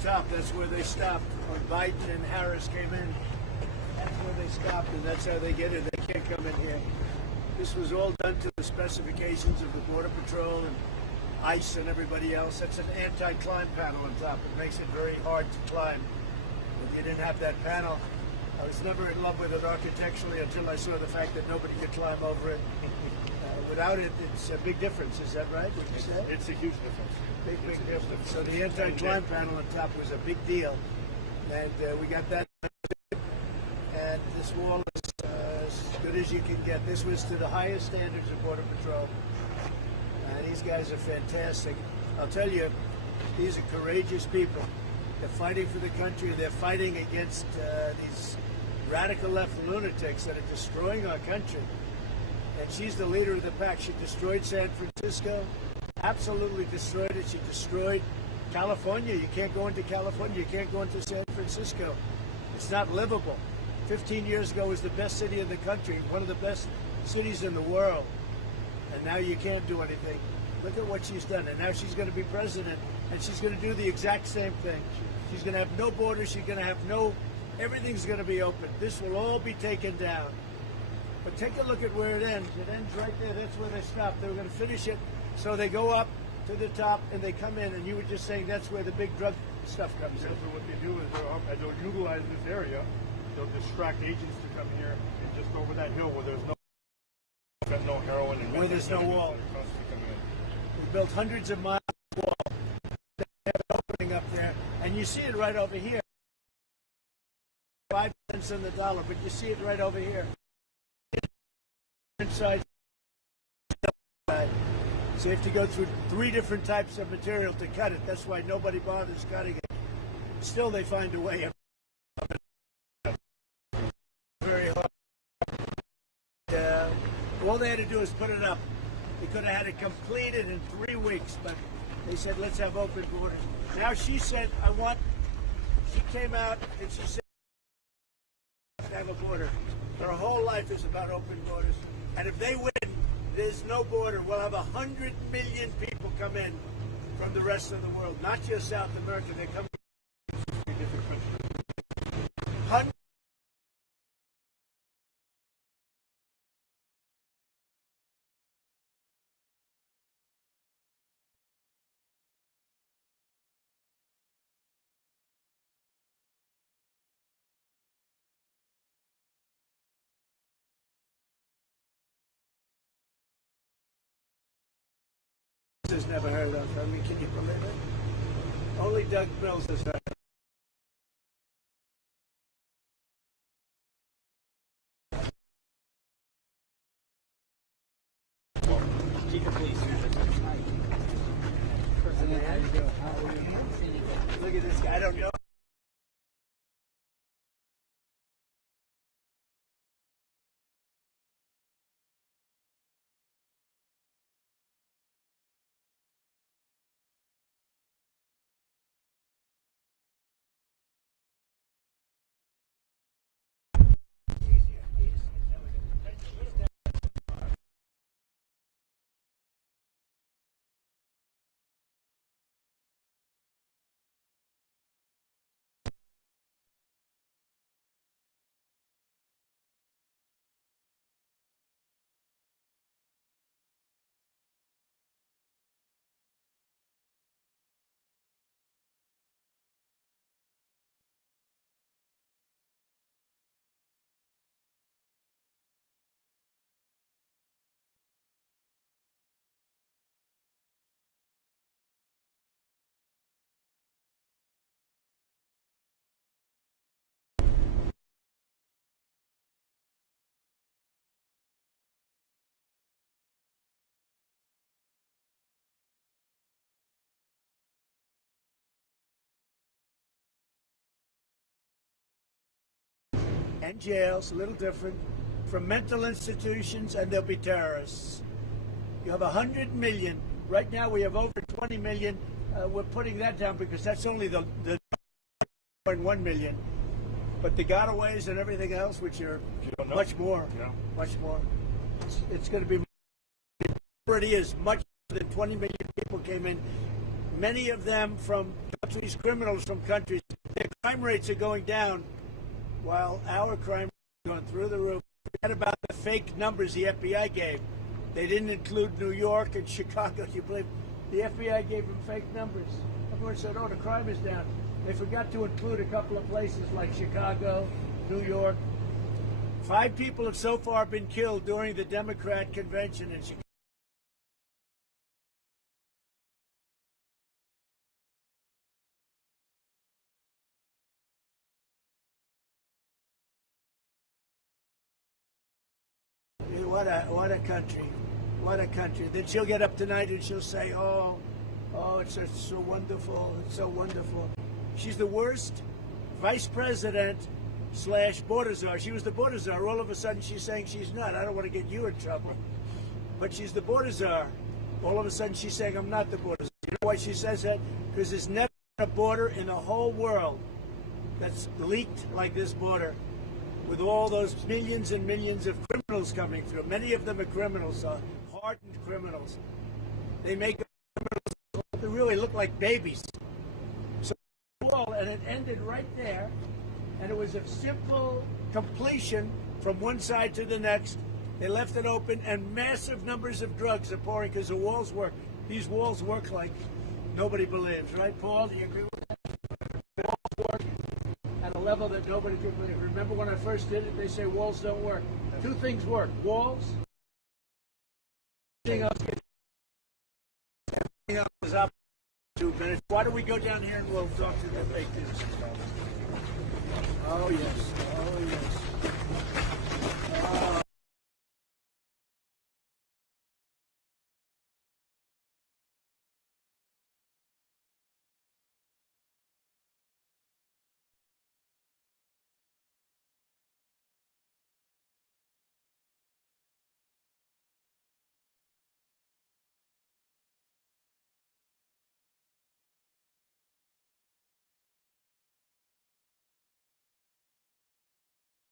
top. That's where they stopped. When Biden and Harris came in, that's where they stopped, and that's how they get in. They can't come in here. This was all done to the specifications of the Border Patrol and ICE and everybody else. That's an anti-climb panel on top. It makes it very hard to climb. If you didn't have that panel, I was never in love with it architecturally until I saw the fact that nobody could climb over it. Without it, it's a big difference. Is that right? What you said? It's a huge difference. Big difference. So the anti-climb panel on top was a big deal, and we got that. And this wall is as good as you can get. This was to the highest standards of Border Patrol. These guys are fantastic. I'll tell you, these are courageous people. They're fighting for the country. They're fighting against these radical left lunatics that are destroying our country. And she's the leader of the pack. She destroyed San Francisco, absolutely destroyed it. She destroyed California. You can't go into California. You can't go into San Francisco. It's not livable. 15 years ago, it was the best city in the country, one of the best cities in the world. And now you can't do anything. Look at what she's done. And now she's going to be president, and she's going to do the exact same thing. She's going to have no borders. She's going to have no, everything's going to be open. This will all be taken down. But take a look at where it ends. It ends right there. That's where they stop. They were going to finish it. So they go up to the top, and they come in. And you were just saying that's where the big drug stuff comes in. So what they do is they'll utilize this area. They'll distract agents to come here and just over that hill where there's no heroin and where there's no wall. We built hundreds of miles of wall. They have an opening up there, and you see it right over here. 5 cents on the dollar, but you see it right over here. Inside. So you have to go through 3 different types of material to cut it. That's why nobody bothers cutting it. Still, they find a way. Very hard. All they had to do is put it up. They could have had it completed in 3 weeks, but they said, let's have open borders. Now she said, she came out and she said, to have a border. Her whole life is about open borders. And if they win, there's no border. We'll have 100 million people come in from the rest of the world, not just South America. They come from different countries. Has never heard of. I mean, can you believe it? Only Doug Mills has heard of. Look at this guy. I don't know. And jails, a little different, from mental institutions, and they'll be terrorists. You have 100 million. Right now we have over 20 million. We're putting that down because that's only the 1 million. But the gotaways and everything else, which are much more, much more. It's going to be, it already is, much more than 20 million people came in. Many of them from these criminals from countries, their crime rates are going down while our crime rates are going through the roof. Forget about the fake numbers the FBI gave. They didn't include New York and Chicago. You believe the FBI gave them fake numbers? Everyone said, "Oh, the crime is down." They forgot to include a couple of places like Chicago, New York. 5 people have so far been killed during the Democrat convention in Chicago. What a country. What a country. Then she'll get up tonight and she'll say, oh, it's so wonderful. It's so wonderful. She's the worst vice president / border czar. She was the border czar. All of a sudden she's saying she's not. I don't want to get you in trouble. But she's the border czar. All of a sudden she's saying I'm not the border czar. You know why she says that? Because there's never been a border in the whole world that's leaked like this border, with all those millions and millions of criminals coming through. Many of them are criminals, hardened criminals. They make criminals that really look like babies. So, and it ended right there, and it was a simple completion from one side to the next. They left it open, and massive numbers of drugs are pouring because the walls work. These walls work like nobody believes, right, Paul? Do you agree with that? The walls work at a level that nobody could believe. Remember when I first did it, they say walls don't work. 2 things work: walls. Everything else is up. 2 minutes. Why don't we go down here and we'll talk to the fake news? Oh yes. Oh yes.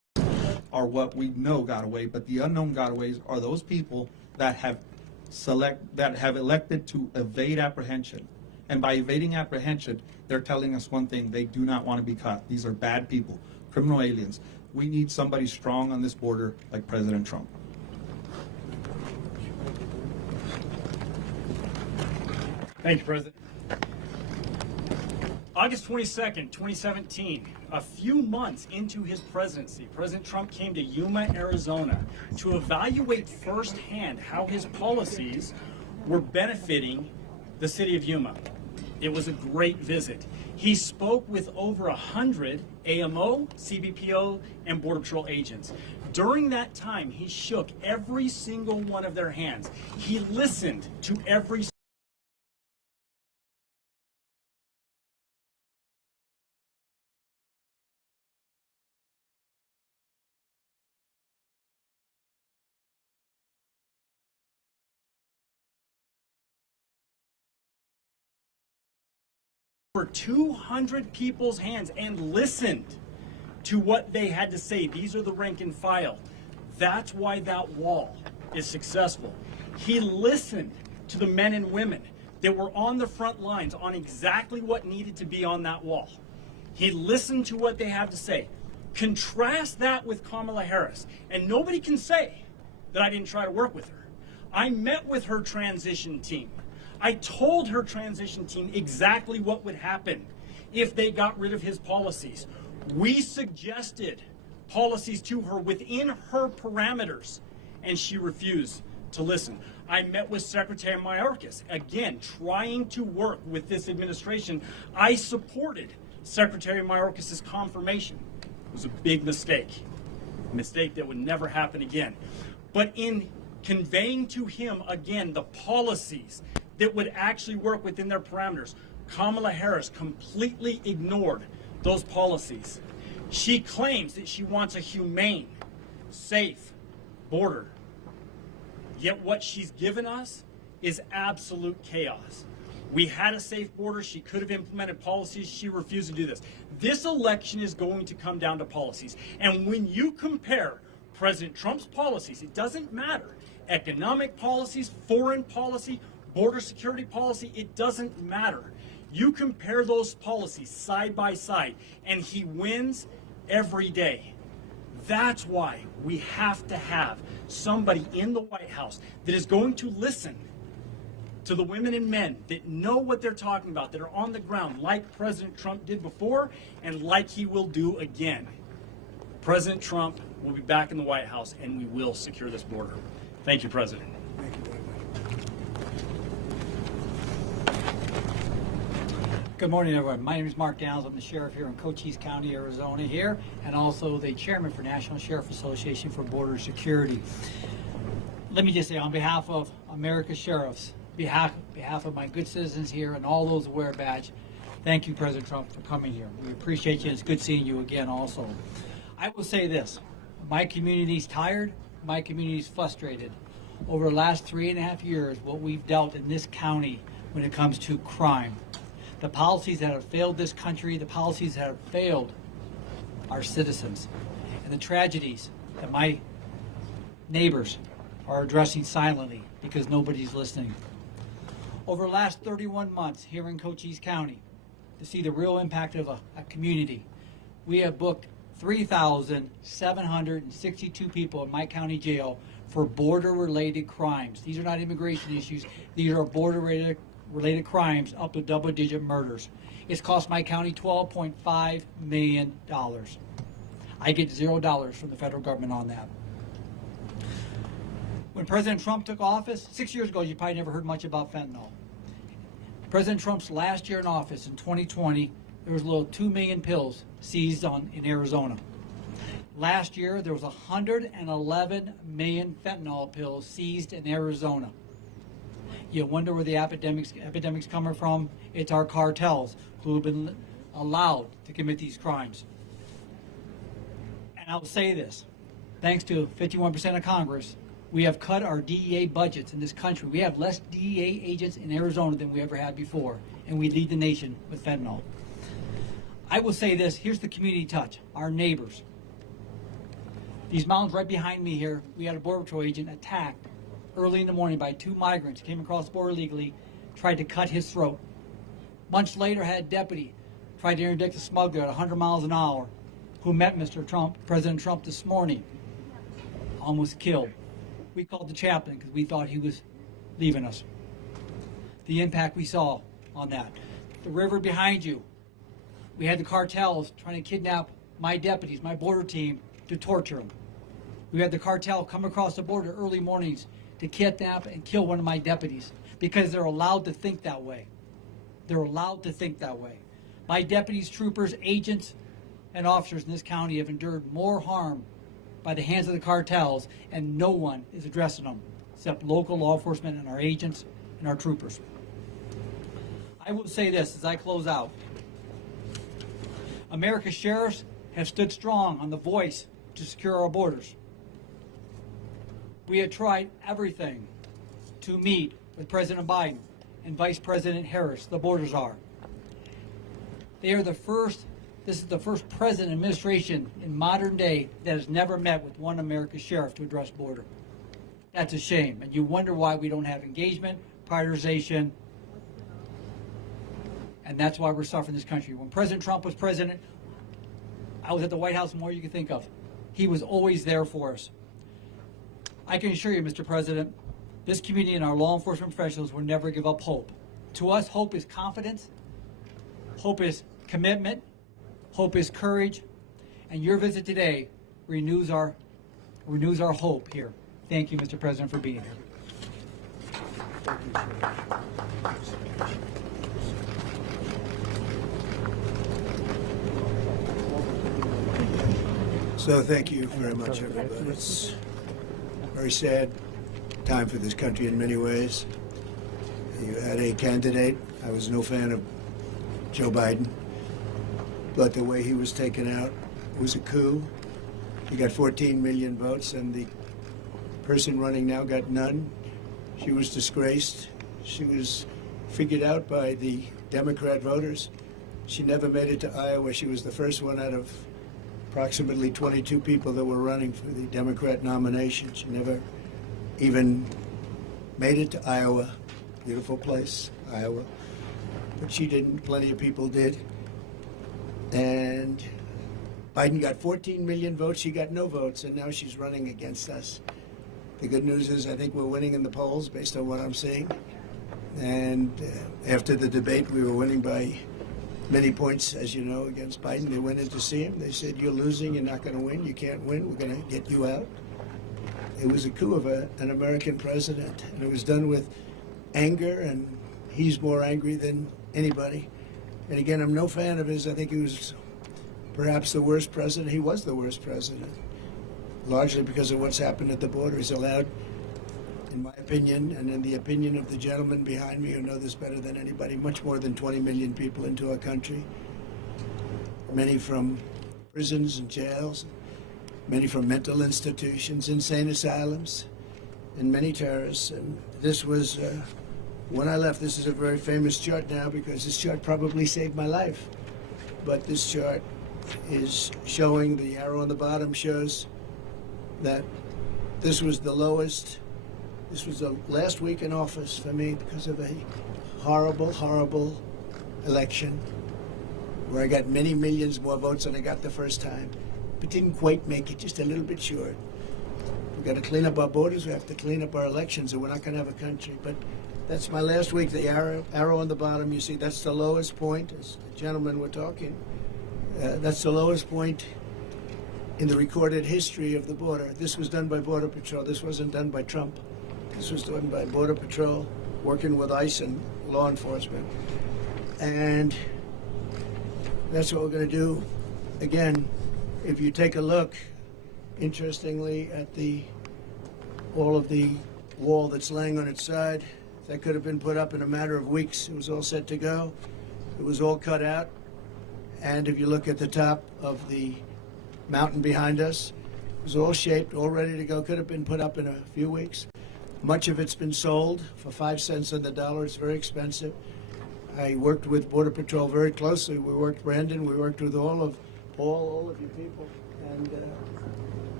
are what we know got away, but the unknown gotaways are those people that have elected to evade apprehension. And by evading apprehension, they're telling us one thing: they do not want to be caught. These are bad people, criminal aliens. We need somebody strong on this border like President Trump. Thank you, President. August 22nd, 2017, a few months into his presidency, President Trump came to Yuma, Arizona to evaluate firsthand how his policies were benefiting the city of Yuma. It was a great visit. He spoke with over 100 AMO, CBPO, and Border Patrol agents. During that time, he shook every single one of their hands. He listened to every over 200 people's hands and listened to what they had to say. These are the rank and file. That's why that wall is successful. He listened to the men and women that were on the front lines on exactly what needed to be on that wall. He listened to what they have to say. Contrast that with Kamala Harris, and nobody can say that I didn't try to work with her. I met with her transition team. I told her transition team exactly what would happen if they got rid of his policies. We suggested policies to her within her parameters, and she refused to listen. I met with Secretary Mayorkas, again, trying to work with this administration. I supported Secretary Mayorkas' confirmation. It was a big mistake, a mistake that would never happen again. But in conveying to him, again, the policies that would actually work within their parameters, Kamala Harris completely ignored those policies. She claims that she wants a humane, safe border. Yet what she's given us is absolute chaos. We had a safe border. She could have implemented policies. She refused to do this. This election is going to come down to policies. And when you compare President Trump's policies, it doesn't matter. Economic policies, foreign policy, border security policy, it doesn't matter. You compare those policies side by side, and he wins every day. That's why we have to have somebody in the White House that is going to listen to the women and men that know what they're talking about, that are on the ground, like President Trump did before, and like he will do again. President Trump will be back in the White House, and we will secure this border. Thank you, President. Thank you very much. Good morning, everyone. My name is Mark Downs. I'm the sheriff here in Cochise County, Arizona here, and also the chairman for National Sheriff Association for Border Security. Let me just say, on behalf of America's sheriffs, behalf of my good citizens here and all those who wear a badge, thank you, President Trump, for coming here. We appreciate you. It's good seeing you again also. I will say this. My community's tired. My community's frustrated. Over the last 3.5 years, what we've dealt in this county when it comes to crime, the policies that have failed this country, the policies that have failed our citizens, and the tragedies that my neighbors are addressing silently because nobody's listening. Over the last 31 months here in Cochise County, to see the real impact of a community, we have booked 3,762 people in my county jail for border-related crimes. These are not immigration issues. These are border-related crimes, up to double-digit murders. It's cost my county $12.5 million. I get $0 from the federal government on that. When President Trump took office, 6 years ago, you probably never heard much about fentanyl. President Trump's last year in office, in 2020, there was a little 2 million pills seized in Arizona. Last year, there was 111 million fentanyl pills seized in Arizona. You wonder where the epidemic's coming from? It's our cartels who have been allowed to commit these crimes. And I'll say this, thanks to 51% of Congress, we have cut our DEA budgets in this country. We have less DEA agents in Arizona than we ever had before, and we lead the nation with fentanyl. I will say this, here's the community touch, our neighbors. These mountains right behind me here, we had a Border Patrol agent attacked early in the morning by 2 migrants, came across the border illegally, tried to cut his throat. Months later, had a deputy tried to interdict a smuggler at 100 miles an hour who met Mr. Trump, President Trump, this morning, almost killed. We called the chaplain because we thought he was leaving us. The impact we saw on that. The river behind you, we had the cartels trying to kidnap my deputies, my border team, to torture them. We had the cartel come across the border early mornings to kidnap and kill one of my deputies because they're allowed to think that way. They're allowed to think that way. My deputies, troopers, agents, and officers in this county have endured more harm by the hands of the cartels, and no one is addressing them except local law enforcement and our agents and our troopers. I will say this as I close out. America's sheriffs have stood strong on the voice to secure our borders. We have tried everything to meet with President Biden and Vice President Harris, the border czar. They are the first, this is the first president administration in modern day that has never met with one America's sheriff to address border. That's a shame. And you wonder why we don't have engagement, prioritization, and that's why we're suffering in this country. When President Trump was president, I was at the White House more than you can think of. He was always there for us. I can assure you, Mr. President, this community and our law enforcement professionals will never give up hope. To us, hope is confidence, hope is commitment, hope is courage, and your visit today renews our hope here. Thank you, Mr. President, for being here. So thank you very much, everybody. It's a very sad time for this country in many ways. You had a candidate. I was no fan of Joe Biden, but the way he was taken out was a coup. He got 14 million votes, and the person running now got none. She was disgraced. She was figured out by the Democrat voters. She never made it to Iowa. She was the first one out of approximately 22 people that were running for the Democrat nomination. She never even made it to Iowa. Beautiful place, Iowa. But she didn't. Plenty of people did. And Biden got 14 million votes. She got no votes, and now she's running against us. The good news is I think we're winning in the polls based on what I'm seeing. And after the debate, we were winning by many points, as you know, against Biden. They went in to see him. They said, "You're losing. You're not going to win. You can't win. We're going to get you out." It was a coup of an American president, and it was done with anger, and he's more angry than anybody. And again, I'm no fan of his. I think he was perhaps the worst president. He was the worst president, largely because of what's happened at the border. He's allowed, in my opinion, and in the opinion of the gentleman behind me who know this better than anybody, much more than 20 million people into our country. Many from prisons and jails, many from mental institutions, insane asylums, and many terrorists. And this was, when I left, this is a very famous chart now because this chart probably saved my life. But this chart is showing, the arrow on the bottom shows that this was the lowest. This was the last week in office for me because of a horrible, horrible election where I got many millions more votes than I got the first time, but didn't quite make it, just a little bit short. We've got to clean up our borders. We have to clean up our elections, or we're not going to have a country. But that's my last week. The arrow on the bottom, you see, that's the lowest point. As the gentlemen were talking, that's the lowest point in the recorded history of the border. This was done by Border Patrol. This wasn't done by Trump. This was done by Border Patrol, working with ICE and law enforcement. And that's what we're going to do. Again, if you take a look, interestingly, at all of the wall that's laying on its side, that could have been put up in a matter of weeks. It was all set to go. It was all cut out. And if you look at the top of the mountain behind us, it was all shaped, all ready to go. Could have been put up in a few weeks. Much of it's been sold for 5 cents on the dollar. It's very expensive. I worked with Border Patrol very closely. We worked, Brandon, we worked with all of you people. And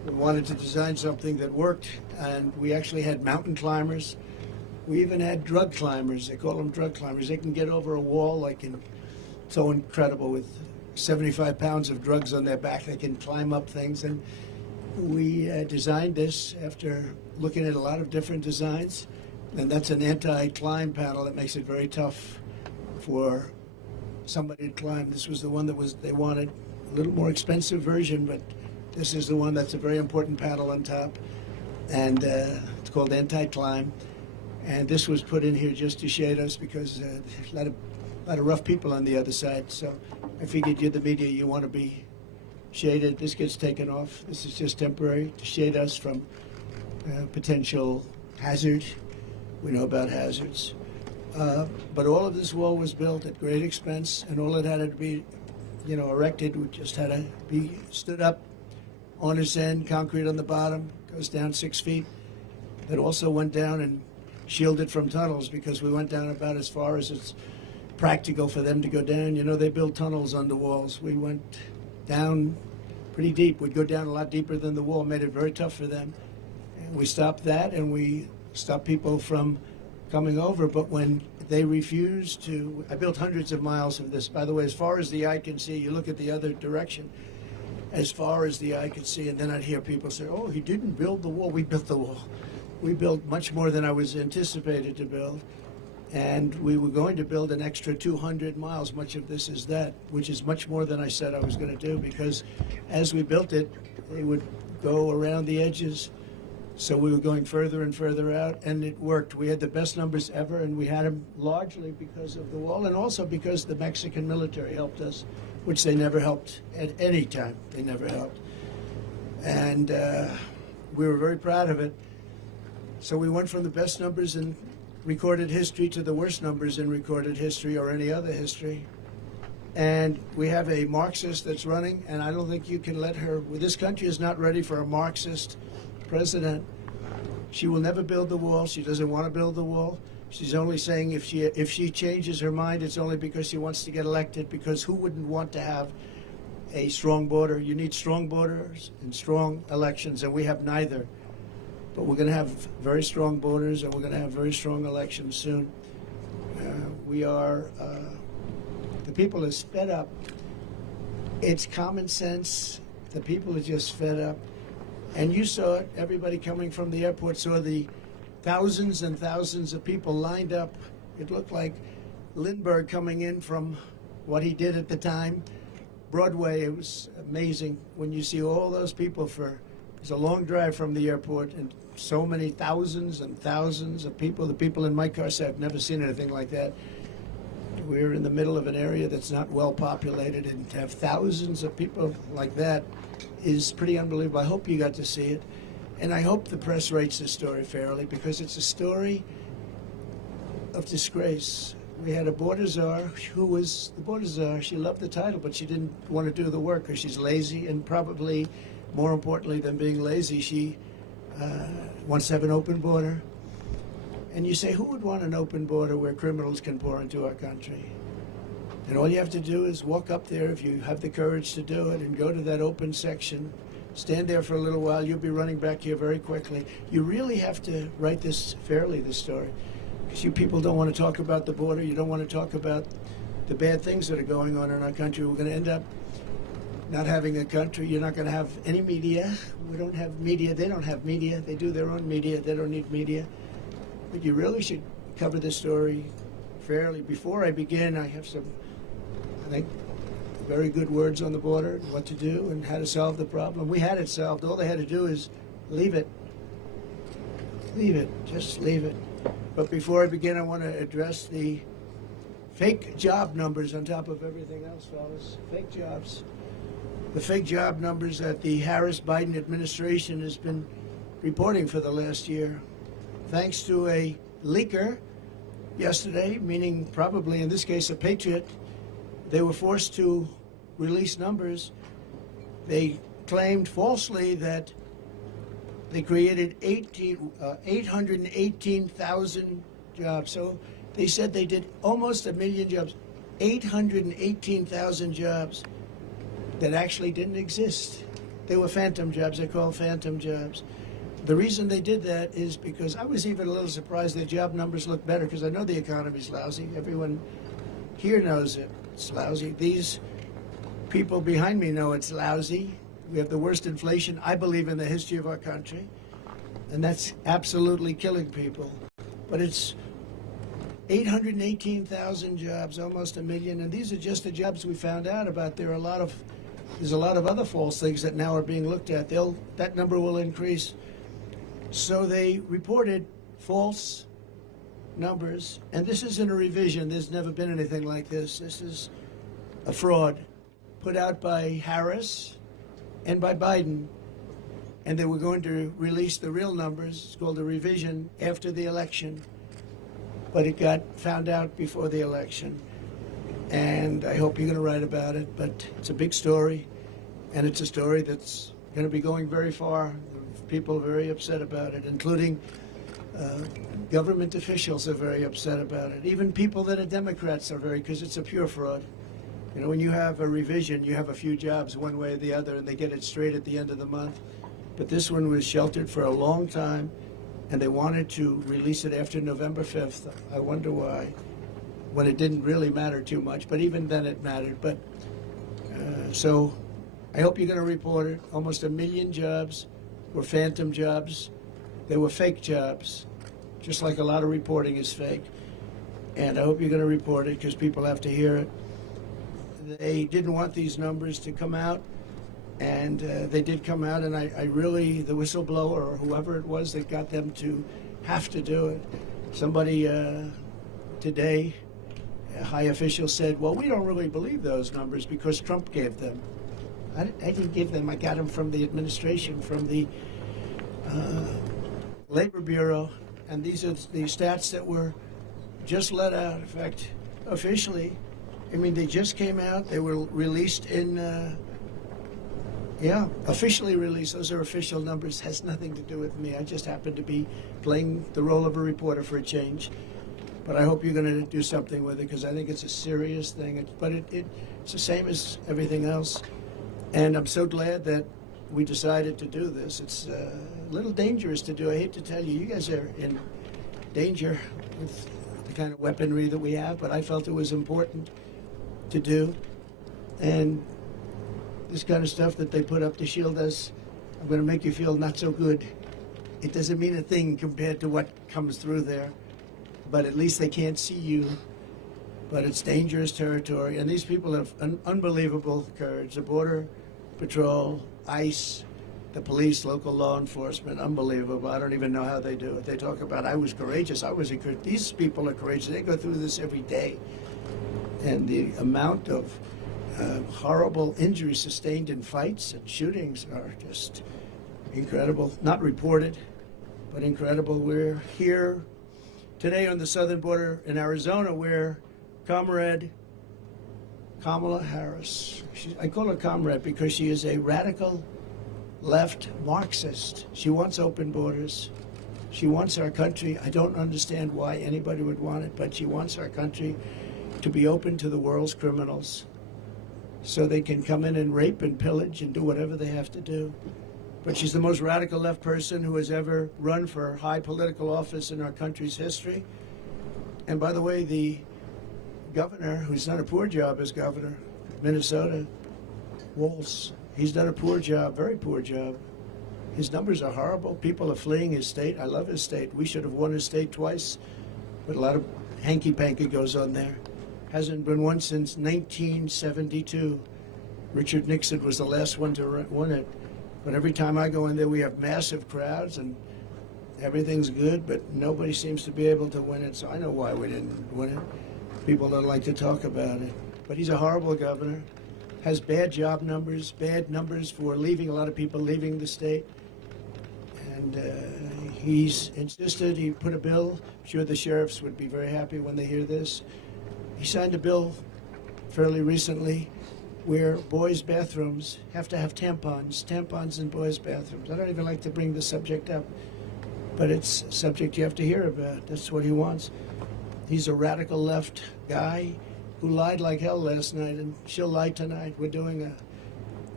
We wanted to design something that worked, and we actually had mountain climbers. We even had drug climbers. They call them drug climbers. They can get over a wall like so incredible with 75 pounds of drugs on their back. They can climb up things. And we designed this after looking at a lot of different designs. And that's an anti-climb panel that makes it very tough for somebody to climb. This was the one that they wanted. A little more expensive version, but this is the one that's a very important panel on top. And it's called anti-climb. And this was put in here just to shade us because there's a lot of rough people on the other side. So I figured you're the media, you want to be shaded. This gets taken off. This is just temporary to shade us from potential hazard. We know about hazards. But all of this wall was built at great expense, and all it had to be, erected. We just had to be stood up on its end, concrete on the bottom, goes down 6 feet. It also went down and shielded from tunnels because we went down about as far as it's practical for them to go down. They build tunnels under walls. We went down pretty deep. We'd go down a lot deeper than the wall, made it very tough for them. And we stopped that, and we stopped people from coming over. But when they refused to, I built hundreds of miles of this. By the way, as far as the eye can see, you look at the other direction, as far as the eye could see, and then I'd hear people say, oh, he didn't build the wall. We built the wall. We built much more than I was anticipated to build. And we were going to build an extra 200 miles. Much of this is that, which is much more than I said I was going to do, because as we built it, they would go around the edges. So we were going further and further out, and it worked. We had the best numbers ever, and we had them largely because of the wall, and also because the Mexican military helped us, which they never helped at any time. They never helped. And we were very proud of it. So we went from the best numbers in recorded history to the worst numbers in recorded history or any other history. And we have a Marxist that's running, and I don't think you can let her. This country is not ready for a Marxist president. She will never build the wall. She doesn't want to build the wall. She's only saying if she changes her mind, it's only because she wants to get elected, because who wouldn't want to have a strong border? You need strong borders and strong elections, and we have neither. But we're going to have very strong borders, and we're going to have very strong elections soon. The people are fed up. It's common sense. The people are just fed up. And you saw it. Everybody coming from the airport saw the thousands and thousands of people lined up. It looked like Lindbergh coming in from what he did at the time. Broadway, it was amazing when you see all those people it's a long drive from the airport, and so many thousands and thousands of people. The people in my car said, I've never seen anything like that. We're in the middle of an area that's not well populated, and to have thousands of people like that is pretty unbelievable. I hope you got to see it, and I hope the press rates the story fairly, because it's a story of disgrace. We had a border czar who was the border czar. She loved the title, but she didn't want to do the work because she's lazy, and probably more importantly than being lazy, she wants to have an open border. And you say, who would want an open border where criminals can pour into our country? And all you have to do is walk up there, if you have the courage to do it, and go to that open section, stand there for a little while. You'll be running back here very quickly. You really have to write this fairly, this story, because you people don't want to talk about the border. You don't want to talk about the bad things that are going on in our country. We're going to end up not having a country. You're not going to have any media. We don't have media. They don't have media. They do their own media. They don't need media. But you really should cover this story fairly. Before I begin, I have some, I think, very good words on the border, what to do and how to solve the problem. We had it solved. All they had to do is leave it. Leave it. Just leave it. But before I begin, I want to address the fake job numbers on top of everything else, fellas. Fake jobs. The fake job numbers that the Harris-Biden administration has been reporting for the last year. Thanks to a leaker yesterday, meaning probably in this case a patriot, they were forced to release numbers. They claimed falsely that they created 818,000 jobs. So they said they did almost 1 million jobs, 818,000 jobs that actually didn't exist. They were phantom jobs. They're called phantom jobs. The reason they did that is because I was even a little surprised their job numbers look better, because I know the economy's lousy. Everyone here knows it. It's lousy. These people behind me know it's lousy. We have the worst inflation, I believe, in the history of our country. And that's absolutely killing people. But it's 818,000 jobs, almost a million. And these are just the jobs we found out about. There's a lot of other false things that now are being looked at. That number will increase. So they reported false numbers. And this isn't a revision. There's never been anything like this. This is a fraud put out by Harris and by Biden. And they were going to release the real numbers. It's called a revision after the election. But it got found out before the election. And I hope you're going to write about it. But it's a big story. And it's a story that's going to be going very far. People are very upset about it, including government officials are very upset about it. Even people that are Democrats are because it's a pure fraud. You know, when you have a revision, you have a few jobs one way or the other, and they get it straight at the end of the month. But this one was sheltered for a long time, and they wanted to release it after November 5th. I wonder why, when it didn't really matter too much, but even then it mattered. But so I hope you're going to report it. Almost 1 million jobs were phantom jobs. They were fake jobs, just like a lot of reporting is fake. And I hope you're going to report it because people have to hear it. They didn't want these numbers to come out, and they did come out, and I really, the whistleblower or whoever it was that got them to have to do it. Somebody today, a high official said, well, we don't really believe those numbers because Trump gave them. I didn't give them. I got them from the administration, from the Labor Bureau, and these are the stats that were just let out. In fact, officially, I mean, they just came out. They were released in, officially released. Those are official numbers. Has nothing to do with me. I just happen to be playing the role of a reporter for a change. But I hope you're going to do something with it because I think it's a serious thing. But it's the same as everything else. And I'm so glad that we decided to do this. It's a little dangerous to do. I hate to tell you, you guys are in danger with the kind of weaponry that we have, but I felt it was important to do. And this kind of stuff that they put up to shield us, I'm going to make you feel not so good. It doesn't mean a thing compared to what comes through there, but at least they can't see you. But it's dangerous territory, and these people have unbelievable courage. The Border Patrol, ICE, the police, local law enforcement, unbelievable. I don't even know how they do it. They talk about, I was courageous, these people are courageous. They go through this every day. And the amount of horrible injuries sustained in fights and shootings are just incredible. Not reported, but incredible. We're here today on the southern border in Arizona where Comrade Kamala Harris, I call her comrade because she is a radical left Marxist. She wants open borders. She wants our country. I don't understand why anybody would want it, but she wants our country to be open to the world's criminals so they can come in and rape and pillage and do whatever they have to do. But she's the most radical left person who has ever run for high political office in our country's history. And by the way, the governor, who's done a poor job as governor, Minnesota, Walz, he's done a poor job, very poor job. His numbers are horrible. People are fleeing his state. I love his state. We should have won his state twice, but a lot of hanky-panky goes on there. Hasn't been won since 1972. Richard Nixon was the last one to win it. But every time I go in there, we have massive crowds and everything's good, but nobody seems to be able to win it. So I know why we didn't win it. People don't like to talk about it. But he's a horrible governor, has bad job numbers, bad numbers for leaving, a lot of people leaving the state. And he's insisted, he put a bill, I'm sure the sheriffs would be very happy when they hear this. He signed a bill fairly recently where boys' bathrooms have to have tampons in boys' bathrooms. I don't even like to bring the subject up, but it's a subject you have to hear about. That's what he wants. He's a radical left guy who lied like hell last night, and she'll lie tonight. We're doing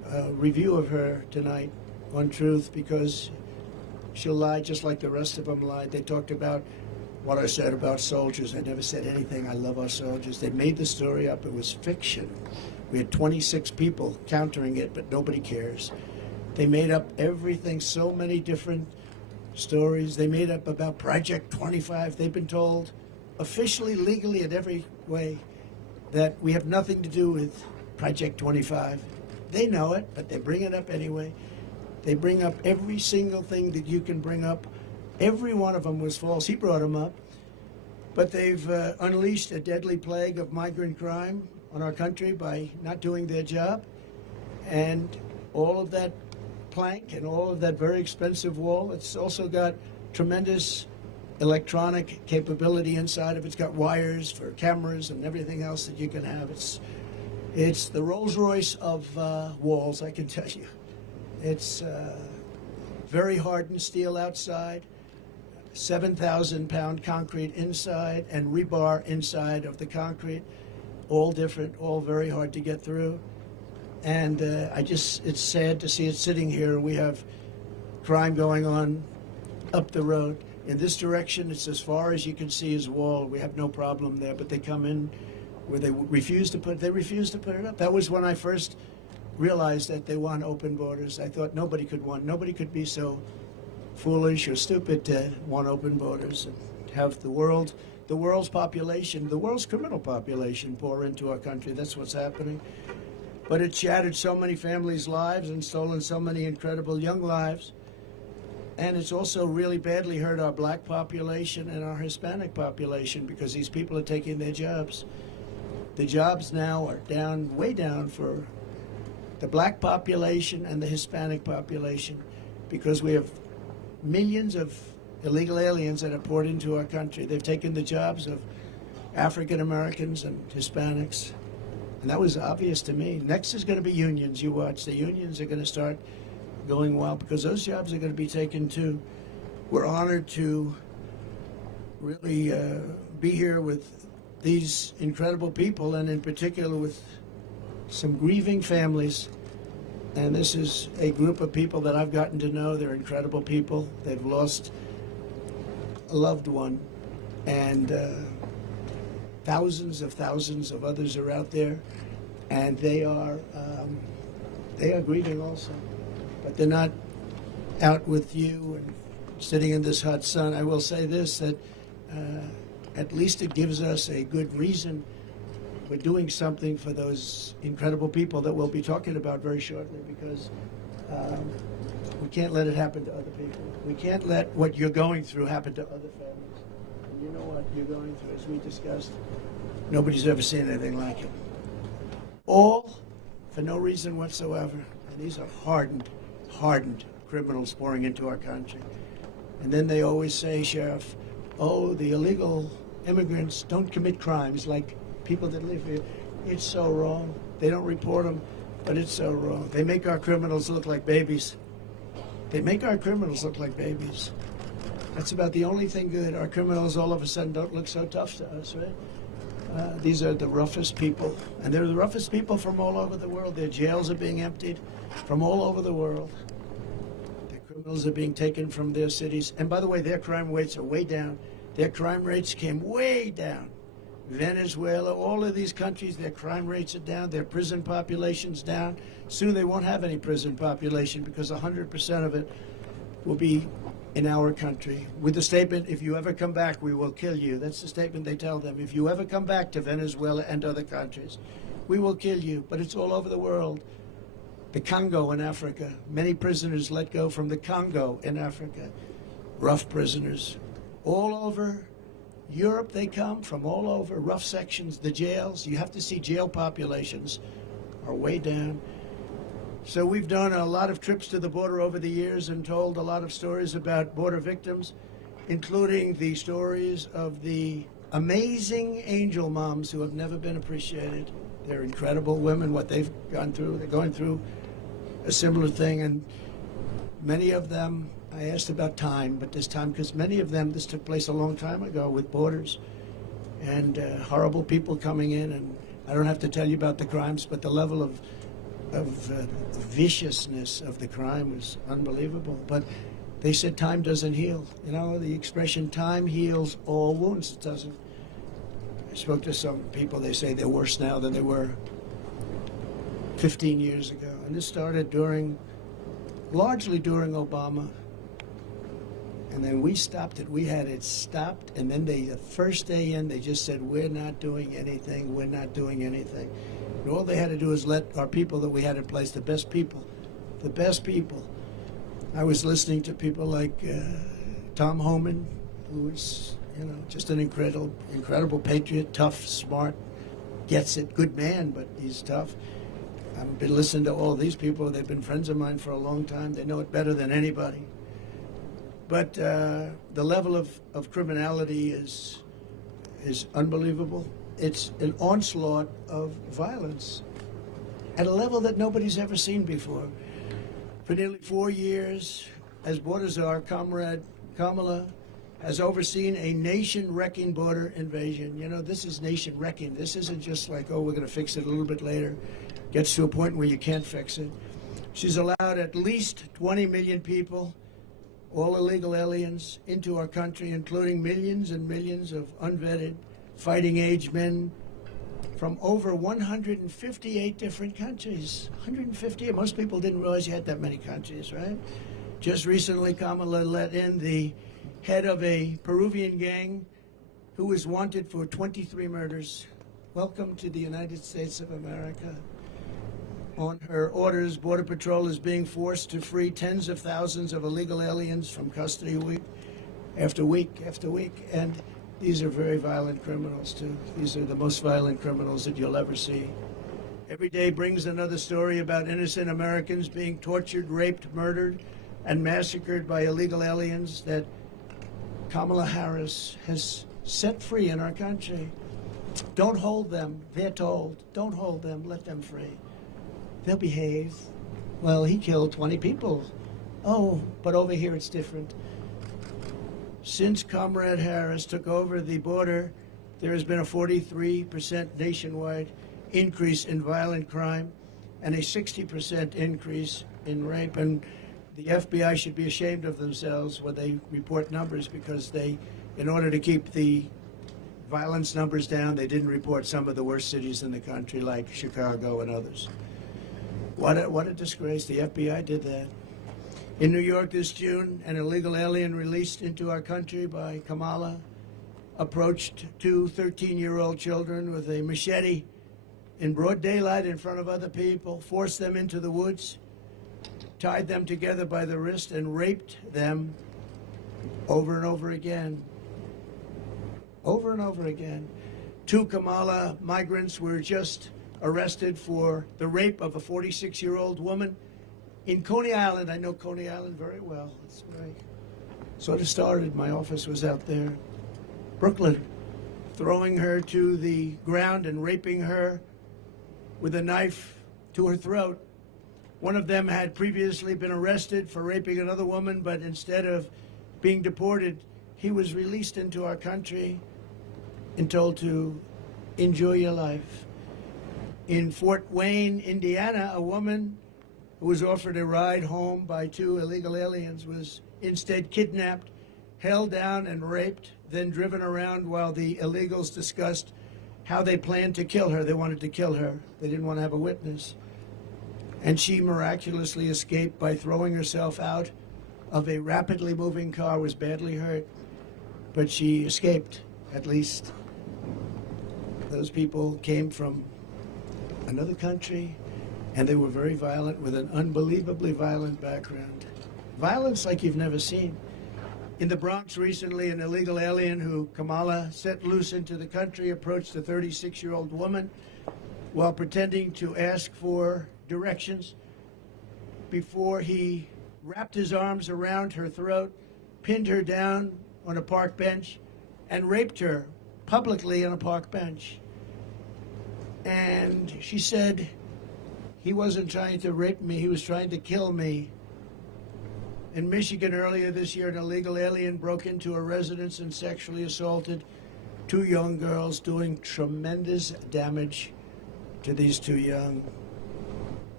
a review of her tonight on Truth because she'll lie just like the rest of them lied. They talked about what I said about soldiers. I never said anything. I love our soldiers. They made the story up. It was fiction. We had 26 people countering it, but nobody cares. They made up everything, so many different stories. They made up about Project 25. They've been told officially, legally, in every way that we have nothing to do with Project 25. They know it, but they bring it up anyway. They bring up every single thing that you can bring up. Every one of them was false. He brought them up. But they've unleashed a deadly plague of migrant crime on our country by not doing their job. And all of that plank and all of that very expensive wall, it's also got tremendous electronic capability inside of it. It's got wires for cameras and everything else that you can have. It's the Rolls Royce of walls, I can tell you. It's very hardened steel outside, 7,000-pound concrete inside, and rebar inside of the concrete. All different, all very hard to get through. And it's sad to see it sitting here. We have crime going on up the road. In this direction, it's as far as you can see is wall. We have no problem there, but they come in where they refuse to put it up. That was when I first realized that they want open borders. I thought nobody could be so foolish or stupid to want open borders and have the world's population, the world's criminal population pour into our country. That's what's happening. But it shattered so many families' lives and stolen so many incredible young lives. And it's also really badly hurt our black population and our Hispanic population because these people are taking their jobs. The jobs now are down, way down for the black population and the Hispanic population because we have millions of illegal aliens that have poured into our country. They've taken the jobs of African Americans and Hispanics. And that was obvious to me. Next is going to be unions. You watch. The unions are going to start going well because those jobs are going to be taken too. We're honored to really be here with these incredible people and in particular with some grieving families. And this is a group of people that I've gotten to know. They're incredible people. They've lost a loved one, and thousands of others are out there, and they are grieving also, but they're not out with you and sitting in this hot sun. I will say this, that at least it gives us a good reason for doing something for those incredible people that we'll be talking about very shortly, because we can't let it happen to other people. We can't let what you're going through happen to other families. And you know what you're going through, as we discussed, nobody's ever seen anything like it. All for no reason whatsoever. And these are hardened criminals pouring into our country. And then they always say, Sheriff, oh, the illegal immigrants don't commit crimes like people that live here. It's so wrong. They don't report them, but it's so wrong. They make our criminals look like babies. They make our criminals look like babies. That's about the only thing good. Our criminals all of a sudden don't look so tough to us, right? These are the roughest people, and they're the roughest people from all over the world. Their jails are being emptied from all over the world. Their criminals are being taken from their cities. And by the way, their crime rates are way down. Their crime rates came way down. Venezuela, all of these countries, their crime rates are down, their prison population's down. Soon they won't have any prison population because 100% of it will be in our country. With the statement, if you ever come back, we will kill you. That's the statement they tell them. If you ever come back to Venezuela and other countries, we will kill you. But it's all over the world. The Congo in Africa, many prisoners let go from the Congo in Africa. Rough prisoners. All over Europe they come from, all over, rough sections, the jails. You have to see jail populations are way down. So we've done a lot of trips to the border over the years and told a lot of stories about border victims, including the stories of the amazing angel moms who have never been appreciated. They're incredible women, what they've gone through. They're going through a similar thing, and many of them, I asked about time, but this time, because many of them, this took place a long time ago with borders and horrible people coming in, and I don't have to tell you about the crimes, but the level of viciousness of the crime was unbelievable. But they said time doesn't heal. You know, the expression time heals all wounds. It doesn't. I spoke to some people, they say they're worse now than they were 15 years ago. And this started largely during Obama. And then we stopped it. We had it stopped. And then the first day in, they just said, we're not doing anything. We're not doing anything. And all they had to do is let our people that we had in place, the best people. I was listening to people like Tom Homan, who was, you know, just an incredible patriot, tough, smart, gets it, good man, but he's tough. I've been listening to all these people. They've been friends of mine for a long time. They know it better than anybody. But the level of criminality is unbelievable. It's an onslaught of violence at a level that nobody's ever seen before. For nearly 4 years, as border czar, Comrade Kamala has overseen a nation-wrecking border invasion. You know, this is nation-wrecking. This isn't just like, oh, we're going to fix it a little bit later. Gets to a point where you can't fix it. She's allowed at least 20 million people, all illegal aliens, into our country, including millions and millions of unvetted fighting-age men from over 158 different countries. 158. Most people didn't realize you had that many countries, right? Just recently, Kamala let in the head of a Peruvian gang who was wanted for 23 murders. Welcome to the United States of America. On her orders, Border Patrol is being forced to free tens of thousands of illegal aliens from custody week after week after week. And these are very violent criminals, too. These are the most violent criminals that you'll ever see. Every day brings another story about innocent Americans being tortured, raped, murdered, and massacred by illegal aliens that Kamala Harris has set free in our country. Don't hold them, they're told. Don't hold them, let them free. They'll behave. Well, he killed 20 people. Oh, but over here it's different. Since Comrade Harris took over the border, there has been a 43% nationwide increase in violent crime and a 60% increase in rape. And the FBI should be ashamed of themselves when they report numbers, because they, in order to keep the violence numbers down, they didn't report some of the worst cities in the country like Chicago and others. What a disgrace. The FBI did that. In New York this June, an illegal alien released into our country by Kamala approached two 13-year-old children with a machete in broad daylight in front of other people, forced them into the woods, tied them together by the wrist, and raped them over and over again. Over and over again. Two Kamala migrants were just arrested for the rape of a 46-year-old woman in Coney Island. I know Coney Island very well. That's where I sort of started. My office was out there. Brooklyn, throwing her to the ground and raping her with a knife to her throat. One of them had previously been arrested for raping another woman, but instead of being deported, he was released into our country and told to enjoy your life. In Fort Wayne, Indiana, a woman who was offered a ride home by two illegal aliens was instead kidnapped, held down and raped, then driven around while the illegals discussed how they planned to kill her. They wanted to kill her. They didn't want to have a witness. And she miraculously escaped by throwing herself out of a rapidly moving car, was badly hurt, but she escaped, at least. Those people came from another country, and they were very violent, with an unbelievably violent background. Violence like you've never seen. In the Bronx recently, an illegal alien who Kamala set loose into the country approached a 36-year-old woman while pretending to ask for directions before he wrapped his arms around her throat, pinned her down on a park bench, and raped her publicly on a park bench. And she said, he wasn't trying to rape me, he was trying to kill me. In Michigan earlier this year, an illegal alien broke into a residence and sexually assaulted two young girls, doing tremendous damage to these two young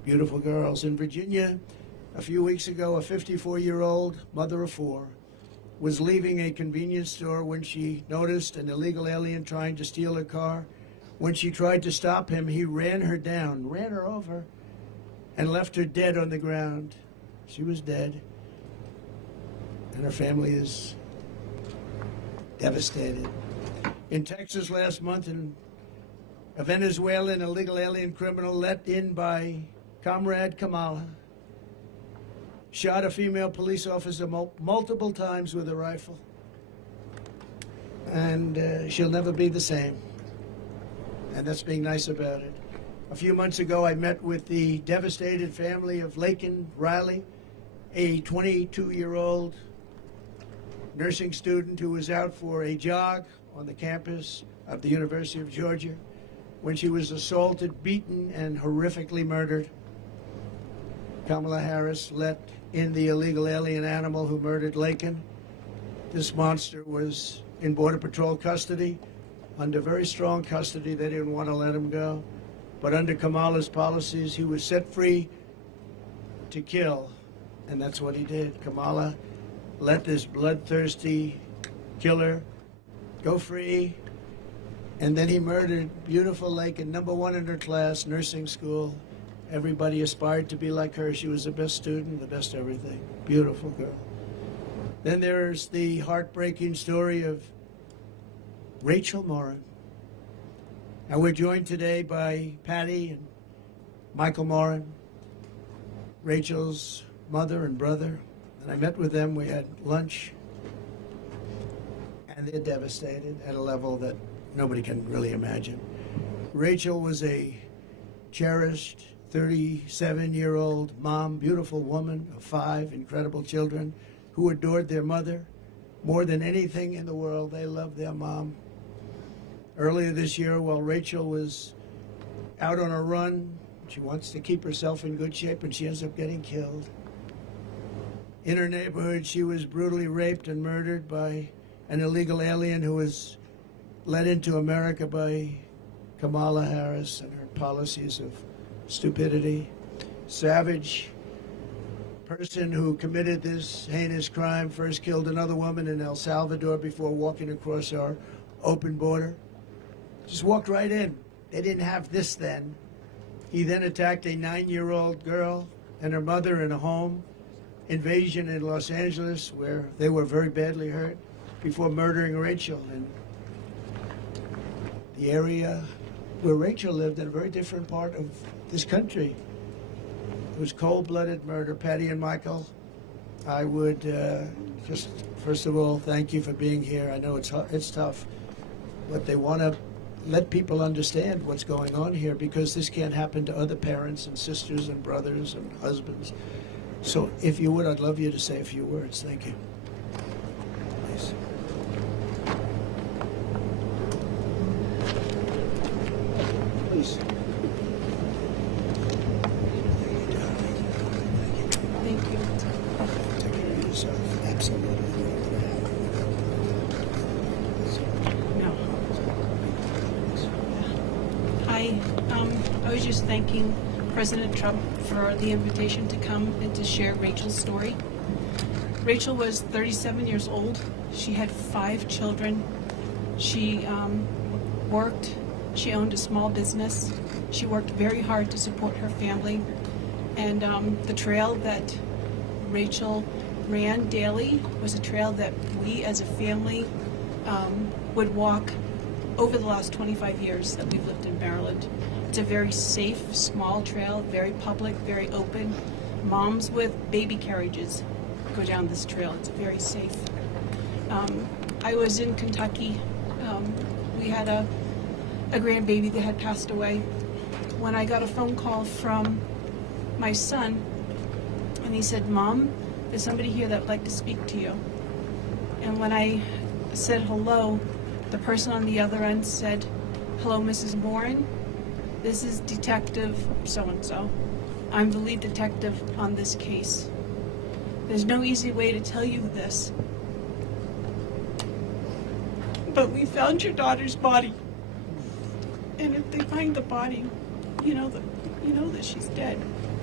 beautiful girls. In Virginia, a few weeks ago, a 54-year-old mother of four was leaving a convenience store when she noticed an illegal alien trying to steal her car. When she tried to stop him, he ran her down, ran her over, and left her dead on the ground. She was dead, and her family is devastated. In Texas last month, a Venezuelan illegal alien criminal let in by Comrade Kamala shot a female police officer multiple times with a rifle. And she'll never be the same. And that's being nice about it. A few months ago, I met with the devastated family of Laken Riley, a 22-year-old nursing student who was out for a jog on the campus of the University of Georgia when she was assaulted, beaten, and horrifically murdered. Kamala Harris let in the illegal alien animal who murdered Laken. This monster was in Border Patrol custody, under very strong custody. They didn't want to let him go. But under Kamala's policies, he was set free to kill. And that's what he did. Kamala let this bloodthirsty killer go free. And then he murdered beautiful Laken, #1 in her class, nursing school. Everybody aspired to be like her. She was the best student, the best everything. Beautiful girl. Then there's the heartbreaking story of Rachel Morin. And we're joined today by Patty and Michael Morin, Rachel's mother and brother. And I met with them. We had lunch. And they're devastated at a level that nobody can really imagine. Rachel was a cherished 37-year-old mom, beautiful woman of 5 incredible children who adored their mother more than anything in the world. They loved their mom. Earlier this year, while Rachel was out on a run, she wants to keep herself in good shape, and she ends up getting killed. In her neighborhood, she was brutally raped and murdered by an illegal alien who was led into America by Kamala Harris and her policies of stupidity. Savage person who committed this heinous crime first killed another woman in El Salvador before walking across our open border. Just walked right in. They didn't have this then. He then attacked a 9-year-old girl and her mother in a home invasion in Los Angeles where they were very badly hurt before murdering Rachel. And the area where Rachel lived in a very different part of this country. It was cold-blooded murder. Patty and Michael, I would just, first of all, thank you for being here. I know it's tough, but they want to let people understand what's going on here because this can't happen to other parents and sisters and brothers and husbands. So if you would, I'd love you to say a few words. Thank you. Please. Please. Thank you. Take care of yourself. Absolutely. No. I was just thanking President Trump for the invitation to come and to share Rachel's story. Rachel was 37 years old. She had 5 children. She worked. She owned a small business. She worked very hard to support her family. And the trail that Rachel ran daily was a trail that we as a family would walk over the last 25 years that we've lived in Maryland. It's a very safe, small trail, very public, very open. Moms with baby carriages go down this trail. It's very safe. I was in Kentucky. We had a grandbaby that had passed away. When I got a phone call from my son, and he said, "Mom, there's somebody here that would like to speak to you." And when I said hello, the person on the other end said, "Hello, Mrs. Morin. This is Detective so-and-so. I'm the lead detective on this case. There's no easy way to tell you this, but we found your daughter's body. And if they find the body, you know that she's dead.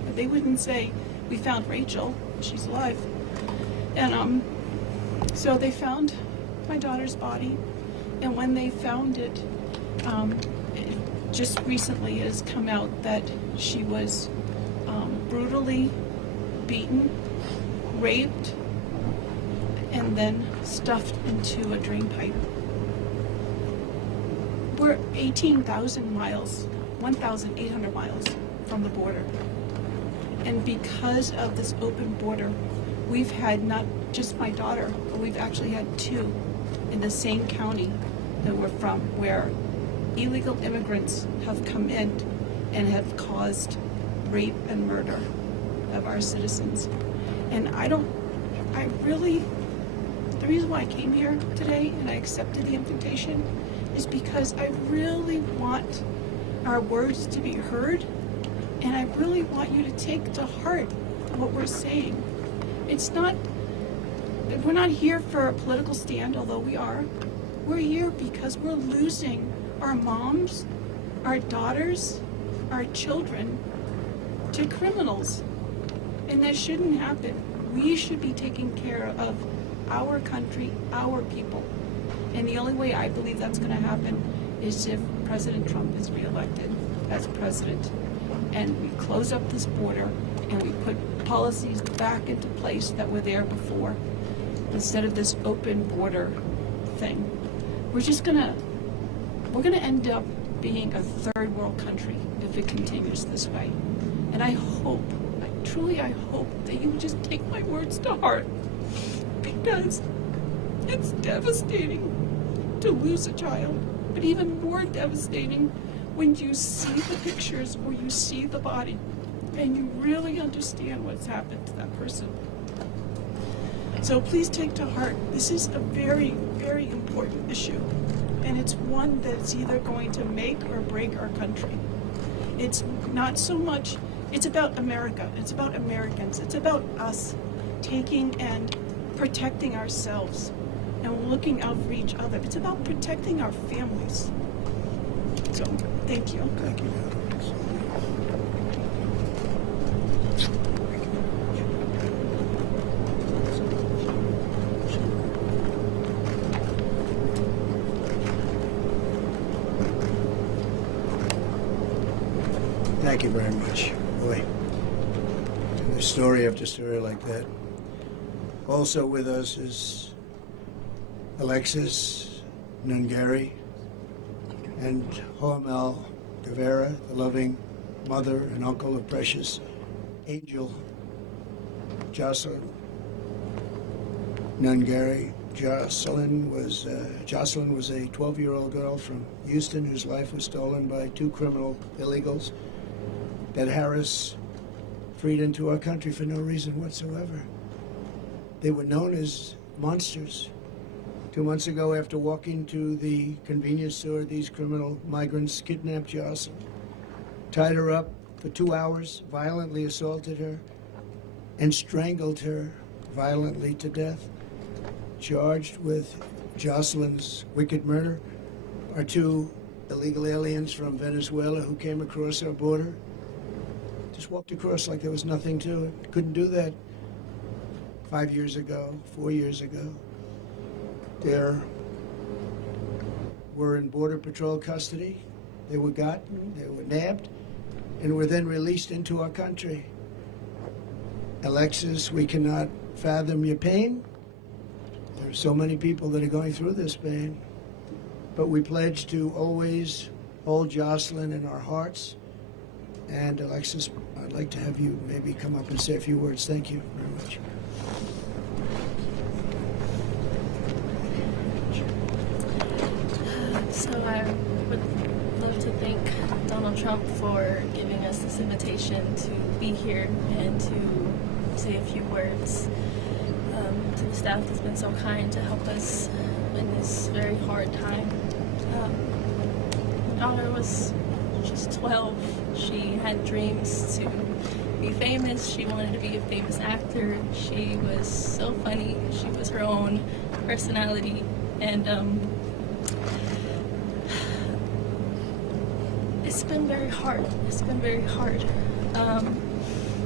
but they wouldn't say, we found Rachel, she's alive. And so they found my daughter's body, and when they found it, just recently it has come out that she was brutally beaten, raped, and then stuffed into a drain pipe. We're 18,000 miles, 1,800 miles from the border. And because of this open border, we've had not just my daughter, but we've actually had two in the same county that we're from, where illegal immigrants have come in and have caused rape and murder of our citizens. And the reason why I came here today and I accepted the invitation is because I really want our words to be heard, and I really want you to take to heart what we're saying. We're not here for a political stand, although we are. We're here because we're losing our moms, our daughters, our children to criminals. And that shouldn't happen. We should be taking care of our country, our people. And the only way I believe that's going to happen is if President Trump is reelected as president, and we close up this border and we put policies back into place that were there before, instead of this open border thing. We're gonna end up being a third world country if it continues this way. And I truly hope that you just take my words to heart, because it's devastating to lose a child, but even more devastating when you see the pictures or you see the body and you really understand what's happened to that person. So please take to heart, this is a very, very important issue, and it's one that's either going to make or break our country. It's not so much, it's about America, it's about Americans, it's about us taking and protecting ourselves and looking out for each other. It's about protecting our families. So, thank you. Thank you. Thank you very much. Boy, and the story after story like that. Also with us is Alexis Nungari and Hoamel Guevara, the loving mother and uncle of precious Angel Jocelyn Nungari. Jocelyn was a 12-year-old girl from Houston whose life was stolen by two criminal illegals that Harris freed into our country for no reason whatsoever. They were known as monsters. 2 months ago, after walking to the convenience store, these criminal migrants kidnapped Jocelyn, tied her up for 2 hours, violently assaulted her, and strangled her violently to death. Charged with Jocelyn's wicked murder are two illegal aliens from Venezuela who came across our border. Just walked across like there was nothing to it. Couldn't do that 5 years ago, 4 years ago. They were in Border Patrol custody. They were gotten, they were nabbed, and were then released into our country. Alexis, we cannot fathom your pain. There are so many people that are going through this pain. But we pledge to always hold Jocelyn in our hearts. And Alexis, I'd like to have you maybe come up and say a few words. Thank you very much. So I would love to thank Donald Trump for giving us this invitation to be here and to say a few words to the staff that's been so kind to help us in this very hard time. My daughter was just 12. She had dreams to be famous. She wanted to be a famous actor. She was so funny. She was her own personality. And it's been very hard. It's been very hard.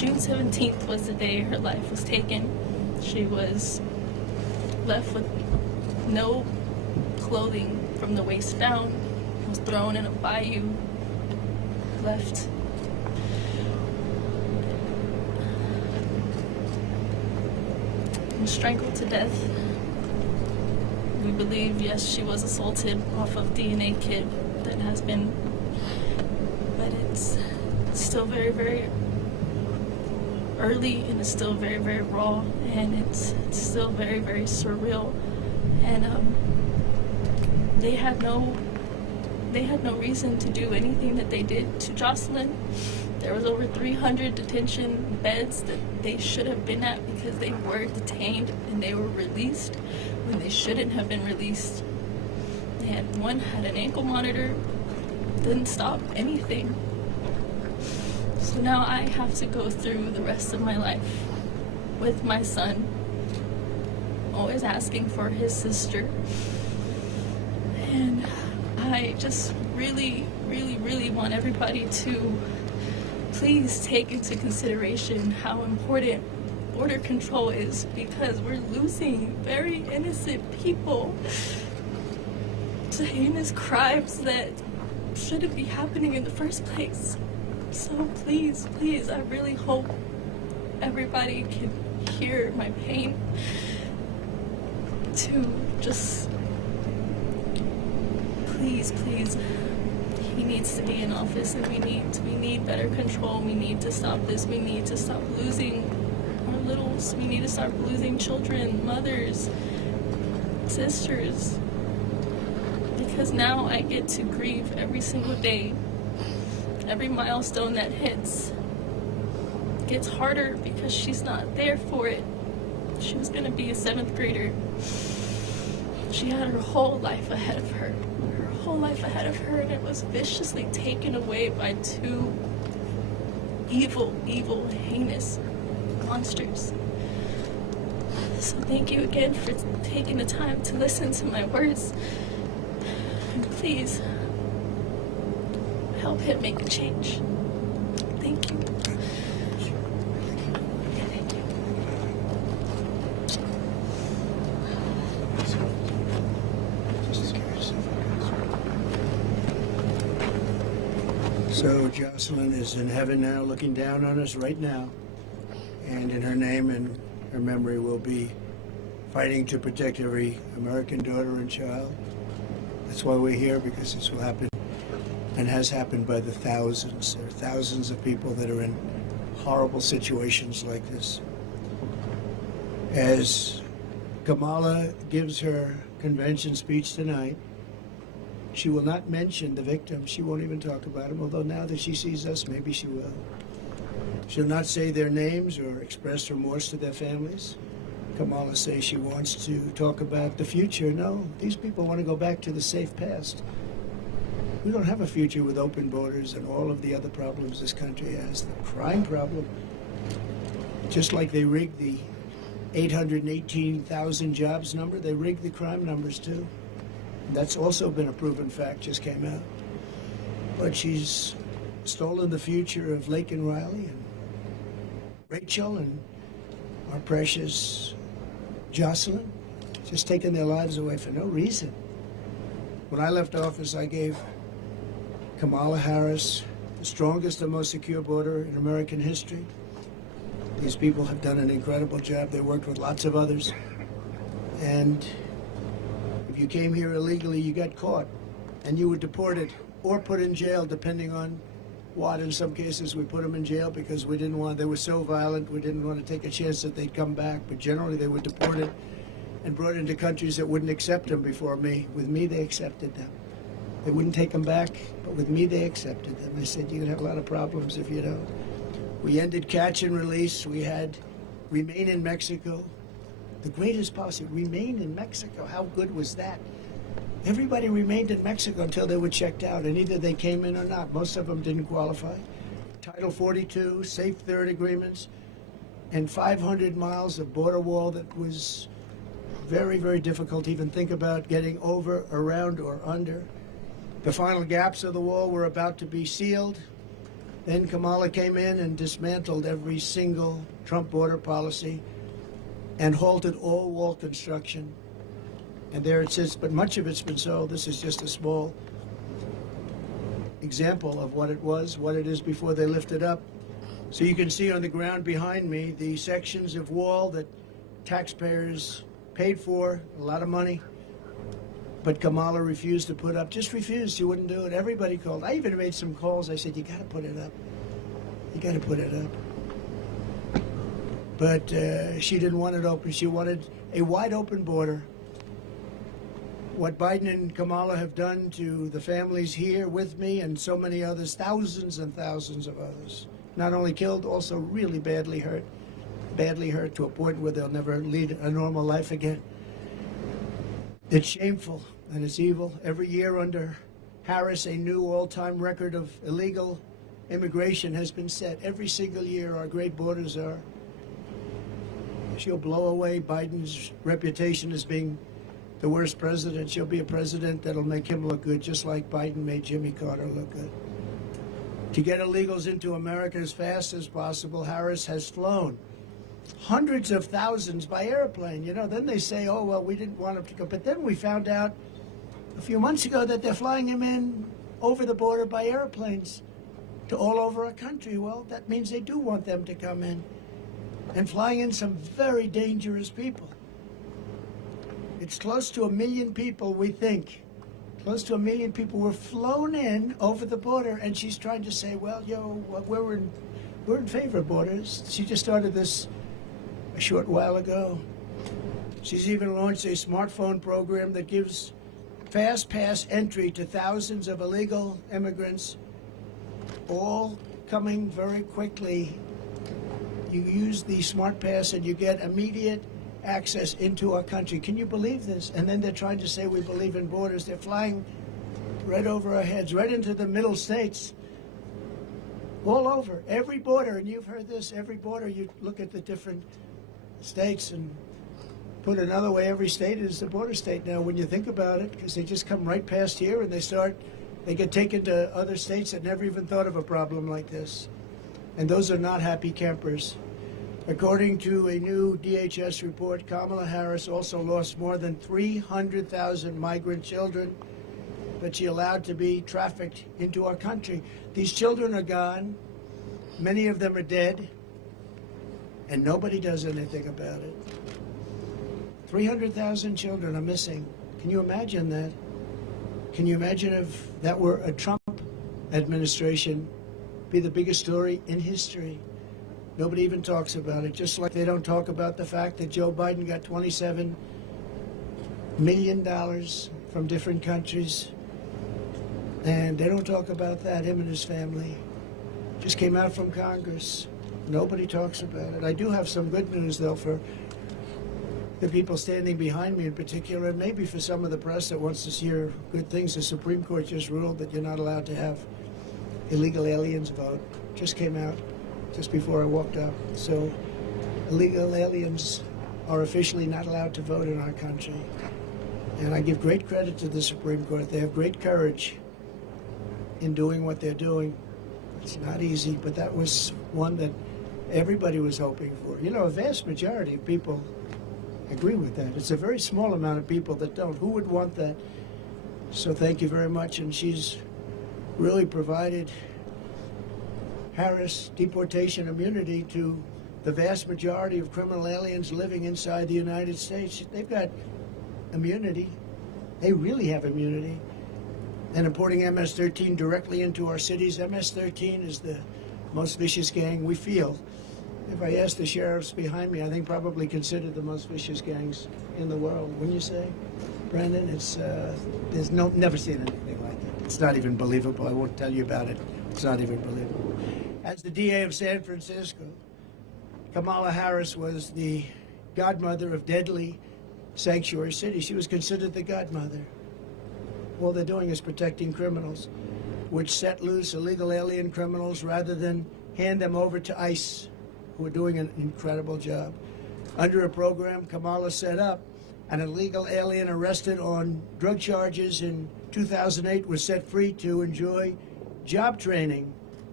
June 17th was the day her life was taken. She was left with no clothing from the waist down, was thrown in a bayou, left and strangled to death. We believe, yes, she was assaulted off of DNA kit that has been, but it's still very, very early, and it's still very, very raw, and it's still very, very surreal. And they had no reason to do anything that they did to Jocelyn. There was over 300 detention beds that they should have been at because they were detained and they were released when they shouldn't have been released. One had an ankle monitor, didn't stop anything. So now I have to go through the rest of my life with my son, always asking for his sister. And I just really, really, really want everybody to please take into consideration how important border control is, because we're losing very innocent people to heinous crimes that shouldn't be happening in the first place. So please, please, I really hope everybody can hear my pain, to just please, please, he needs to be in office, and we need better control. We need to stop this. We need to stop losing our littles. We need to start losing children, mothers, sisters, because now I get to grieve every single day. Every milestone that hits gets harder because she's not there for it. She was going to be a 7th grader. She had her whole life ahead of her. Her whole life ahead of her, and it was viciously taken away by 2 evil, evil, heinous monsters. So thank you again for taking the time to listen to my words. And please, help him make a change. Thank you. So Jocelyn is in heaven now, looking down on us right now. And in her name and her memory, we'll be fighting to protect every American daughter and child. That's why we're here, because this will happen and has happened by the thousands. There are thousands of people that are in horrible situations like this. As Kamala gives her convention speech tonight, she will not mention the victims. She won't even talk about them, although now that she sees us, maybe she will. She'll not say their names or express remorse to their families. Kamala says she wants to talk about the future. No, these people want to go back to the safe past. We don't have a future with open borders and all of the other problems this country has. The crime problem, just like they rigged the 818,000 jobs number, they rigged the crime numbers too. That's also been a proven fact, just came out. But she's stolen the future of Lake and Riley and Rachel and our precious Jocelyn, just taking their lives away for no reason. When I left office, I gave Kamala Harris the strongest and most secure border in American history. These people have done an incredible job. They worked with lots of others. And if you came here illegally, you got caught and you were deported or put in jail, depending on what. In some cases, we put them in jail because we didn't want, they were so violent, we didn't want to take a chance that they'd come back. But generally, they were deported and brought into countries that wouldn't accept them before me. With me, they accepted them. They wouldn't take them back, but with me, they accepted them. I said, you're going to have a lot of problems if you don't. We ended catch and release. We had remain in Mexico. The greatest policy, remain in Mexico. How good was that? Everybody remained in Mexico until they were checked out, and either they came in or not. Most of them didn't qualify. Title 42, Safe Third agreements, and 500 miles of border wall that was very, very difficult to even think about getting over, around, or under. The final gaps of the wall were about to be sealed. Then Kamala came in and dismantled every single Trump border policy and halted all wall construction. And there it sits, but much of it's been sold. This is just a small example of what it was, what it is before they lift it up. So you can see on the ground behind me the sections of wall that taxpayers paid for, a lot of money. But Kamala refused to put up, just refused. She wouldn't do it. Everybody called. I even made some calls. I said, you got to put it up. You got to put it up. But she didn't want it open. She wanted a wide open border. What Biden and Kamala have done to the families here with me and so many others, thousands and thousands of others, not only killed, also really badly hurt to a point where they'll never lead a normal life again. It's shameful and it's evil. Every year under Harris, a new all-time record of illegal immigration has been set. Every single year our great borders are. She'll blow away Biden's reputation as being the worst president. She'll be a president that'll make him look good, just like Biden made Jimmy Carter look good. To get illegals into America as fast as possible, Harris has flown hundreds of thousands by airplane. You know, then they say, oh, well, we didn't want them to go. But then we found out a few months ago that they're flying them in over the border by airplanes to all over our country. Well, that means they do want them to come in, and flying in some very dangerous people. It's close to 1 million people, we think. Close to 1 million people were flown in over the border, and she's trying to say, well, we're in favor of borders. She just started this a short while ago. She's even launched a smartphone program that gives fast pass entry to thousands of illegal immigrants, all coming very quickly. You use the smart pass and you get immediate access into our country. Can you believe this? And then they're trying to say we believe in borders. They're flying right over our heads, right into the middle states, all over, every border. And you've heard this, every border, you look at the different states, and put another way, every state is a border state now when you think about it, because they just come right past here and they get taken to other states that never even thought of a problem like this. And those are not happy campers. According to a new DHS report, Kamala Harris also lost more than 300,000 migrant children that she allowed to be trafficked into our country. These children are gone. Many of them are dead. And nobody does anything about it. 300,000 children are missing. Can you imagine that? Can you imagine if that were a Trump administration? Be the biggest story in history. Nobody even talks about it, just like they don't talk about the fact that Joe Biden got $27 million from different countries. And they don't talk about that, him and his family. Just came out from Congress. Nobody talks about it. I do have some good news, though, for the people standing behind me in particular, and maybe for some of the press that wants to hear good things. The Supreme Court just ruled that you're not allowed to have illegal aliens vote. Just came out just before I walked up. So illegal aliens are officially not allowed to vote in our country. And I give great credit to the Supreme Court. They have great courage in doing what they're doing. It's not easy, but that was one that everybody was hoping for. You know, a vast majority of people agree with that. It's a very small amount of people that don't. Who would want that? So thank you very much. And she's really provided Harris deportation immunity to the vast majority of criminal aliens living inside the United States. They've got immunity. They really have immunity. And importing MS-13 directly into our cities. MS-13 is the most vicious gang we feel. If I ask the sheriffs behind me, I think probably considered the most vicious gangs in the world. Wouldn't you say, Brandon? It's never seen anything like it. It's not even believable. I won't tell you about it. It's not even believable. As the DA of San Francisco, Kamala Harris was the godmother of deadly sanctuary cities. She was considered the godmother. All they're doing is protecting criminals, which set loose illegal alien criminals rather than hand them over to ICE, who are doing an incredible job. Under a program Kamala set up, an illegal alien arrested on drug charges in 2008 was set free to enjoy job training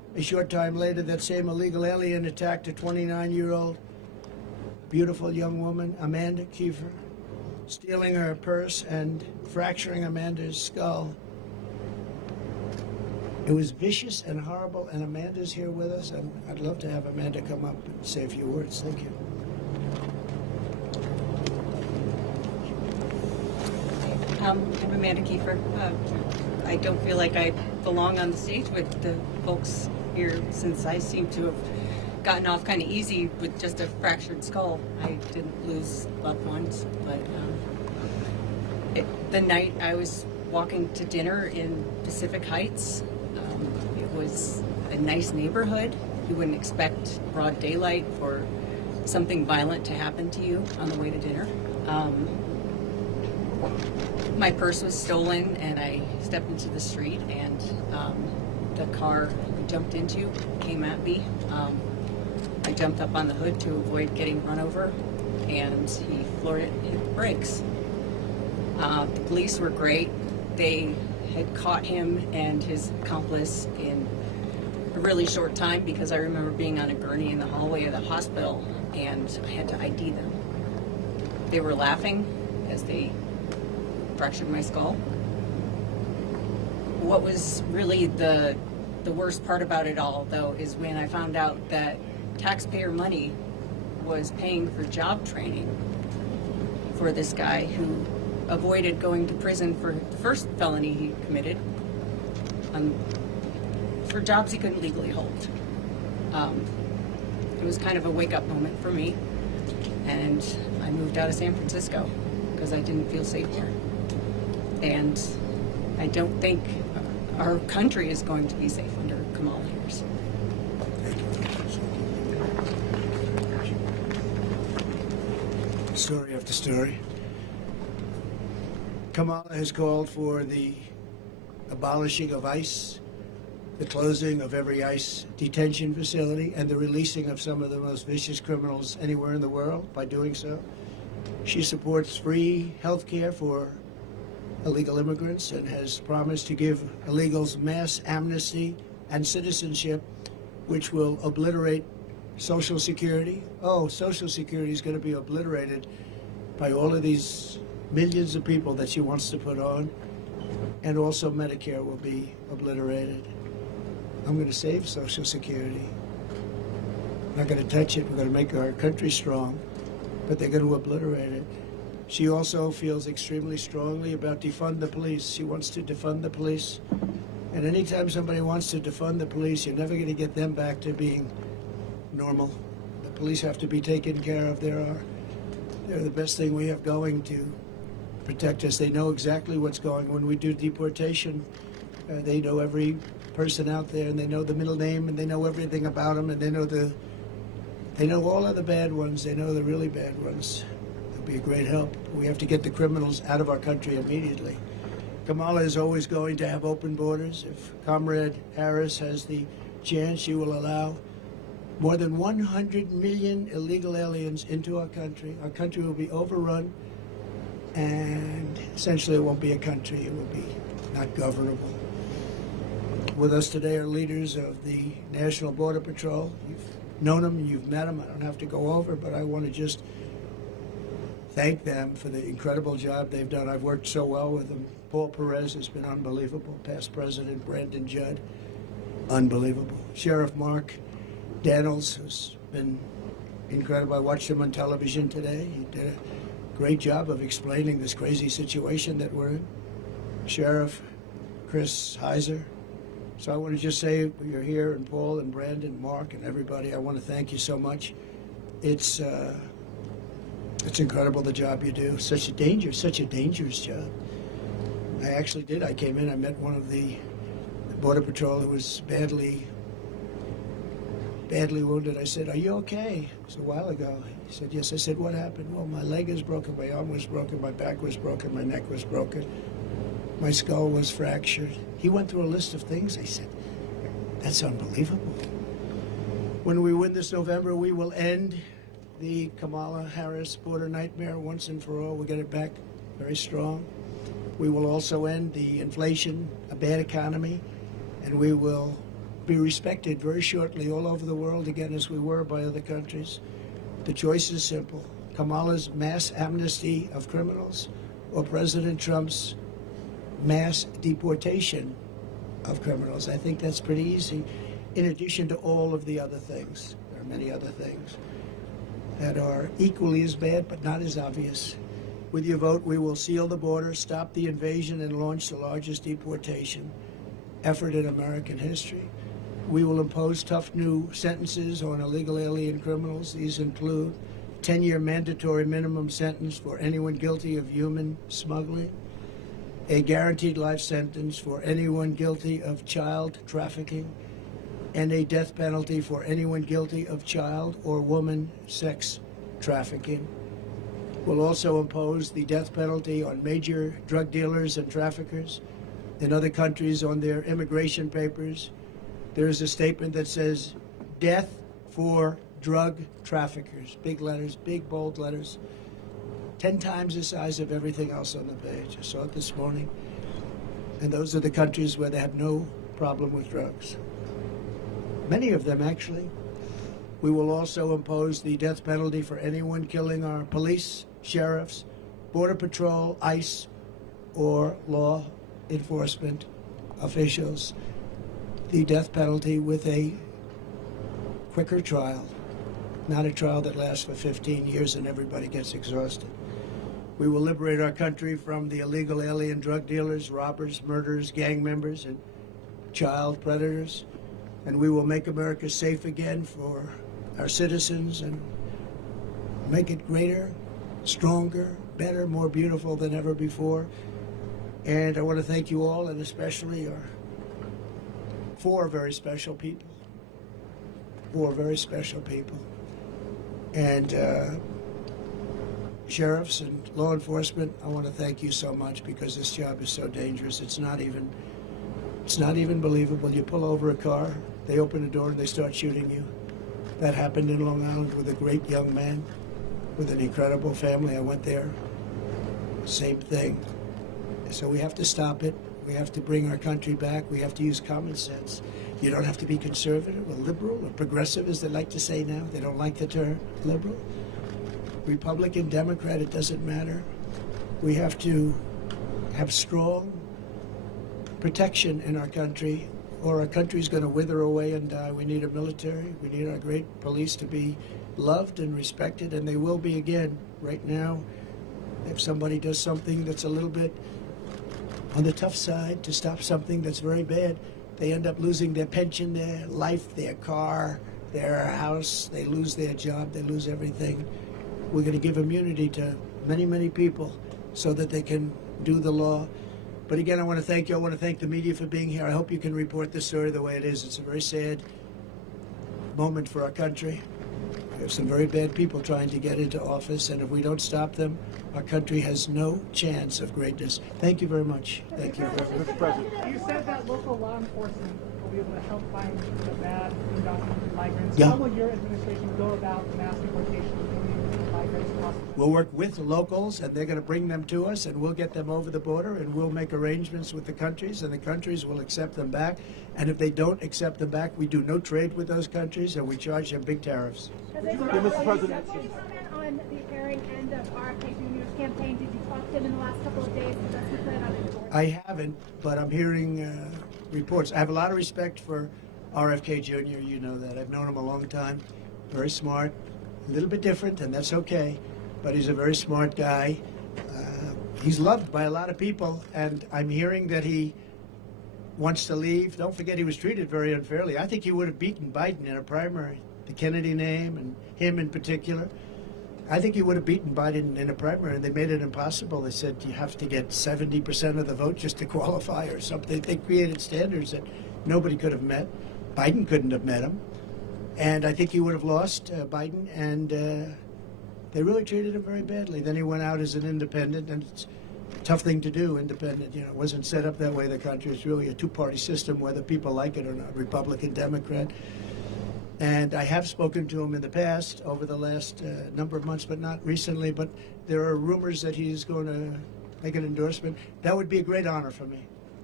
A short time later, that same illegal alien attacked a 29-year-old beautiful young woman, Amanda Kiefer, stealing her purse and fracturing Amanda's skull. It was vicious and horrible, and Amanda's here with us, and I'd love to have Amanda come up and say a few words. Thank you. I'm Amanda Kiefer. I don't feel like I belong on the stage with the folks here, since I seem to have gotten off kind of easy with just a fractured skull. I didn't lose loved ones, but the night I was walking to dinner in Pacific Heights, it was a nice neighborhood. You wouldn't expect broad daylight for something violent to happen to you on the way to dinner. My purse was stolen, and I stepped into the street, and the car I jumped into came at me. I jumped up on the hood to avoid getting run over, and he floored it and hit the brakes. The police were great. They had caught him and his accomplice in a really short time, because I remember being on a gurney in the hallway of the hospital, and I had to ID them. They were laughing as they fractured my skull. What was really the worst part about it all, though, is when I found out that taxpayer money was paying for job training for this guy who avoided going to prison for the first felony he committed, for jobs he couldn't legally hold. It was kind of a wake-up moment for me, and I moved out of San Francisco because I didn't feel safe here. And I don't think our country is going to be safe under Kamala Harris. Story after story. Kamala has called for the abolishing of ICE, the closing of every ICE detention facility, and the releasing of some of the most vicious criminals anywhere in the world by doing so. She supports free health care for illegal immigrants and has promised to give illegals mass amnesty and citizenship, which will obliterate Social Security. Oh, Social Security is going to be obliterated by all of these millions of people that she wants to put on, and also Medicare will be obliterated. I'm going to save Social Security. I'm not going to touch it. We're going to make our country strong, but they're going to obliterate it. She also feels extremely strongly about defund the police. She wants to defund the police. And anytime somebody wants to defund the police, you're never going to get them back to being normal. The police have to be taken care of. They're the best thing we have going to protect us. They know exactly what's going on. When we do deportation, they know every person out there, and they know the middle name, and they know everything about them, and they know all of the bad ones. They know the really bad ones. Be a great help. We have to get the criminals out of our country immediately. Kamala is always going to have open borders. If Comrade Harris has the chance, she will allow more than 100 million illegal aliens into our country. Our country will be overrun, and essentially it won't be a country. It will be not governable. With us today are leaders of the National Border Patrol. You've known them, you've met them. I don't have to go over, but I want to just thank them for the incredible job they've done. I've worked so well with them. Paul Perez has been unbelievable. Past President Brandon Judd, unbelievable. Sheriff Mark Daniels has been incredible. I watched him on television today. He did a great job of explaining this crazy situation that we're in. Sheriff Chris Heiser. So I want to just say you're here, and Paul and Brandon, Mark, and everybody, I want to thank you so much. It's incredible the job you do. Such a dangerous job. I actually did. I came in, I met one of the Border Patrol who was badly wounded. I said, "Are you okay?" It was a while ago. He said, "Yes." I said, "What happened?" "Well, my leg is broken, my arm was broken, my back was broken, my neck was broken, my skull was fractured." He went through a list of things. I said, "That's unbelievable." When we win this November, we will end the Kamala Harris border nightmare once and for all. We'll get it back very strong. We will also end the inflation, a bad economy, and we will be respected very shortly all over the world again, as we were by other countries. The choice is simple: Kamala's mass amnesty of criminals, or President Trump's mass deportation of criminals. I think that's pretty easy, in addition to all of the other things. There are many other things that are equally as bad, but not as obvious. With your vote, we will seal the border, stop the invasion, and launch the largest deportation effort in American history. We will impose tough new sentences on illegal alien criminals. These include 10-year mandatory minimum sentence for anyone guilty of human smuggling, a guaranteed life sentence for anyone guilty of child trafficking, and a death penalty for anyone guilty of child or woman sex trafficking. We'll also impose the death penalty on major drug dealers and traffickers. In other countries, on their immigration papers, there is a statement that says, "Death for drug traffickers." Big letters, big bold letters. 10 times the size of everything else on the page. I saw it this morning. And those are the countries where they have no problem with drugs. Many of them, actually. We will also impose the death penalty for anyone killing our police, sheriffs, border patrol, ICE, or law enforcement officials. The death penalty with a quicker trial, not a trial that lasts for 15 years and everybody gets exhausted. We will liberate our country from the illegal alien drug dealers, robbers, murderers, gang members, and child predators. And we will make America safe again for our citizens and make it greater, stronger, better, more beautiful than ever before. And I want to thank you all, and especially our 4 very special people. 4 very special people. And sheriffs and law enforcement, I want to thank you so much, because this job is so dangerous. It's not even believable. You pull over a car, they open the door and they start shooting you. That happened in Long Island with a great young man with an incredible family. I went there. Same thing. So we have to stop it. We have to bring our country back. We have to use common sense. You don't have to be conservative or liberal or progressive, as they like to say now. They don't like the term liberal. Republican, Democrat, it doesn't matter. We have to have strong protection in our country, or our country's going to wither away and die. We need a military. We need our great police to be loved and respected, and they will be again. Right now, if somebody does something that's a little bit on the tough side to stop something that's very bad, they end up losing their pension, their life, their car, their house. They lose their job. They lose everything. We're going to give immunity to many, many people so that they can do the law. But again, I want to thank you. I want to thank the media for being here. I hope you can report this story the way it is. It's a very sad moment for our country. We have some very bad people trying to get into office, and if we don't stop them, our country has no chance of greatness. Thank you very much. Thank you. Mr. President. You said that local law enforcement will be able to help find the bad undocumented migrants. Yeah. How will your administration go about mass deportation of migrants across the country? We'll work with locals, and they're going to bring them to us, and we'll get them over the border, and we'll make arrangements with the countries, and the countries will accept them back. And if they don't accept them back, we do no trade with those countries, and we charge them big tariffs. Mr. President. Can you comment on the airing end of RFK Jr.'s campaign? Did you talk to him in the last couple of days? Does he plan on endorsing? I haven't, but I'm hearing reports. I have a lot of respect for RFK Jr., you know that. I've known him a long time. Very smart, a little bit different, and that's okay, but he's a very smart guy. He's loved by a lot of people, and I'm hearing that he wants to leave. Don't forget, he was treated very unfairly. I think he would have beaten Biden in a primary. The Kennedy name, and him in particular. I think he would have beaten Biden in a primary, and they made it impossible. They said you have to get 70% of the vote just to qualify or something. They created standards that nobody could have met. Biden couldn't have met him. And I think he would have lost Biden, and they really treated him very badly. Then he went out as an independent, and it's a tough thing to do, independent. You know, it wasn't set up that way. The country is really a two-party system, whether people like it or not, Republican, Democrat. And I have spoken to him in the past, over the last number of months, but not recently. But there are rumors that he's going to make an endorsement. That would be a great honor for me.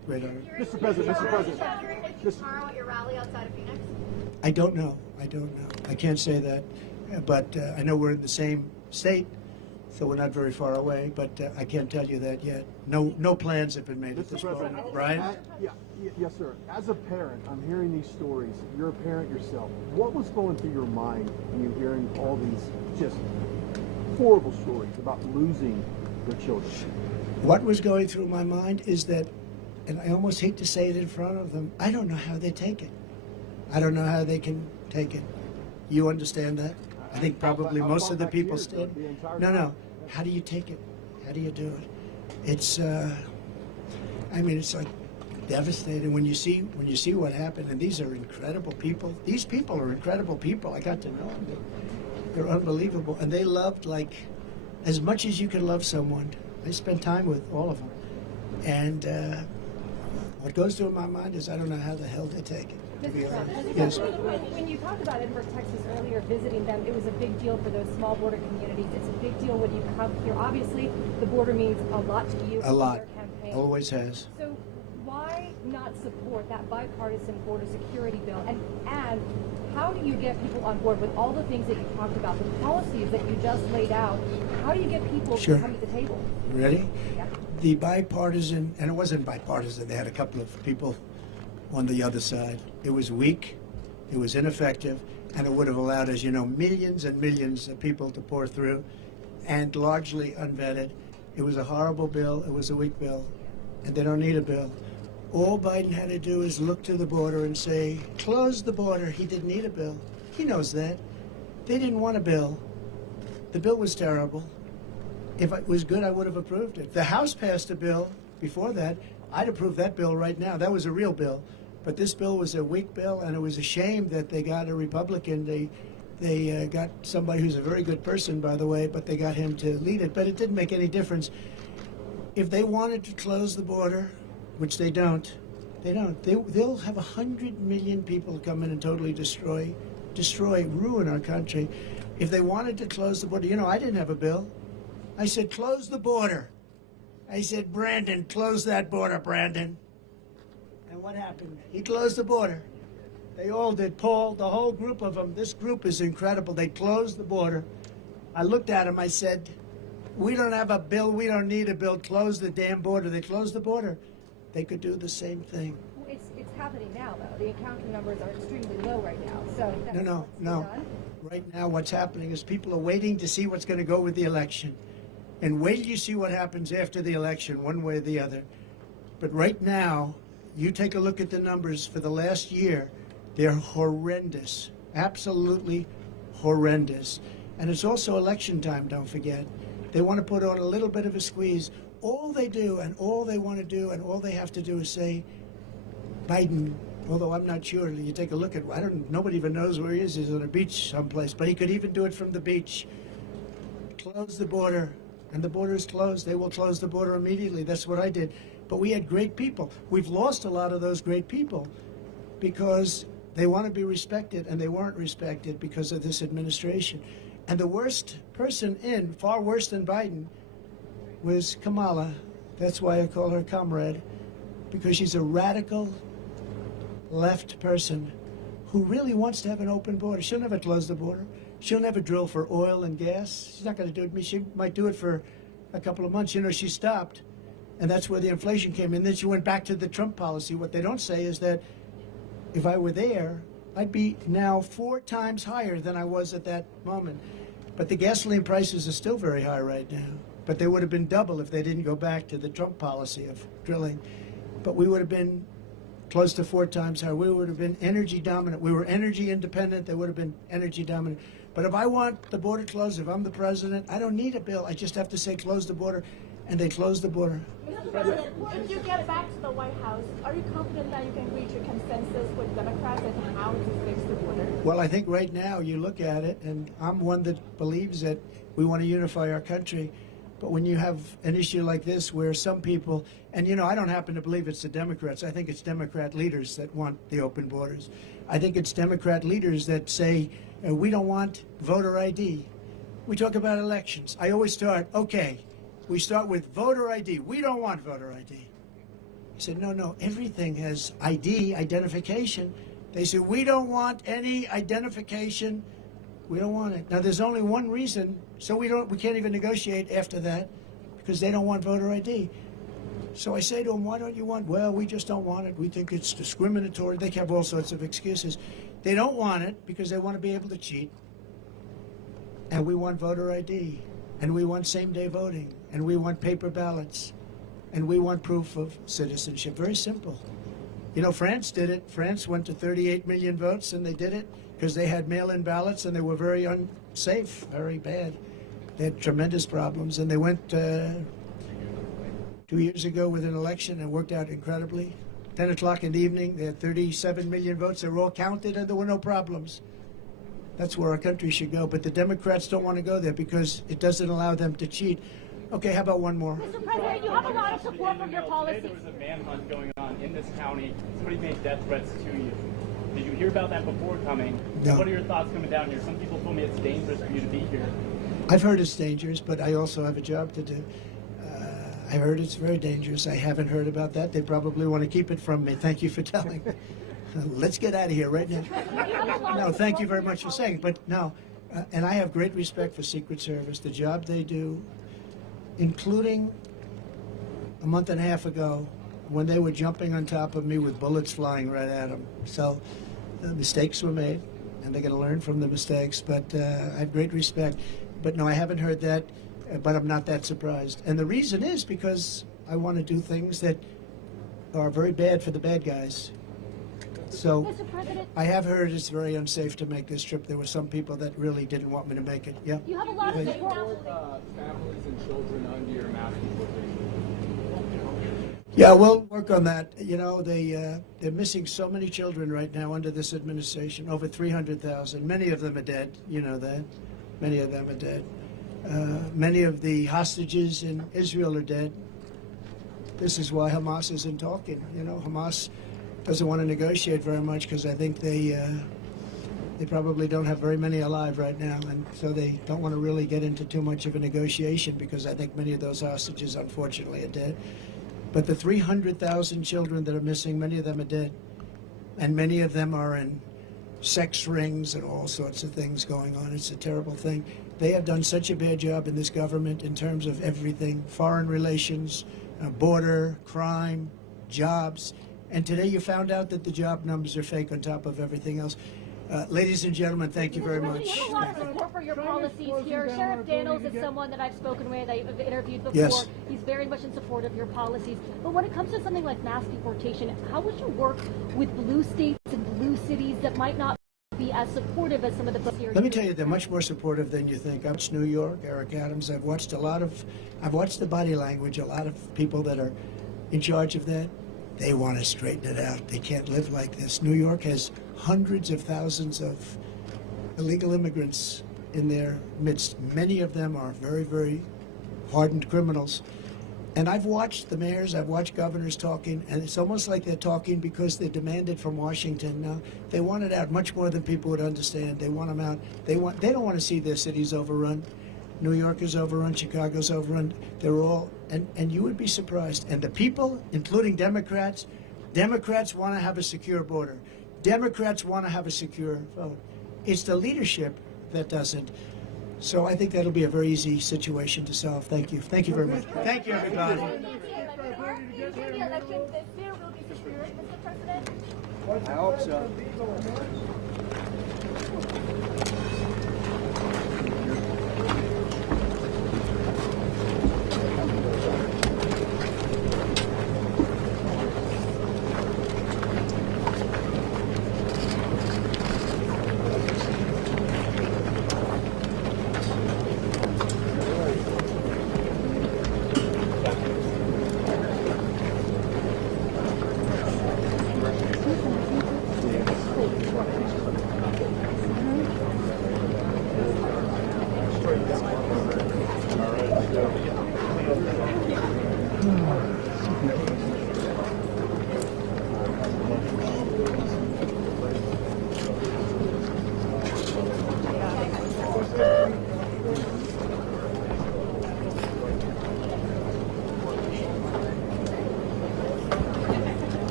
Great honor. Mr. President, Tomorrow at your rally outside of Phoenix? I don't know. I can't say that. But I know we're in the same state, so we're not very far away, but I can't tell you that yet. No plans have been made at this moment. Brian? Yes, sir. As a parent, I'm hearing these stories. You're a parent yourself. What was going through your mind when you're hearing all these just horrible stories about losing your children? What was going through my mind is that, and I almost hate to say it in front of them, I don't know how they take it. I don't know how they can take it. You understand that? I think probably most of the people still. No. How do you take it? How do you do it? It's, I mean, it's like devastating when you see what happened. And these are incredible people. These people are incredible people. I got to know them. They're unbelievable, and they loved like as much as you can love someone. I spent time with all of them, and what goes through my mind is I don't know how the hell they take it. Yes. When you talked about Edinburgh, Texas earlier, visiting them, it was a big deal for those small border communities. It's a big deal when you come here. Obviously, the border means a lot to you. A lot. Your campaign. Always has. So why not support that bipartisan border security bill? And how do you get people on board with all the things that you talked about, the policies that you just laid out? How do you get people to come to the table? Ready? Yeah. The bipartisan, and it wasn't bipartisan, they had a couple of people on the other side. It was weak, it was ineffective, and it would have allowed, as you know, millions and millions of people to pour through, and largely unvetted. It was a horrible bill, it was a weak bill, and they don't need a bill. All Biden had to do is look to the border and say, close the border. He didn't need a bill. He knows that. They didn't want a bill. The bill was terrible. If it was good, I would have approved it. The House passed a bill before that. I'd approve that bill right now. That was a real bill. But this bill was a weak bill, and it was a shame that they got a Republican. They got somebody who's a very good person, by the way, but they got him to lead it. But it didn't make any difference. If they wanted to close the border, which they don't. They'll have 100 million people come in and totally destroy, ruin our country. If they wanted to close the border, you know, I didn't have a bill. I said, close the border. I said, Brandon, close that border, Brandon. And what happened? He closed the border. They all did. Paul, the whole group of them, this group is incredible. They closed the border. I looked at him, I said, we don't have a bill, we don't need a bill, close the damn border. They closed the border. They could do the same thing. It's happening now, though. The encounter numbers are extremely low right now. So No. Right now, what's happening is people are waiting to see what's going to go with the election. And wait till you see what happens after the election, one way or the other. But right now, you take a look at the numbers for the last year. They're horrendous. Absolutely horrendous. And it's also election time, don't forget. They want to put on a little bit of a squeeze. All they do and all they want to do and all they have to do is say, Biden, although I'm not sure, you take a look at, nobody even knows where he is. He's on a beach someplace, but he could even do it from the beach. Close the border, and the border is closed. They will close the border immediately. That's what I did. But we had great people. We've lost a lot of those great people because they want to be respected, and they weren't respected because of this administration. And the worst person in, far worse than Biden, was Kamala. That's why I call her comrade, because she's a radical left person who really wants to have an open border. She'll never close the border. She'll never drill for oil and gas. She's not going to do it. She might do it for a couple of months. You know, she stopped, and that's where the inflation came in. Then she went back to the Trump policy. What they don't say is that if I were there, I'd be now 4 times higher than I was at that moment. But the gasoline prices are still very high right now. But they would have been double if they didn't go back to the Trump policy of drilling. But we would have been close to 4 times higher. We would have been energy dominant. We were energy independent. They would have been energy dominant. But if I want the border closed, if I'm the president, I don't need a bill. I just have to say close the border, and they close the border. Mr. President, if you get back to the White House, are you confident that you can reach a consensus with Democrats and how to fix the border? Well, I think right now you look at it, and I'm one that believes that we want to unify our country. But when you have an issue like this where some people, and you know, I don't happen to believe it's the Democrats. I think it's Democrat leaders that want the open borders. I think it's Democrat leaders that say, we don't want voter ID. We talk about elections. I always start, okay, we start with voter ID. We don't want voter ID. said, no, everything has ID, identification. They said, we don't want any identification. We don't want it. Now, there's only one reason, so we can't even negotiate after that, because they don't want voter ID. So I say to them, why don't you want? Well, we just don't want it. We think it's discriminatory. They have all sorts of excuses. They don't want it because they want to be able to cheat. And we want voter ID. And we want same-day voting. And we want paper ballots. And we want proof of citizenship. Very simple. You know, France did it. France went to 38 million votes, and they did it because they had mail-in ballots, and they were very unsafe, very bad. They had tremendous problems, and they went 2 years ago with an election and worked out incredibly. 10 o'clock in the evening, they had 37 million votes. They were all counted, and there were no problems. That's where our country should go. But the Democrats don't want to go there because it doesn't allow them to cheat. Okay, how about one more? Mr. President, you have a lot of support from your policy. Today there was a manhunt going on in this county. Somebody made death threats to you. Did you hear about that before coming? No. And what are your thoughts coming down here? Some people told me it's dangerous for you to be here. I've heard it's dangerous, but I also have a job to do. I heard it's very dangerous. I haven't heard about that. They probably want to keep it from me. Thank you for telling me. Let's get out of here right now. No, thank you very much for saying. But no, and I have great respect for Secret Service, the job they do, including a month and a half ago when they were jumping on top of me with bullets flying right at them. So mistakes were made, and they're going to learn from the mistakes. But I have great respect. But no, I haven't heard that. But I'm not that surprised. And the reason is because I want to do things that are very bad for the bad guys. So Mr. President, I have heard it's very unsafe to make this trip. There were some people that really didn't want me to make it. Yeah. you have a lot of Please. support. Families and children under your mass deportation. Yeah, we'll work on that. You know, they're missing so many children right now under this administration, over 300,000. Many of them are dead. You know that. Many of them are dead. Many of the hostages in Israel are dead. This is why Hamas isn't talking. You know, Hamas doesn't want to negotiate very much because I think they probably don't have very many alive right now, and so they don't want to really get into too much of a negotiation because I think many of those hostages, unfortunately, are dead. But the 300,000 children that are missing, many of them are dead, and many of them are in sex rings and all sorts of things going on. It's a terrible thing. They have done such a bad job in this government in terms of everything, foreign relations, border, crime, jobs. And today you found out that the job numbers are fake on top of everything else. Ladies and gentlemen, thank you very much. You have a lot of support for your policies here. Sheriff Daniels is someone that I've spoken with, I've interviewed before. Yes. He's very much in support of your policies. But when it comes to something like mass deportation, how would you work with blue states and blue cities that might not be as supportive as some of the here? Let me tell you, they're much more supportive than you think. I've watched New York, Eric Adams. I've watched the body language, a lot of people that are in charge of that. They want to straighten it out. They can't live like this. New York has hundreds of thousands of illegal immigrants in their midst. Many of them are very, very hardened criminals. And I've watched the mayors, I've watched governors talking, and it's almost like they're talking because they demand it from Washington. Now, they want it out much more than people would understand. They want them out. They don't want to see their cities overrun. New York is overrun, Chicago's overrun. They're all, and you would be surprised. And the people, including Democrats want to have a secure border. Democrats want to have a secure vote. It's the leadership that doesn't. So I think that'll be a very easy situation to solve. Thank you. Thank you very much. Thank you, everybody. Do you think the election this year will be secured, Mr. President? I hope so.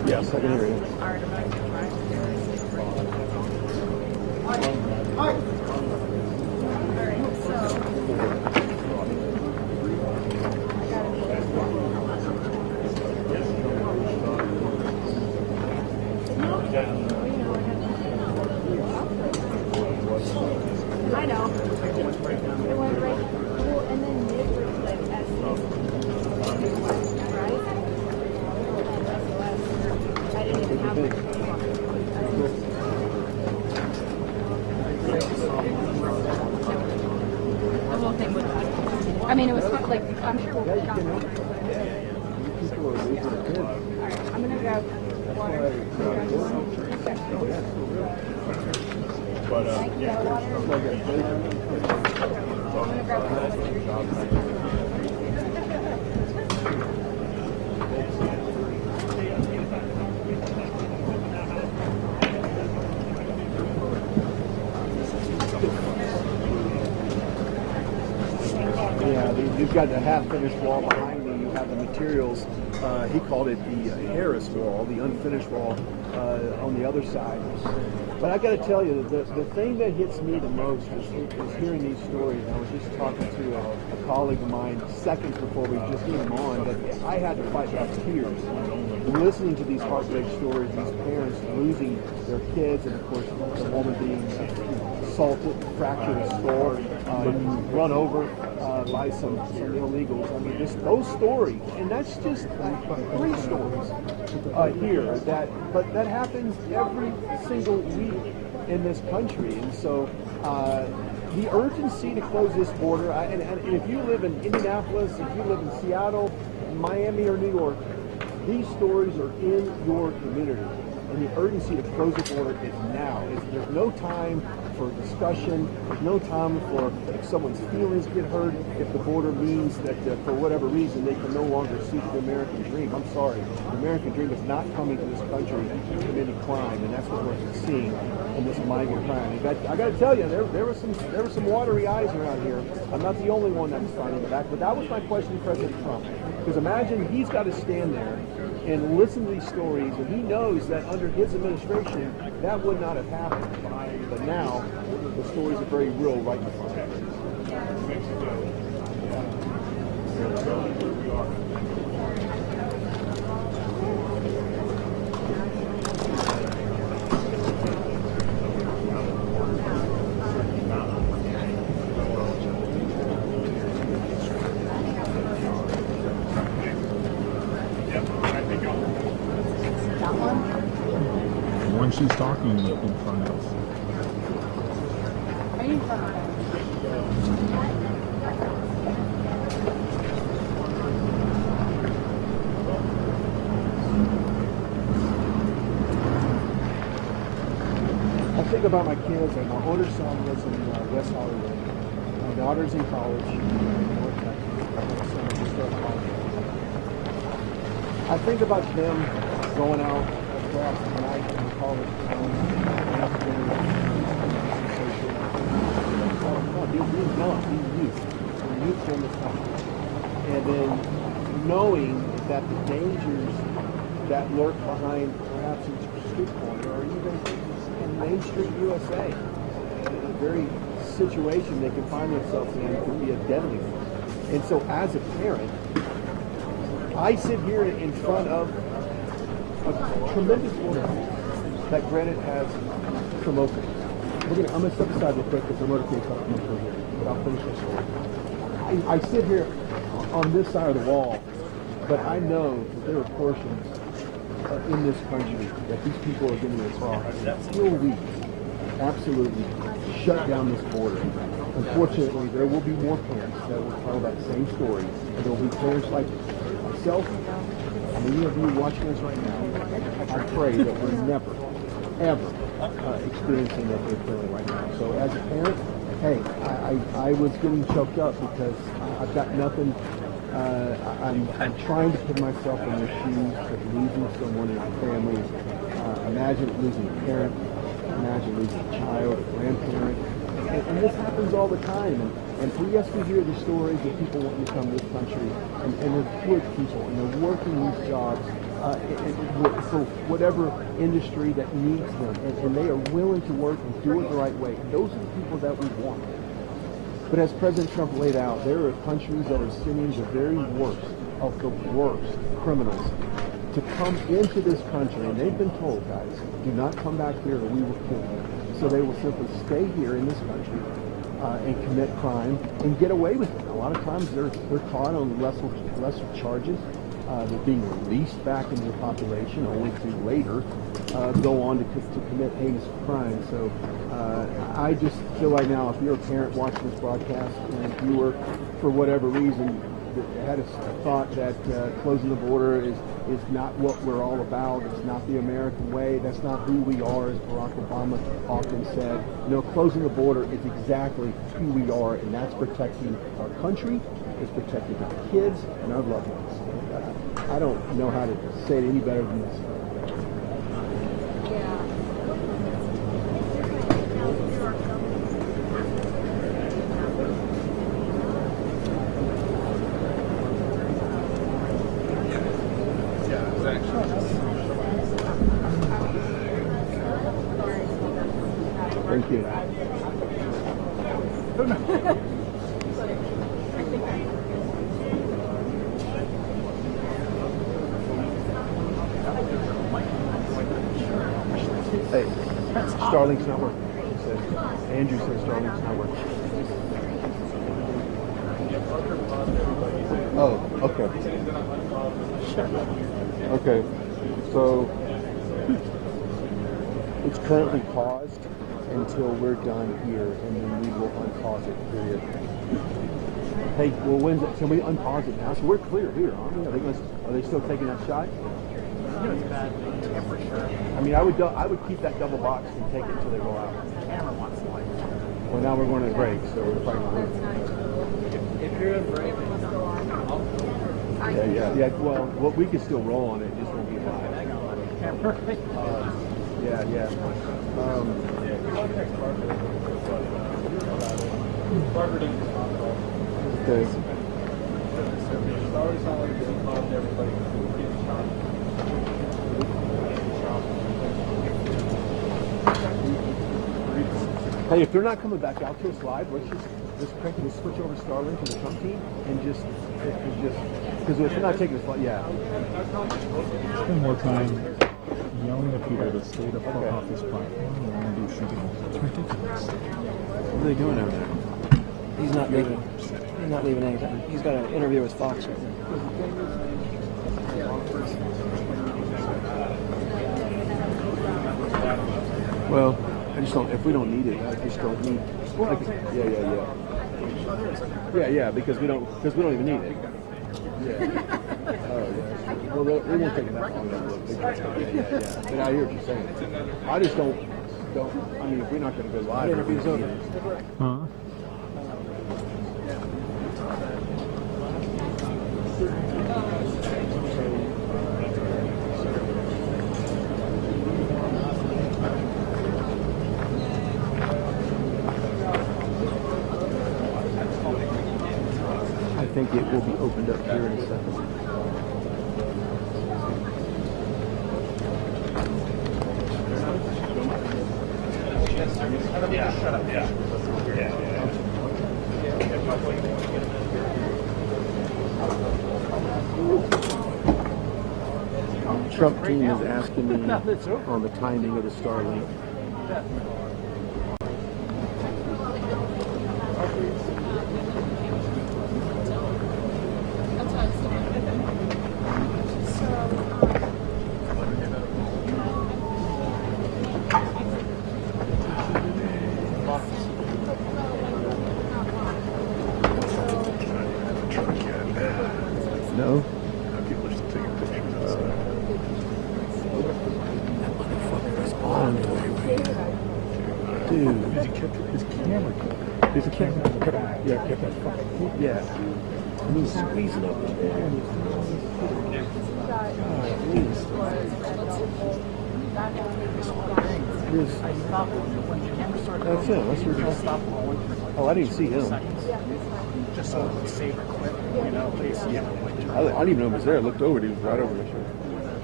Yes, I can hear you. I know. It went right. Well, and then Nick was like SOS, right? SOS. I didn't even have it. The whole thing was bad. I mean, it was fun. Like, I'm sure we'll be gone. Alright, I'm gonna grab water. But Yeah, water. I'm gonna grab water. Yeah, you've got the half-finished wall behind me. You have the materials. He called it the Harris wall, the unfinished wall on the other side. But I got to tell you, the thing that hits me the most is hearing these stories. I was just talking to a colleague of mine seconds before we just came on that I had to fight back tears listening to these heartbreak stories, these parents losing their kids, and of course the woman being assaulted, fractured her skull, run over by some illegals. I mean, just those stories, and that's just 3 stories here. But that happens every single week in this country, and so the urgency to close this border. And if you live in Indianapolis, if you live in Seattle, Miami, or New York, these stories are in your community, and the urgency to close the border is now. There's no time for discussion. There's no time for if someone's feelings get hurt, if the border means that for whatever reason they can no longer seek the American dream. I'm sorry. The American dream is not coming to this country to commit crime, and that's what we're seeing in this migrant crime. I got to tell you, there were some watery eyes around here. I'm not the only one that was finding back, but that was my question to President Trump. Because imagine he's got to stand there and listen to these stories, and he knows that under his administration that would not have happened. But now the stories are very real right in front of us. When she's talking in front of. Are you in front of I think about my kids, and my older son lives in West Hollywood. My daughter's in college in North Texas. My son just started college. I think about them going out across the night in the college town, these young, these youth in this country. And then knowing that the dangers that lurk behind perhaps in street corner or even in Main Street USA, a very situation they can find themselves in could be a deadly one. And so as a parent, I sit here in front of a tremendous order that Granite has promoted. I'm going to step aside real quick because I'm going to take a couple minutes over here, but I'll finish this story. I sit here on this side of the wall, but I know that there are portions in this country that these people are getting across that will absolutely shut down this border. Unfortunately, there will be more parents that will tell that same story, and there will be parents like myself, and many of you watching us right now. I pray that we're never, ever experiencing what they're feeling right now. So as a parent, hey, I was getting choked up because I've got nothing. I'm trying to put myself in the shoes of losing someone in my family. Imagine losing a parent. Imagine losing a child, a grandparent. And this happens all the time. And yes, we hear the stories of people wanting to come to this country, and they're good people, and they're working these jobs for whatever industry that needs them, and they are willing to work and do it the right way. Those are the people that we want. But as President Trump laid out, there are countries that are sending the very worst of the worst criminals to come into this country, and they've been told, guys, do not come back here or we will kill you. So they will simply stay here in this country and commit crime and get away with it. A lot of times they're caught on lesser charges. They're being released back into the population only to later go on to commit heinous crimes. So I just feel like now, if you're a parent watching this broadcast and if you were, for whatever reason, had a thought that closing the border is not what we're all about, it's not the American way, that's not who we are, as Barack Obama often said. You know, closing the border is exactly who we are, and that's protecting our country, it's protecting our kids and our loved ones. I don't know how to say it any better than this. Thank you. Hey, Starlink's not working. Andrew says Starlink's not working. Oh, okay. Okay, so it's currently paused until we're done here, and then we will unpause it, period. Hey, well, when's it? Can we unpause it now? So we're clear here, aren't we? Are they still taking that shot? It's bad temperature. I mean, I would keep that double box and take it until they roll out. The camera wants to like. Well, now we're going to break, so we're probably going to. If you're in break, yeah. Well, we can still roll on it. It just won't be live. Yeah. Okay. Hey, if they're not coming back out to us live, let's switch over Starlink to the Trump team and just because if they're not taking us live, yeah. Spend more time yelling at people to stay the fuck off this platform and want to do shooting. It's ridiculous. What are they doing over there? He's not leaving anytime. He's got an interview with Fox right now. Well, I just don't. If we don't need it, I just don't need. Like, yeah. Because we don't even need it. Yeah. Oh yeah. Well, they won't take that long to look. Yeah. But I hear what you're saying. I just don't. I mean, if we're not going to go live, interview's over. Huh? I think it will be opened up here in a second. Shut up, yeah. Trump team is asking me on the timing of the Starlink. No? People are still taking pictures. That motherfucker is on the way. Dude. Because he kept his camera going. There's a camera in the back. Yeah, kept that fucking. Yeah. And he's squeezing up in there. God, please. That's him. That's where he stopped. Oh, I didn't see him. Just so save a clip, you know, in case you have a winter. I didn't even know he was there. I looked over and he was right over my shoulder.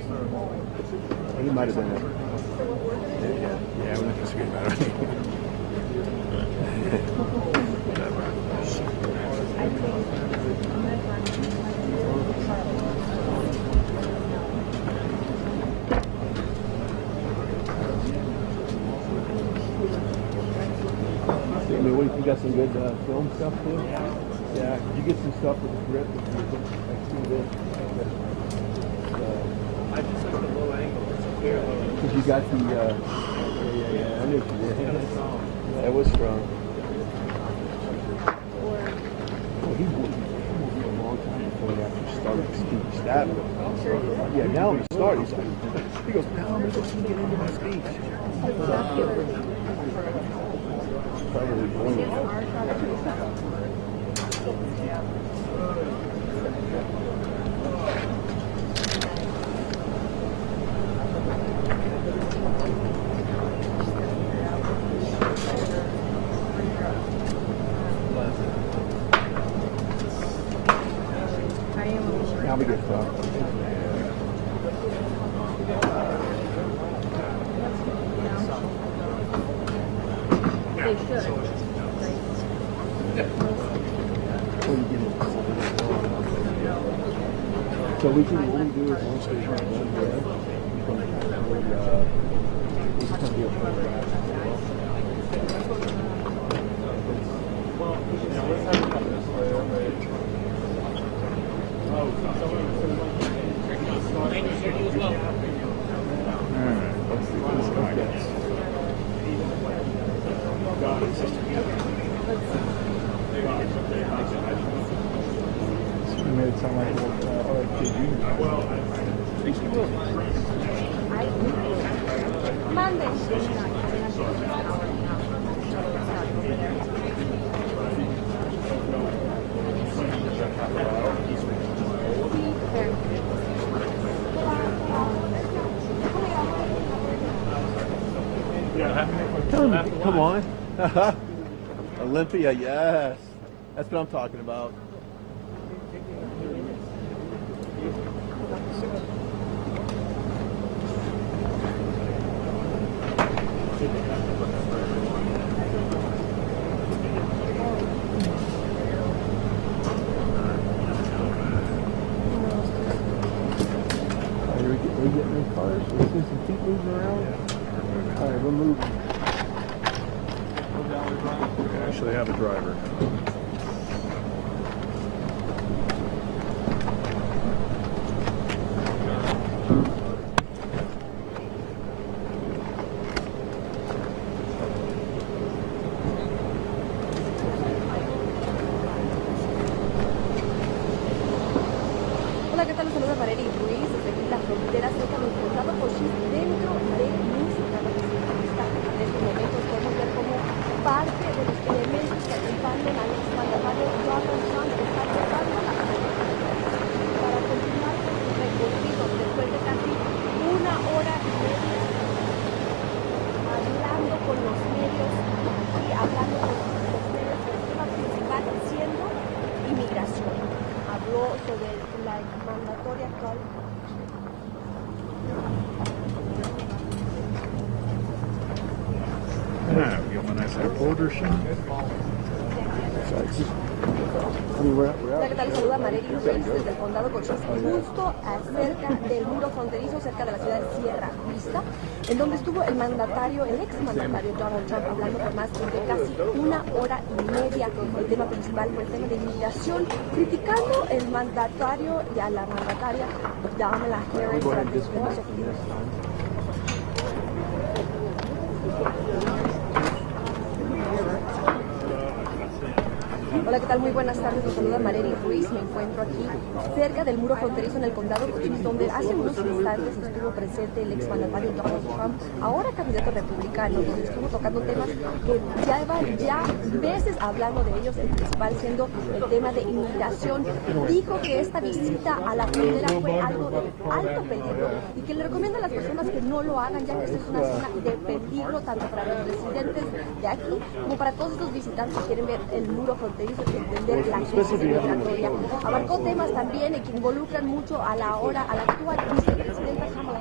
Oh, he might have been there. Yeah, we're not disagree about it. I mean, what do you think? Got some good film stuff too? Yeah. You get some stuff with the grip. That's too good. I just like the low angle. It's a clear low angle. Because you got the, yeah, I knew what you did. That was strong. Well, he moved a long time before he actually started stabbing. Yeah, now when he started, he's like, he goes, now I'm going to get into my speech. Probably brilliant. Now we get fucked. They should. So we can, what we do is once we run there, we can be a You made it sound like Come on. Olympia, yes. That's what I'm talking about. Are we getting in cars? We see some feet moving around? All right, we'll move. we actually have a driver. Hola, ¿qué tal? Los saluda Marely Ruiz desde aquí la frontera cerca del condado Cochise dentro de música. En estos momentos podemos ver como parte de los elementos que acompañan al exmandatario Donald Trump está llegando a la para continuar con su recorrido después de casi una hora y media hablando con los medios y hablando con los medios del tema principal siendo inmigración. Habló sobre la mandatoria actual. Yeah, we got a nice little border shot. Hola, ¿qué tal? Saluda Marely Ruiz desde el condado Cochise, justo cerca del muro fronterizo, cerca de la ciudad de Sierra Vista, en donde estuvo el mandatario, el exmandatario Donald Trump, hablando por más de casi una hora y media. El tema principal fue el tema de inmigración, criticando el mandatario y a la mandataria Kamala Harris durante su discurso. Hola, ¿qué tal? Muy buenas tardes. Los saluda Marely Ruiz. Me encuentro aquí cerca del muro fronterizo en el condado Cochise, donde hace unos instantes estuvo presente el exmandatario Donald Trump, ahora candidato republicano, donde estuvo tocando temas que llevan ya meses hablando de ellos, el principal siendo el tema de inmigración. Dijo que esta visita a la frontera fue algo de alto peligro y que le recomienda a las personas que no lo hagan, ya que esta es una zona de peligro tanto para los residentes de aquí como para todos estos visitantes que quieren ver el muro fronterizo y entender la crisis migratoria. Abarcó temas también que involucran mucho a la actual vicepresidenta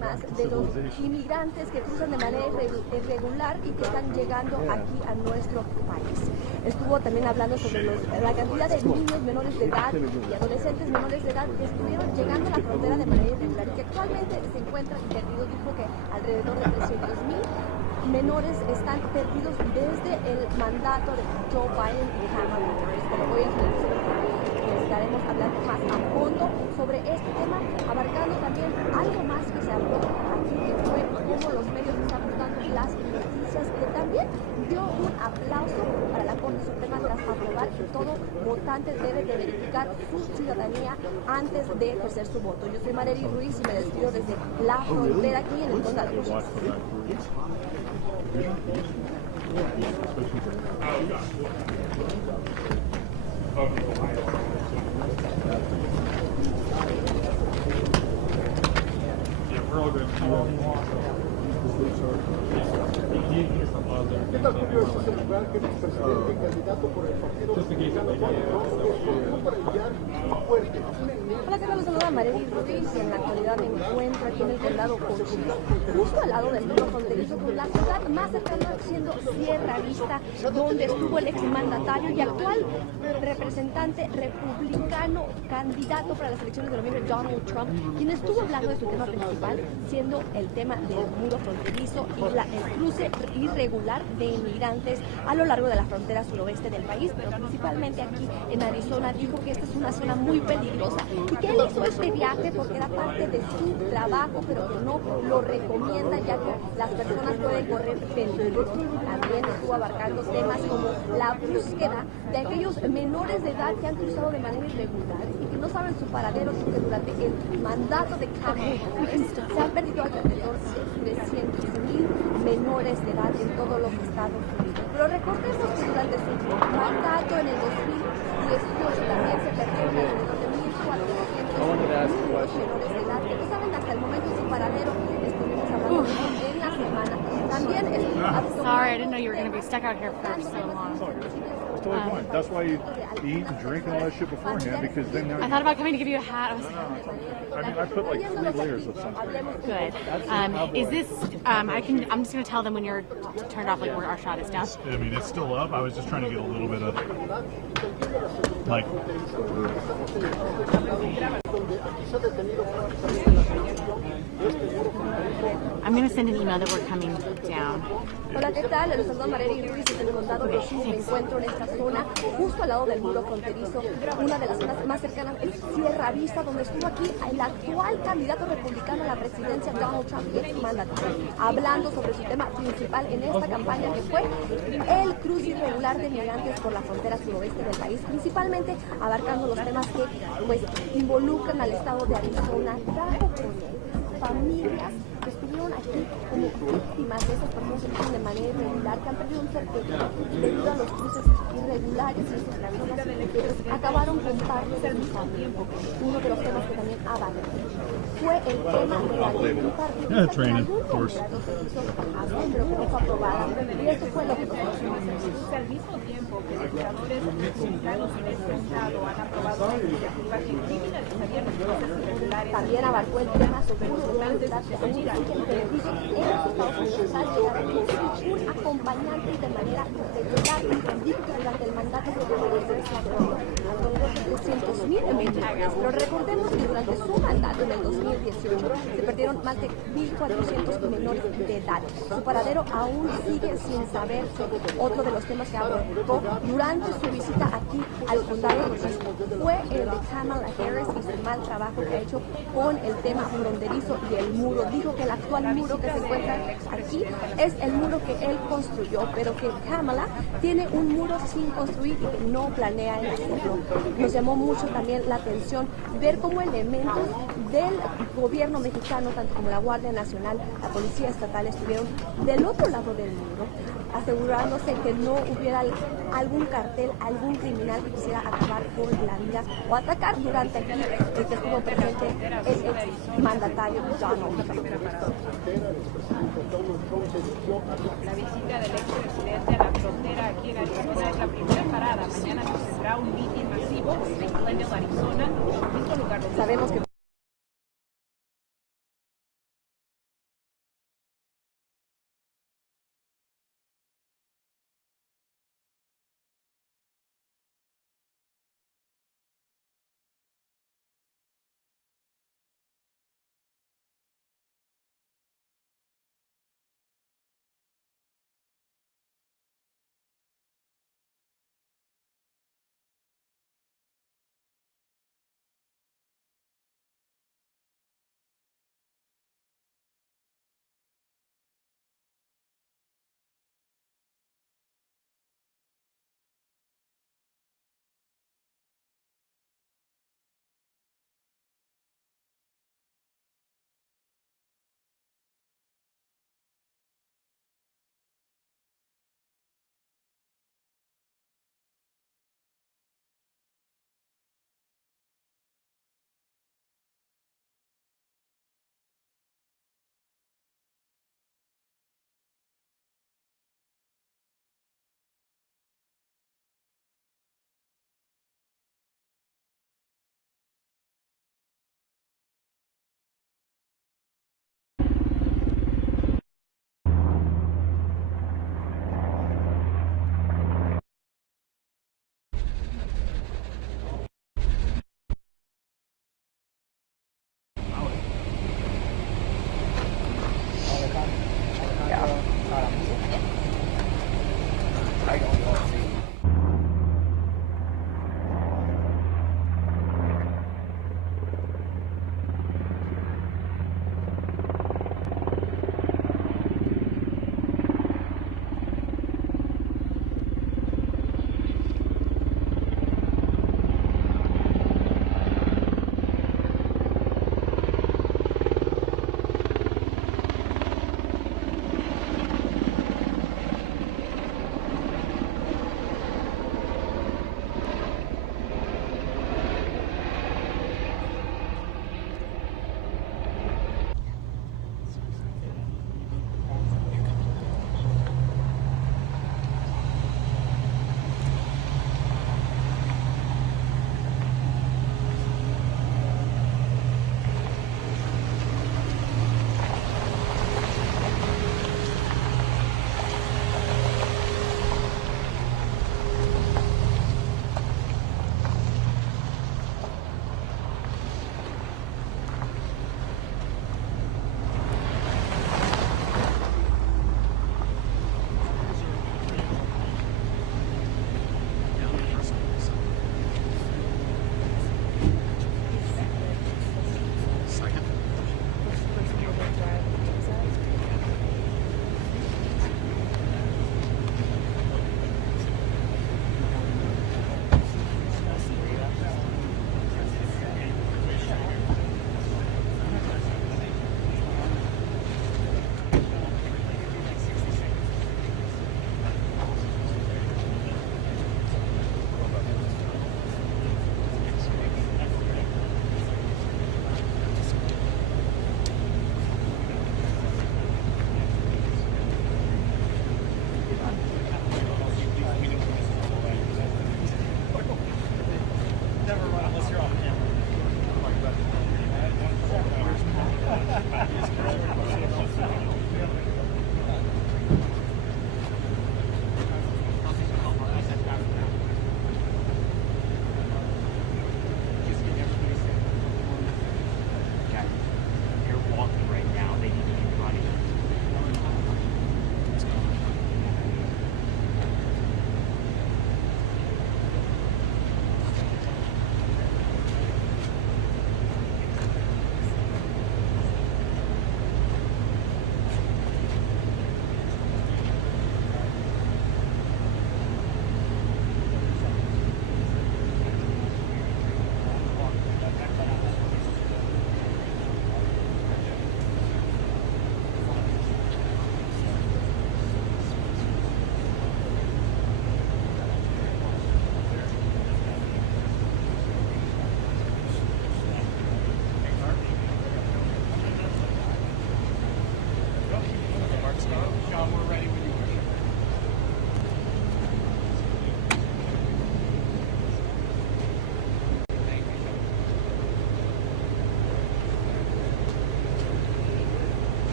temas de los inmigrantes que cruzan de manera irregular y que están llegando aquí a nuestro país. Estuvo también hablando sobre la cantidad de niños menores de edad y adolescentes menores de edad que estuvieron llegando a la frontera de manera irregular y que actualmente se encuentran perdidos. Dijo que alrededor de 300,000 menores están perdidos desde el mandato de Joe Biden y Kamala Harris. Pero hoy estaremos hablando más a fondo sobre este tema, abarcando también algo más que se habló aquí, que fue cómo los medios están buscando las noticias, que también dio un aplauso para la Corte Suprema tras aprobar que todo votante debe de verificar su ciudadanía antes de ejercer su voto. Yo soy Marely Ruiz y me despido desde la frontera aquí en el condado de Bushwick. Hola, ¿qué tal? Les saluda Marely Ruiz y en la actualidad me encuentro aquí en el condado Bushwick, justo al lado del muro fronterizo con la ciudad más cercana siendo Sierra Vista, donde estuvo el exmandatario y actual representante republicano, candidato para las elecciones de noviembre, Donald Trump, quien estuvo hablando de su tema principal, siendo el tema del muro fronterizo y el cruce irregular de inmigrantes a lo largo de la frontera suroeste del país, pero principalmente aquí en Arizona. Dijo que esta es una zona muy peligrosa y que él hizo este viaje porque era parte de su trabajo, pero que no lo recomienda, ya que las personas pueden correr peligro. También estuvo abarcando temas como la búsqueda de aquellos menores de edad que han cruzado de manera irregular y que no saben su paradero, porque durante el mandato de Kamala Harris se han perdido alrededor de 300,000 menores de edad en todos los Estados Unidos. Pero recordemos que durante su mandato en el 2018 también se perdieron alrededor de 1,400 menores de edad que no saben hasta el momento su paradero. Estuvimos hablando de eso en la semana. También Sorry, I didn't know you were going to be stuck out here for so long. It's totally fine. That's why you eat and drink and all that shit beforehand, because then now I thought about coming to give you a hat. I mean, I put like 3 layers of sunscreen. Good. Is this? I'm just going to tell them when you're turned off, like where our shot is down. I mean, it's still up. I was just trying to get a little bit of like. I'm going to send an email that we're coming down. Hola, ¿qué tal? Les saluda Marely Ruiz desde el condado de Bushwick. Me encuentro en esta zona, justo al lado del muro fronterizo. Una de las zonas más cercanas es Sierra Vista, donde estuvo aquí el actual candidato republicano a la presidencia, Donald Trump, y exmandatario, hablando sobre su tema principal en esta campaña, que fue el cruce irregular de migrantes por la frontera suroeste del país, principalmente abarcando los temas que pues involucran al estado de Arizona. Trajo con él familias que estuvieron aquí como víctimas de esas personas que viven de manera irregular, que han perdido un ser querido debido a los cruces irregulares y esas personas que acabaron con parte de su familia. Uno de los temas que también abarcó fue el tema de la ley bipartidista, que en algún momento se hizo pasar, pero que no fue aprobada. Y esto fue lo que Al mismo tiempo que legisladores mexicanos en este estado han aprobado una iniciativa que criminalizaría los cruces irregulares. También abarcó el tema seguro de migrantes que aún siguen perdidos en los Estados Unidos al llegar aquí un acompañante de manera irregular. Dijo que durante el mandato de alrededor de 300,000 menores, pero recordemos que durante su mandato en el 2018 se perdieron más de 1,400 menores de edad. Su paradero aún sigue sin saberse. Otro de los temas que abordó durante su visita aquí al condado de Bushwick fue el de Kamala Harris y su mal trabajo que ha hecho con el tema fronterizo y el muro. Dijo que el actual muro que se encuentra aquí es el muro que él construyó, pero que Kamala tiene un muro sin construir y que no planea en hacerlo. Nos llamó mucho también la atención ver cómo elementos del gobierno mexicano, tanto como la Guardia Nacional, la Policía Estatal, estuvieron del otro lado del muro, asegurándose que no hubiera algún cartel, algún criminal que quisiera acabar con la vida o atacar durante aquí el que estuvo presente el ex mandatario Donald Trump. La visita del expresidente a la frontera aquí en Arizona es la primera parada. Mañana se tendrá un mitin masivo en Glendale, Arizona, mismo lugar donde sabemos que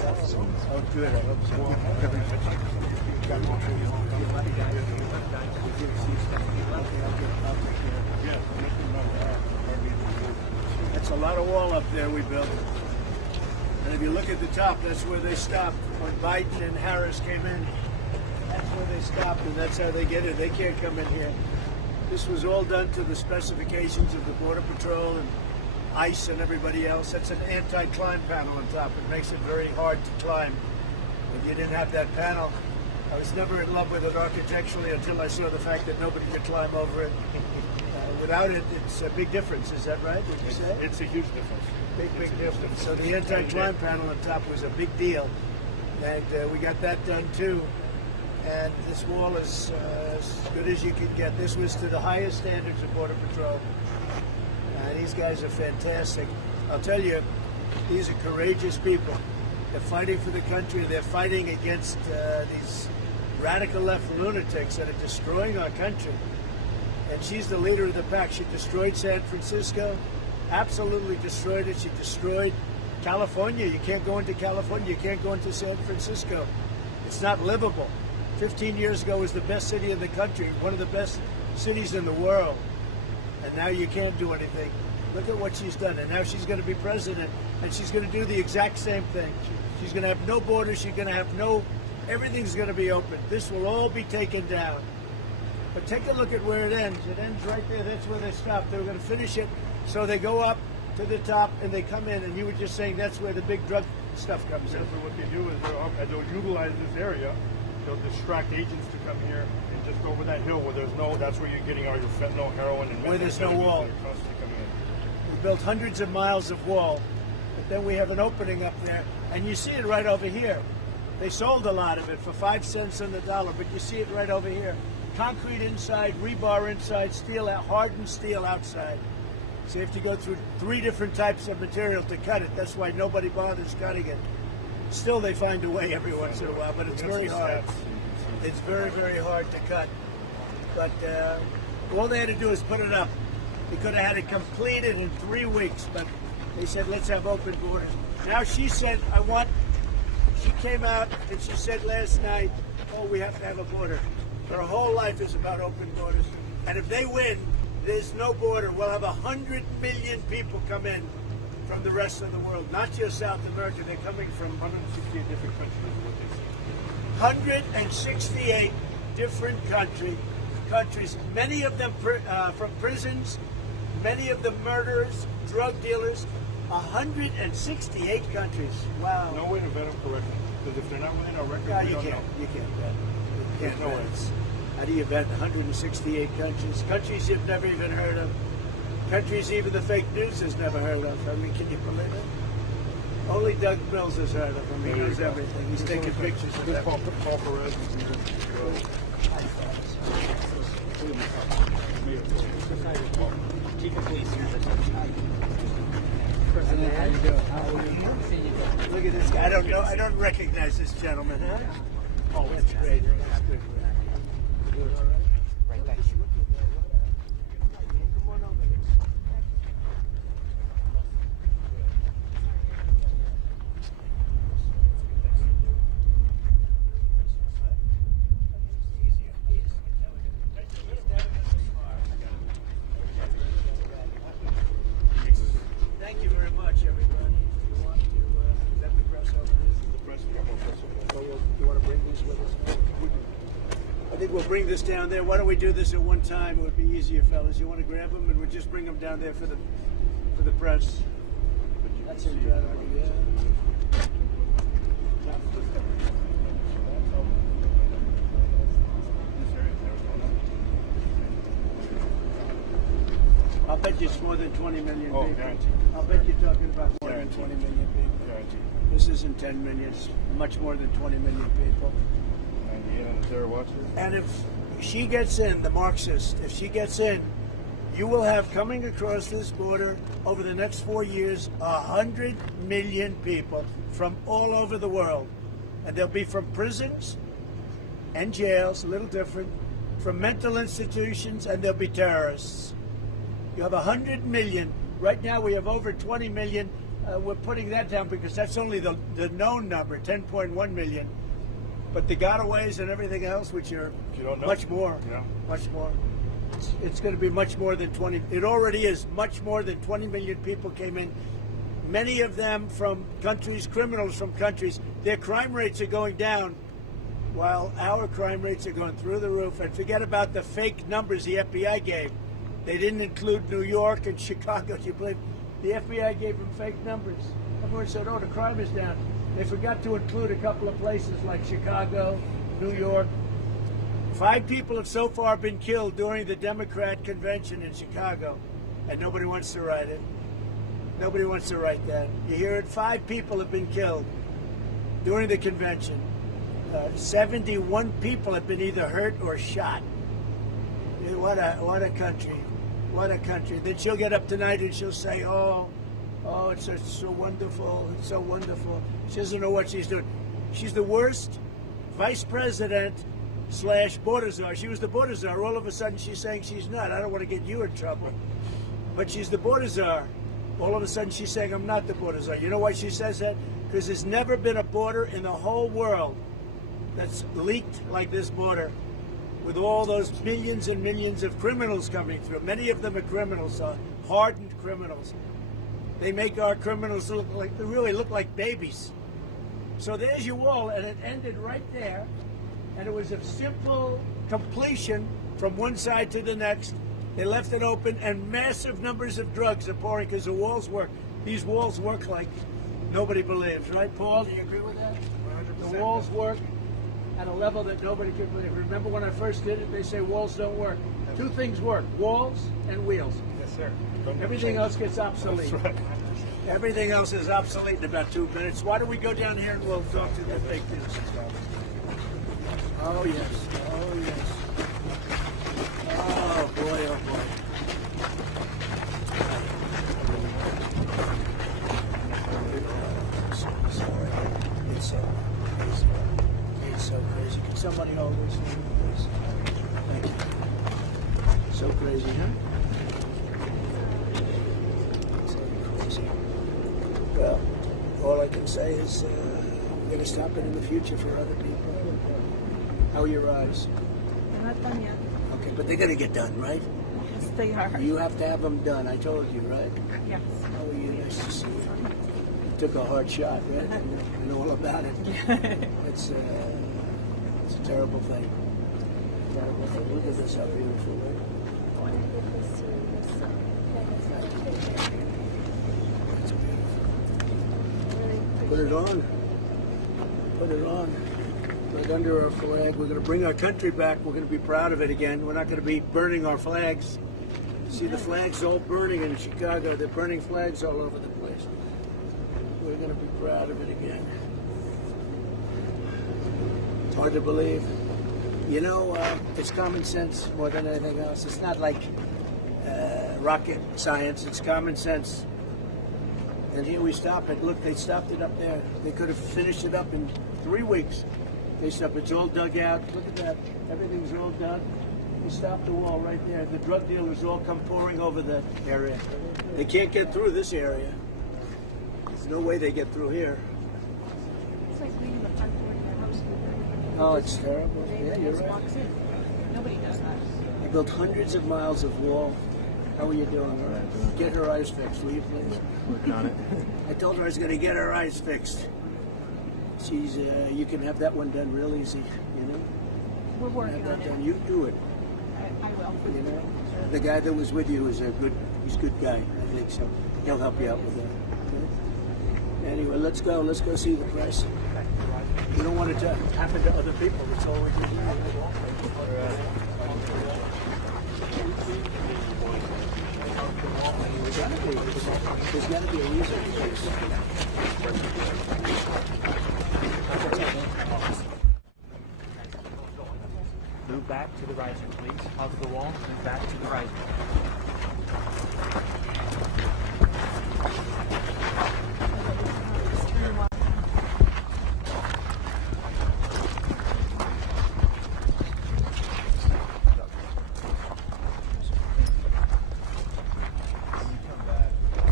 Oh, good. I hope That's a lot of wall up there we built. And if you look at the top, that's where they stopped. When Biden and Harris came in, that's where they stopped, and that's how they get in. They can't come in here. This was all done to the specifications of the Border Patrol and ICE and everybody else. That's an anti-climb panel on top. It makes it very hard to climb. If you didn't have that panel, I was never in love with it architecturally until I saw the fact that nobody could climb over it. Without it, it's a big difference. Is that right? Would you say? It's a huge difference. Big difference. So the anti-climb panel on top was a big deal, and we got that done too. And this wall is as good as you can get. This was to the highest standards of Border Patrol. These guys are fantastic. I'll tell you, these are courageous people. They're fighting for the country. They're fighting against these radical left lunatics that are destroying our country. And she's the leader of the pack. She destroyed San Francisco, absolutely destroyed it. She destroyed California. You can't go into California. You can't go into San Francisco. It's not livable. 15 years ago, it was the best city in the country, one of the best cities in the world. And now you can't do anything. Look at what she's done. And now she's going to be president, and she's going to do the exact same thing. She's going to have no borders. She's going to have no, everything's going to be open. This will all be taken down. But take a look at where it ends. It ends right there. That's where they stopped. They were going to finish it. So they go up to the top and they come in. And you were just saying that's where the big drug stuff comes in. So what they do is they'll utilize this area. They'll distract agents to come here and just over that hill where there's no, that's where you're getting all your fentanyl, heroin, and where there's no wall. We built hundreds of miles of wall, but then we have an opening up there, and you see it right over here. They sold a lot of it for 5 cents on the dollar, but you see it right over here. Concrete inside, rebar inside, steel out, hardened steel outside. So you have to go through 3 different types of material to cut it. That's why nobody bothers cutting it. Still, they find a way every once in a while, but it's very hard. It's very, very hard to cut. But all they had to do is put it up. They could have had it completed in 3 weeks, but they said, let's have open borders. Now she said, she came out and she said last night, oh, we have to have a border. Her whole life is about open borders. And if they win, there's no border. We'll have 100 million people come in from the rest of the world, not just South America. They're coming from 168 different countries. 168 different countries, many of them from prisons, many of them murderers, drug dealers. 168 countries. Wow. No way to vet them correctly, because if they're not within our record, we don't know. You can't vet. You can't vet. How do you vet 168 countries? Countries you've never even heard of. Countries even the fake news has never heard of. I mean, can you believe it? Only Doug Mills has heard of him. He knows everything. He's taking pictures of that. Paul Perez. Chief of Police here. Look at this guy. I don't know. I don't recognize this gentleman, huh? Oh, that's great. That's good. Right back. Thank you very much, everybody. If you want to, is that the press over there? The press, yeah, more press over there. Do you want to bring these with us? I think we'll bring this down there. Why don't we do this at one time? It would be easier, fellas. You want to grab them, and we'll just bring them down there for the press. That's it, yeah. I'll bet you it's more than 20 million people. Oh, guaranteed. I'll bet you're talking about more than 20 million people. Guaranteed. This isn't 10 million. It's much more than 20 million people. 98 on the Terror Watcher. And if she gets in, the Marxist, if she gets in, you will have coming across this border over the next 4 years 100 million people from all over the world. And they'll be from prisons and jails, a little different, from mental institutions, and they'll be terrorists. You have 100 million Right now we have over 20 million. We're putting that down because that's only the known number, 10.1 million. But the gotaways and everything else, which are much more, much more. It's going to be much more than 20. It already is much more than 20 million people came in. Many of them from countries, criminals from countries. Their crime rates are going down while our crime rates are going through the roof. And forget about the fake numbers the FBI gave. They didn't include New York and Chicago. Do you believe? The FBI gave them fake numbers. Everyone said, oh, the crime is down. They forgot to include a couple of places like Chicago, New York. 5 people have so far been killed during the Democrat convention in Chicago, and nobody wants to write it. Nobody wants to write that. You hear it? 5 people have been killed during the convention. 71 people have been either hurt or shot. What a country. What a country. Then she'll get up tonight and she'll say, oh, it's so wonderful. It's so wonderful. She doesn't know what she's doing. She's the worst vice president / border czar. She was the border czar. All of a sudden she's saying she's not. I don't want to get you in trouble. But she's the border czar. All of a sudden she's saying I'm not the border czar. You know why she says that? Because there's never been a border in the whole world that's leaked like this border, with all those millions and millions of criminals coming through. Many of them are criminals, hardened criminals. They make our criminals look like, they really look like babies. So there's your wall, and it ended right there. And it was a simple completion from one side to the next. They left it open, and massive numbers of drugs are pouring because the walls work. These walls work like nobody believes, right, Paul? Do you agree with that? 100%. The walls work at a level that nobody can believe. Remember when I first did it, they say walls don't work. 2 things work, walls and wheels. Yes, sir. Everything else gets obsolete. That's right. Everything else is obsolete in about 2 minutes. Why don't we go down here and we'll talk to the fake news. Oh, yes. Oh, yes. Oh, boy, oh, boy. It's so crazy. Can somebody hold this, please? Thank you. So crazy, huh? So crazy. Well, all I can say is we're going to stop it in the future for other people. How are your eyes? Not done yet. Okay, but they're going to get done, right? Yes, they are. You have to have them done. I told you, right? Yes. How are you? Nice to see you. Took a hard shot, right? I know all about it. It's a terrible thing. Terrible thing. Look at this, how beautiful, right? It's beautiful. Put it on. Put it on. Right under our flag. We're going to bring our country back. We're going to be proud of it again. We're not going to be burning our flags. See the flags all burning in Chicago. They're burning flags all over the place. We're going to be proud of it again. It's hard to believe. You know, it's common sense more than anything else. It's not like rocket science. It's common sense. And here we stop it. Look, they stopped it up there. They could have finished it up in 3 weeks. They stopped. It's all dug out. Look at that. Everything's all done. They stopped the wall right there. The drug dealers all come pouring over the area. They can't get through this area. There's no way they get through here. It's like leaving the front door of your house. Oh, it's terrible. Yeah, you're right. Walks in. Nobody does that. They built hundreds of miles of wall. How are you doing? All right. Get her eyes fixed, will you please? Working on it. I told her I was going to get her eyes fixed. She's, you can have that one done real easy, you know? We're working on that it. done. You do it, I will. you know? The guy that was with you is he's a good guy, I think so. He'll help you out with that. Okay? Anyway, let's go see the press. You don't want it to happen to other people, that's all we can do. There's got to be a reason for this. Move back to the riser, please. Hug the wall, move back to the riser.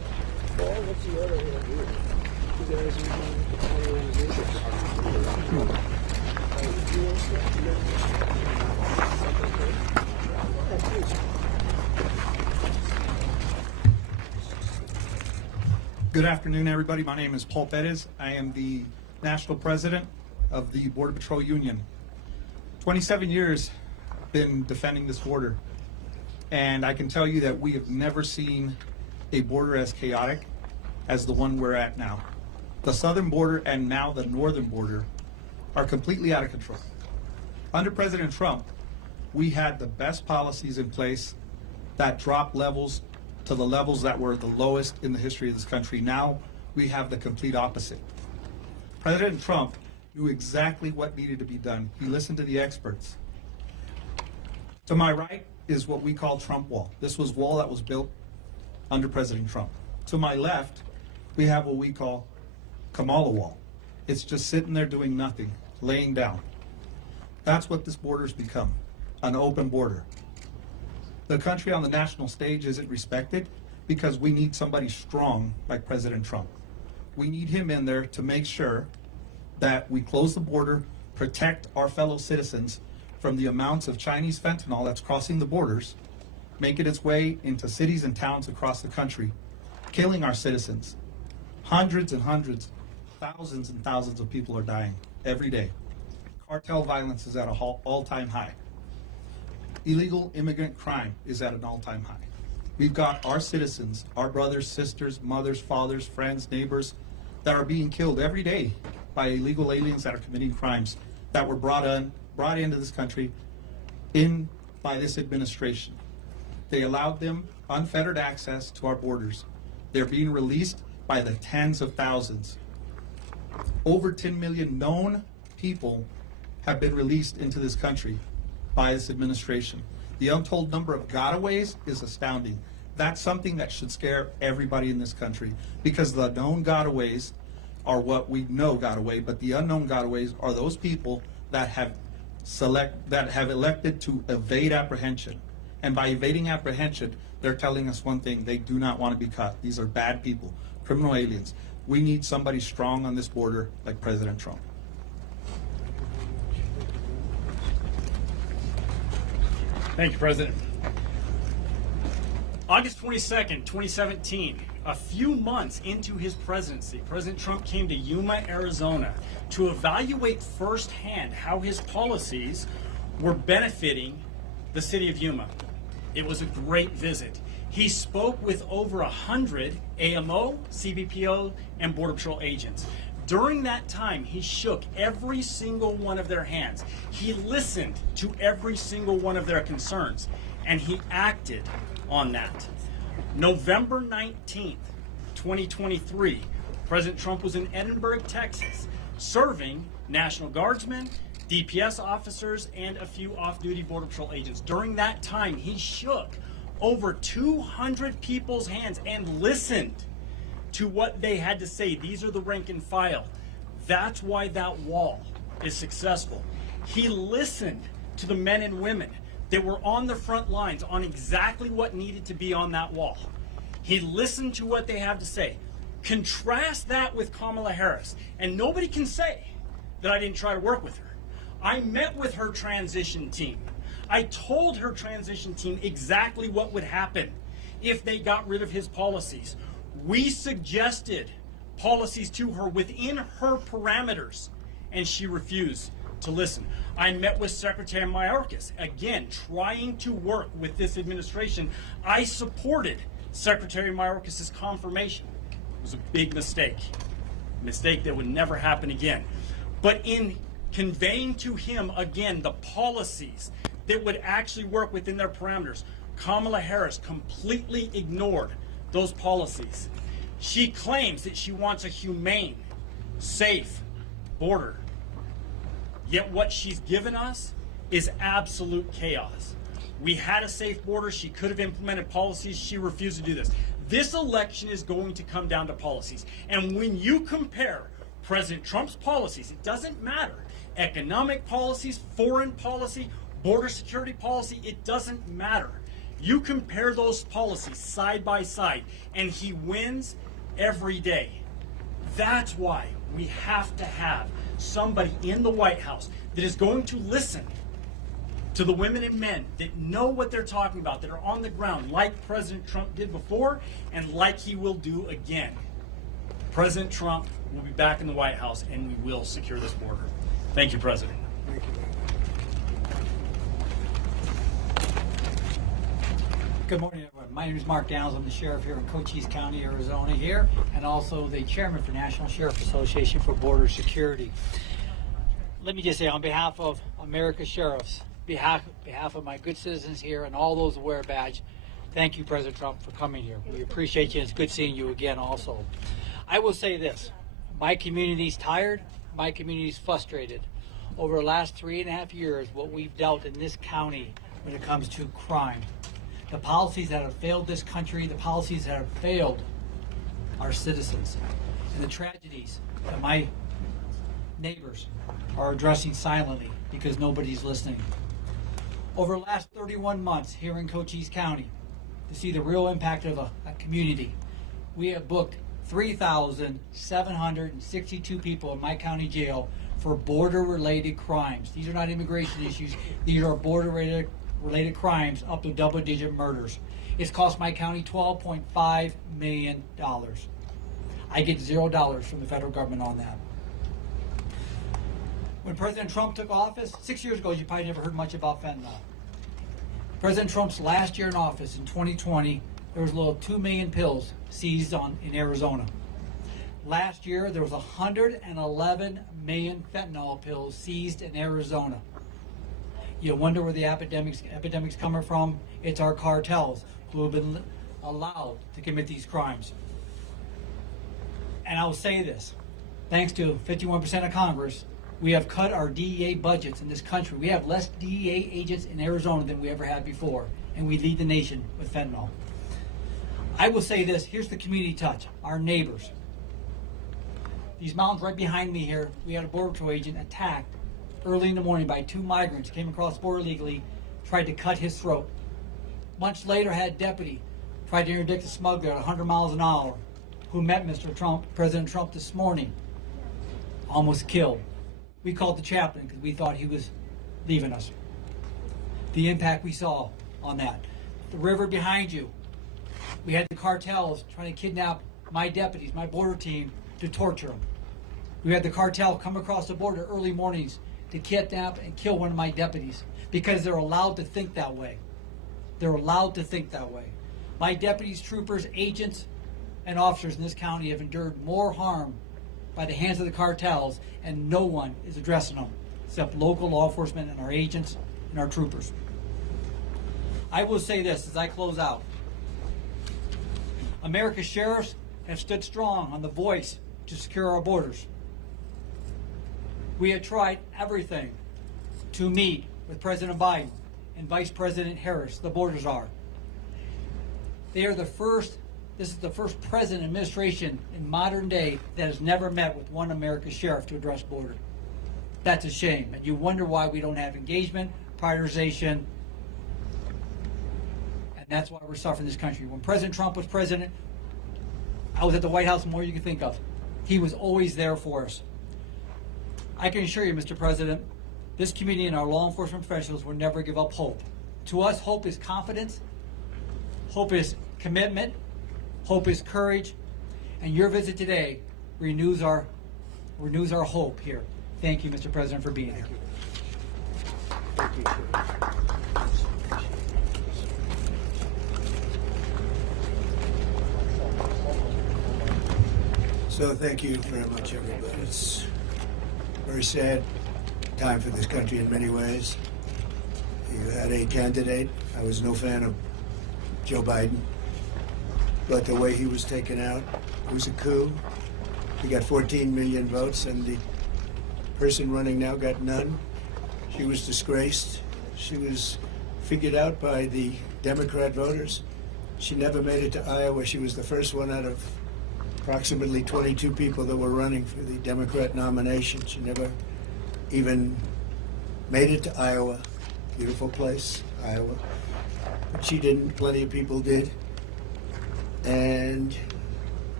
Good afternoon, everybody. My name is Paul Perez. I am the National President of the Border Patrol Union. 27 years been defending this border, and I can tell you that we have never seen a border as chaotic as the one we're at now. The southern border and now the northern border are completely out of control. Under President Trump, we had the best policies in place that dropped levels to the levels that were the lowest in the history of this country. Now we have the complete opposite. President Trump knew exactly what needed to be done. He listened to the experts. To my right is what we call Trump Wall. This was wall that was built under President Trump. To my left, we have what we call Kamala Wall. It's just sitting there doing nothing, laying down. That's what this border's become, an open border. The country on the national stage isn't respected because we need somebody strong like President Trump. We need him in there to make sure that we close the border, protect our fellow citizens from the amounts of Chinese fentanyl that's crossing the borders, making its way into cities and towns across the country, killing our citizens. Hundreds and hundreds, thousands and thousands of people are dying every day. Cartel violence is at an all-time high. Illegal immigrant crime is at an all-time high. We've got our citizens, our brothers, sisters, mothers, fathers, friends, neighbors that are being killed every day by illegal aliens that are committing crimes that were brought into this country by this administration. They allowed them unfettered access to our borders. They're being released by the tens of thousands. Over 10 million known people have been released into this country by this administration. The untold number of gotaways is astounding. That's something that should scare everybody in this country, because the known gotaways are what we know got away, but the unknown gotaways are those people that have elected to evade apprehension. And by evading apprehension, they're telling us one thing: they do not want to be caught. These are bad people, criminal aliens. We need somebody strong on this border like President Trump. Thank you, President. August 22nd, 2017, a few months into his presidency, President Trump came to Yuma, Arizona to evaluate firsthand how his policies were benefiting the city of Yuma. It was a great visit. He spoke with over 100 AMO, CBPO, and Border Patrol agents. During that time, he shook every single one of their hands. He listened to every single one of their concerns, and he acted on that. November 19th, 2023, President Trump was in Edinburgh, Texas, serving National Guardsmen, DPS officers, and a few off-duty Border Patrol agents. During that time, he shook over 200 people's hands and listened to what they had to say. These are the rank and file. That's why that wall is successful. He listened to the men and women that were on the front lines on exactly what needed to be on that wall. He listened to what they have to say. Contrast that with Kamala Harris, and nobody can say that I didn't try to work with her. I met with her transition team. I told her transition team exactly what would happen if they got rid of his policies. We suggested policies to her within her parameters, and she refused to listen. I met with Secretary Mayorkas, again, trying to work with this administration. I supported Secretary Mayorkas' confirmation. It was a big mistake. A mistake that would never happen again. But in conveying to him, again, the policies that would actually work within their parameters, Kamala Harris completely ignored those policies. She claims that she wants a humane, safe border. Yet what she's given us is absolute chaos. We had a safe border. She could have implemented policies. She refused to do this. This election is going to come down to policies. And when you compare President Trump's policies, it doesn't matter. Economic policies, foreign policy, border security policy, it doesn't matter. You compare those policies side by side, and he wins every day. That's why we have to have somebody in the White House that is going to listen to the women and men that know what they're talking about, that are on the ground, like President Trump did before and like he will do again. President Trump will be back in the White House and we will secure this border. Thank you, President. Thank you. Good morning, everyone. My name is Mark Downs. I'm the sheriff here in Cochise County, Arizona here, and also the chairman for National Sheriff Association for Border Security. Let me just say, on behalf of America's sheriffs, behalf of my good citizens here and all those who wear a badge, thank you, President Trump, for coming here. We appreciate you, and it's good seeing you again also. I will say this, my community's tired, my community's frustrated. Over the last 3.5 years, what we've dealt in this county when it comes to crime, the policies that have failed this country, the policies that have failed our citizens, and the tragedies that my neighbors are addressing silently because nobody's listening. Over the last 31 months here in Cochise County, to see the real impact of a community, we have booked 3,762 people in my county jail for border-related crimes. These are not immigration issues. These are border-related crimes up to double-digit murders. It's cost my county $12.5 million. I get $0 from the federal government on that. When President Trump took office, 6 years ago, you probably never heard much about fentanyl. President Trump's last year in office in 2020, there was a little 2 million pills seized in Arizona. Last year, there was 111 million fentanyl pills seized in Arizona. You wonder where the epidemic's coming from? It's our cartels who have been allowed to commit these crimes. And I will say this, thanks to 51% of Congress, we have cut our DEA budgets in this country. We have less DEA agents in Arizona than we ever had before, and we lead the nation with fentanyl. I will say this, here's the community touch, our neighbors. These mountains right behind me here, we had a Border Patrol agent attacked early in the morning by 2 migrants, came across the border illegally, tried to cut his throat. Months later, had a deputy tried to interdict a smuggler at 100 miles an hour who met President Trump this morning, almost killed. We called the chaplain because we thought he was leaving us. The impact we saw on that. The river behind you, we had the cartels trying to kidnap my deputies, my border team, to torture them. We had the cartel come across the border early mornings to kidnap and kill one of my deputies because they're allowed to think that way. They're allowed to think that way. My deputies, troopers, agents, and officers in this county have endured more harm by the hands of the cartels, and no one is addressing them except local law enforcement and our agents and our troopers. I will say this as I close out. America's sheriffs have stood strong on the voice to secure our borders. We have tried everything to meet with President Biden and Vice President Harris, the border czar. They are the first, this is the first president administration in modern day that has never met with one America's sheriff to address border. That's a shame. And you wonder why we don't have engagement, prioritization, and that's why we're suffering this country. When President Trump was president, I was at the White House more than you can think of. He was always there for us. I can assure you, Mr. President, this community and our law enforcement professionals will never give up hope. To us, hope is confidence, hope is commitment, hope is courage, and your visit today renews our hope here. Thank you, Mr. President, for being here. Thank you, So thank you very much, everybody. It's a very sad time for this country in many ways. You had a candidate. I was no fan of Joe Biden, but the way he was taken out, it was a coup. He got 14 million votes, and the person running now got none. She was disgraced. She was figured out by the Democrat voters. She never made it to Iowa. She was the first one out of approximately 22 people that were running for the Democrat nomination. She never even made it to Iowa. Beautiful place, Iowa. But she didn't. Plenty of people did. And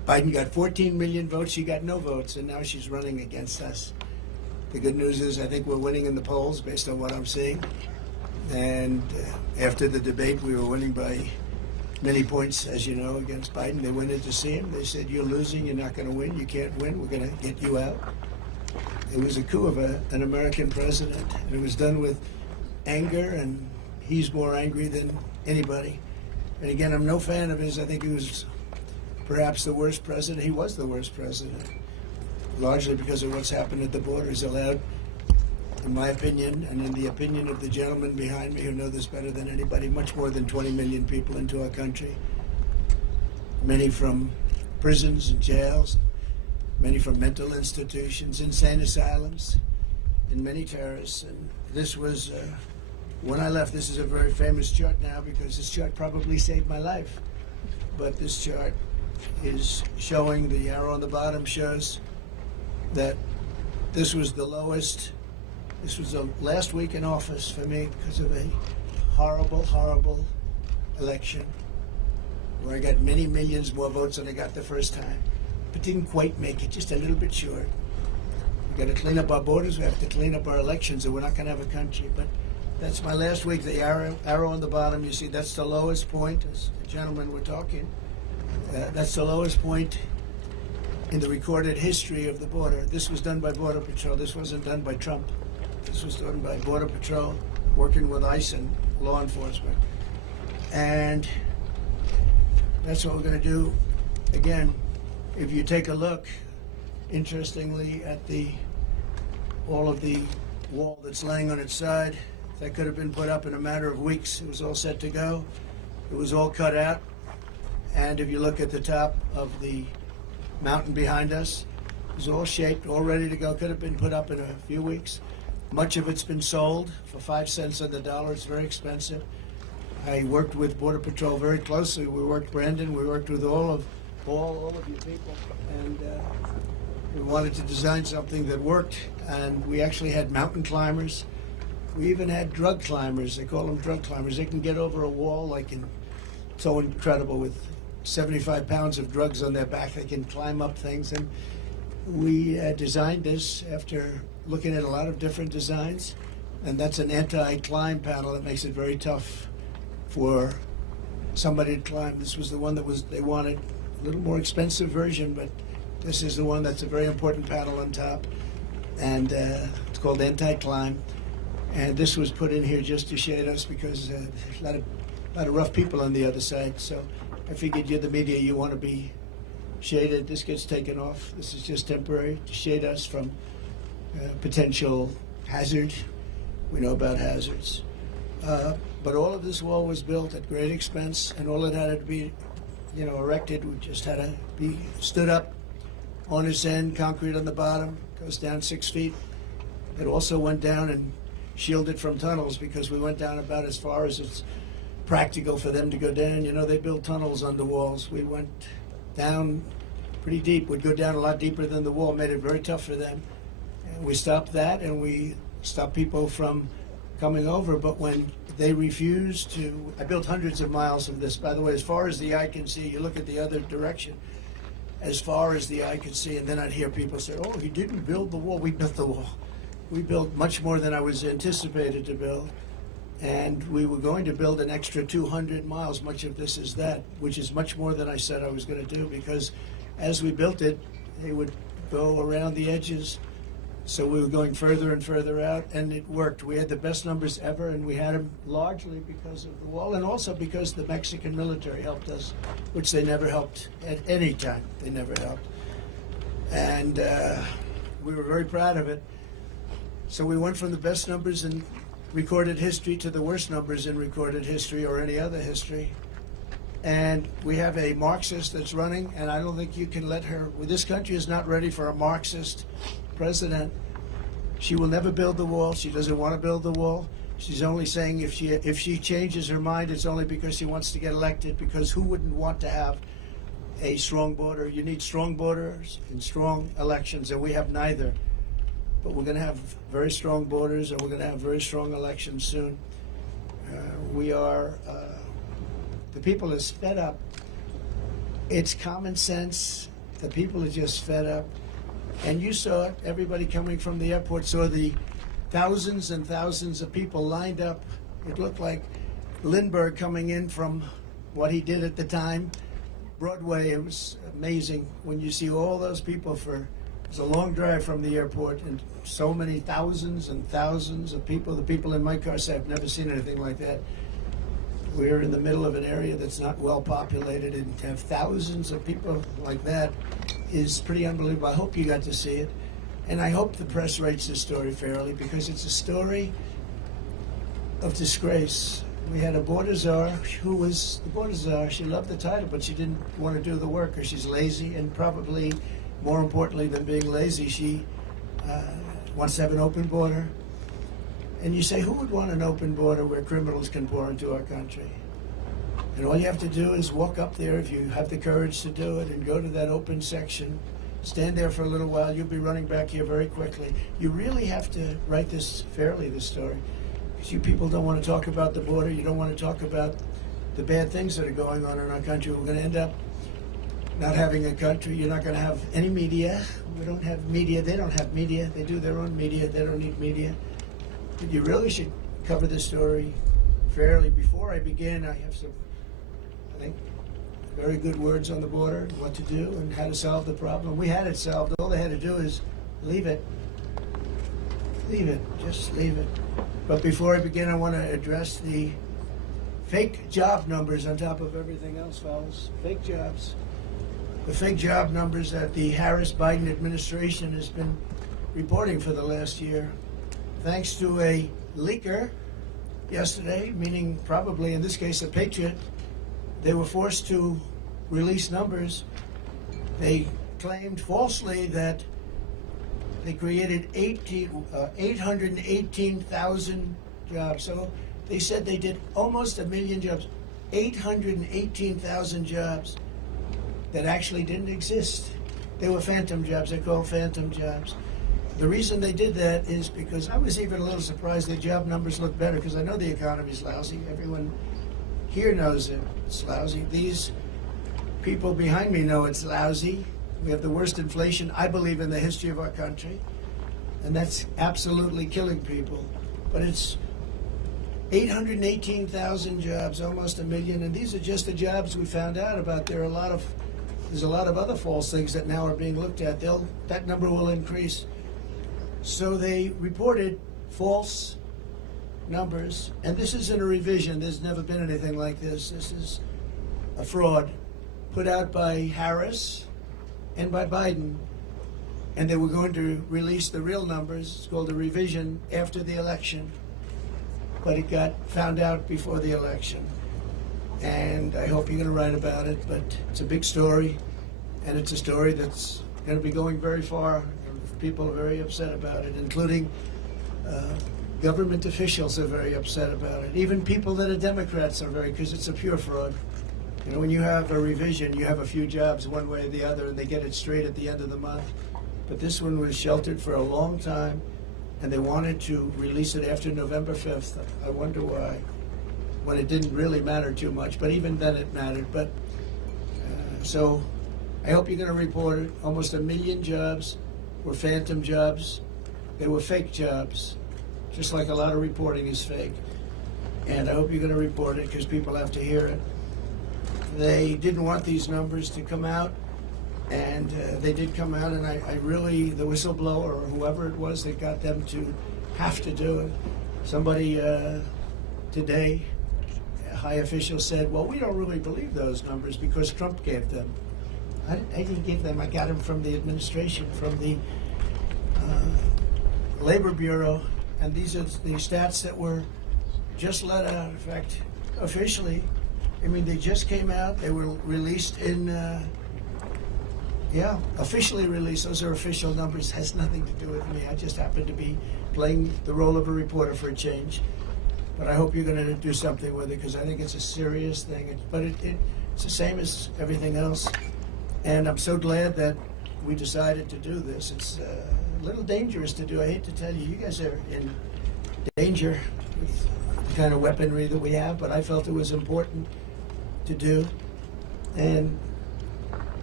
Biden got 14 million votes, she got no votes, and now she's running against us. The good news is I think we're winning in the polls based on what I'm seeing. And after the debate, we were winning by many points, as you know, against Biden. They went in to see him. They said, you're losing, you're not going to win, you can't win, we're going to get you out. It was a coup of an American president. And it was done with anger, and he's more angry than anybody. And again, I'm no fan of his. I think he was perhaps the worst president. He was the worst president, largely because of what's happened at the border. He's allowed, in my opinion, and in the opinion of the gentleman behind me who know this better than anybody, much more than 20 million people into our country. Many from prisons and jails, many from mental institutions, insane asylums, and many terrorists. And this was, when I left, this is a very famous chart now because this chart probably saved my life. But this chart is showing, the arrow on the bottom shows that this was the lowest. This was the last week in office for me because of a horrible, horrible election where I got many millions more votes than I got the first time, but didn't quite make it, just a little bit short. We got to clean up our borders, we have to clean up our elections, or we're not going to have a country. But that's my last week. The arrow on the bottom, you see, that's the lowest point, as the gentleman we're talking. That's the lowest point in the recorded history of the border. This was done by Border Patrol. This wasn't done by Trump. This was done by Border Patrol, working with ICE and law enforcement. And that's what we're going to do. Again, if you take a look, interestingly, at all of the wall that's laying on its side, that could have been put up in a matter of weeks. It was all set to go. It was all cut out. And if you look at the top of the mountain behind us, it was all shaped, all ready to go. Could have been put up in a few weeks. Much of it's been sold for 5 cents on the dollar. It's very expensive. I worked with Border Patrol very closely. We worked, Brandon, we worked with all of you people. And we wanted to design something that worked. And we actually had mountain climbers. We even had drug climbers. They call them drug climbers. They can get over a wall like so incredible with 75 pounds of drugs on their back. They can climb up things. And we designed this after looking at a lot of different designs. And that's an anti-climb panel that makes it very tough for somebody to climb. This was the one that they wanted, a little more expensive version, but this is the one that's a very important panel on top. And it's called anti-climb. And this was put in here just to shade us because there's a lot of rough people on the other side. So I figured you're the media, you want to be shaded. This gets taken off. This is just temporary to shade us from potential hazard. We know about hazards. But all of this wall was built at great expense, and all it had to be, erected. We just had to be stood up on its end, concrete on the bottom, goes down 6 feet. It also went down and shielded from tunnels because we went down about as far as it's practical for them to go down. They build tunnels under walls. We went down pretty deep. We'd go down a lot deeper than the wall, made it very tough for them. And we stopped that, and we stopped people from coming over. But when they refused to, I built hundreds of miles of this, by the way, as far as the eye can see. You look at the other direction, as far as the eye could see, and then I'd hear people say, oh, he didn't build the wall. We built the wall. We built much more than I was anticipated to build. And we were going to build an extra 200 miles. Much of this is that, which is much more than I said I was going to do, because as we built it, they would go around the edges. So we were going further and further out, and it worked. We had the best numbers ever, and we had them largely because of the wall, and also because the Mexican military helped us, which they never helped at any time. They never helped. And we were very proud of it. So we went from the best numbers in recorded history to the worst numbers in recorded history or any other history. And we have a Marxist that's running, and I don't think you can let her. This country is not ready for a Marxist president. She will never build the wall. She doesn't want to build the wall. She's only saying if she changes her mind, it's only because she wants to get elected, because who wouldn't want to have a strong border? You need strong borders and strong elections, and we have neither. But we're going to have very strong borders, and we're going to have very strong elections soon. The people are fed up. It's common sense. The people are just fed up. And you saw it. Everybody coming from the airport saw the thousands and thousands of people lined up. It looked like Lindbergh coming in from what he did at the time. Broadway, it was amazing when you see all those people it was a long drive from the airport and so many thousands and thousands of people. The people in my car say, I've never seen anything like that. We're in the middle of an area that's not well populated, and to have thousands of people like that is pretty unbelievable. I hope you got to see it. And I hope the press rates this story fairly, because it's a story of disgrace. We had a border czar who was the border czar. She loved the title, but she didn't want to do the work, or she's lazy, and probably more importantly than being lazy, she wants to have an open border. And you say, who would want an open border where criminals can pour into our country? And all you have to do is walk up there, if you have the courage to do it, and go to that open section. Stand there for a little while. You'll be running back here very quickly. You really have to write this fairly, this story. Because you people don't want to talk about the border. You don't want to talk about the bad things that are going on in our country. We're going to end up not having a country. You're not going to have any media. We don't have media. They don't have media. They do their own media. They don't need media. But you really should cover the story fairly. Before I begin, I have some, I think, very good words on the border, what to do and how to solve the problem. We had it solved. All they had to do is leave it. Leave it. Just leave it. But before I begin, I want to address the fake job numbers on top of everything else, fellas. Fake jobs. The fake job numbers that the Harris-Biden administration has been reporting for the last year. Thanks to a leaker yesterday, meaning probably in this case a patriot, they were forced to release numbers. They claimed falsely that they created 818,000 jobs. So they said they did almost 1 million jobs, 818,000 jobs that actually didn't exist. They were phantom jobs. They're called phantom jobs. The reason they did that is because I was even a little surprised their job numbers look better, because I know the economy's lousy. Everyone here knows it's lousy. These people behind me know it's lousy. We have the worst inflation, I believe, in the history of our country. And that's absolutely killing people. But it's 818,000 jobs, almost 1 million. And these are just the jobs we found out about. There's a lot of other false things that now are being looked at. That number will increase. So they reported false numbers, and this isn't a revision. There's never been anything like this. This is a fraud put out by Harris and by Biden, and they were going to release the real numbers. It's called a revision after the election, but it got found out before the election. And I hope you're going to write about it, but it's a big story, and it's a story that's going to be going very far. People are very upset about it, including government officials are very upset about it. Even people that are Democrats are because it's a pure fraud. You know, when you have a revision, you have a few jobs one way or the other, and they get it straight at the end of the month. But this one was sheltered for a long time, and they wanted to release it after November 5th. I wonder why, when it didn't really matter too much, but even then it mattered. But so I hope you're going to report it. Almost 1 million jobs were phantom jobs. They were fake jobs, just like a lot of reporting is fake. And I hope you're going to report it, because people have to hear it. They didn't want these numbers to come out, and they did come out, and I really, the whistleblower or whoever it was that got them to have to do it. Somebody today, a high official said, well, we don't really believe those numbers because Trump gave them. I didn't give them. I got them from the administration, from the Labor Bureau, and these are the stats that were just let out. In fact, officially, I mean, they just came out. They were released in, officially released. Those are official numbers. Has nothing to do with me. I just happen to be playing the role of a reporter for a change. But I hope you're going to do something with it, because I think it's a serious thing. But it's the same as everything else. And I'm so glad that we decided to do this. It's a little dangerous to do. I hate to tell you, you guys are in danger with the kind of weaponry that we have, but I felt it was important to do. And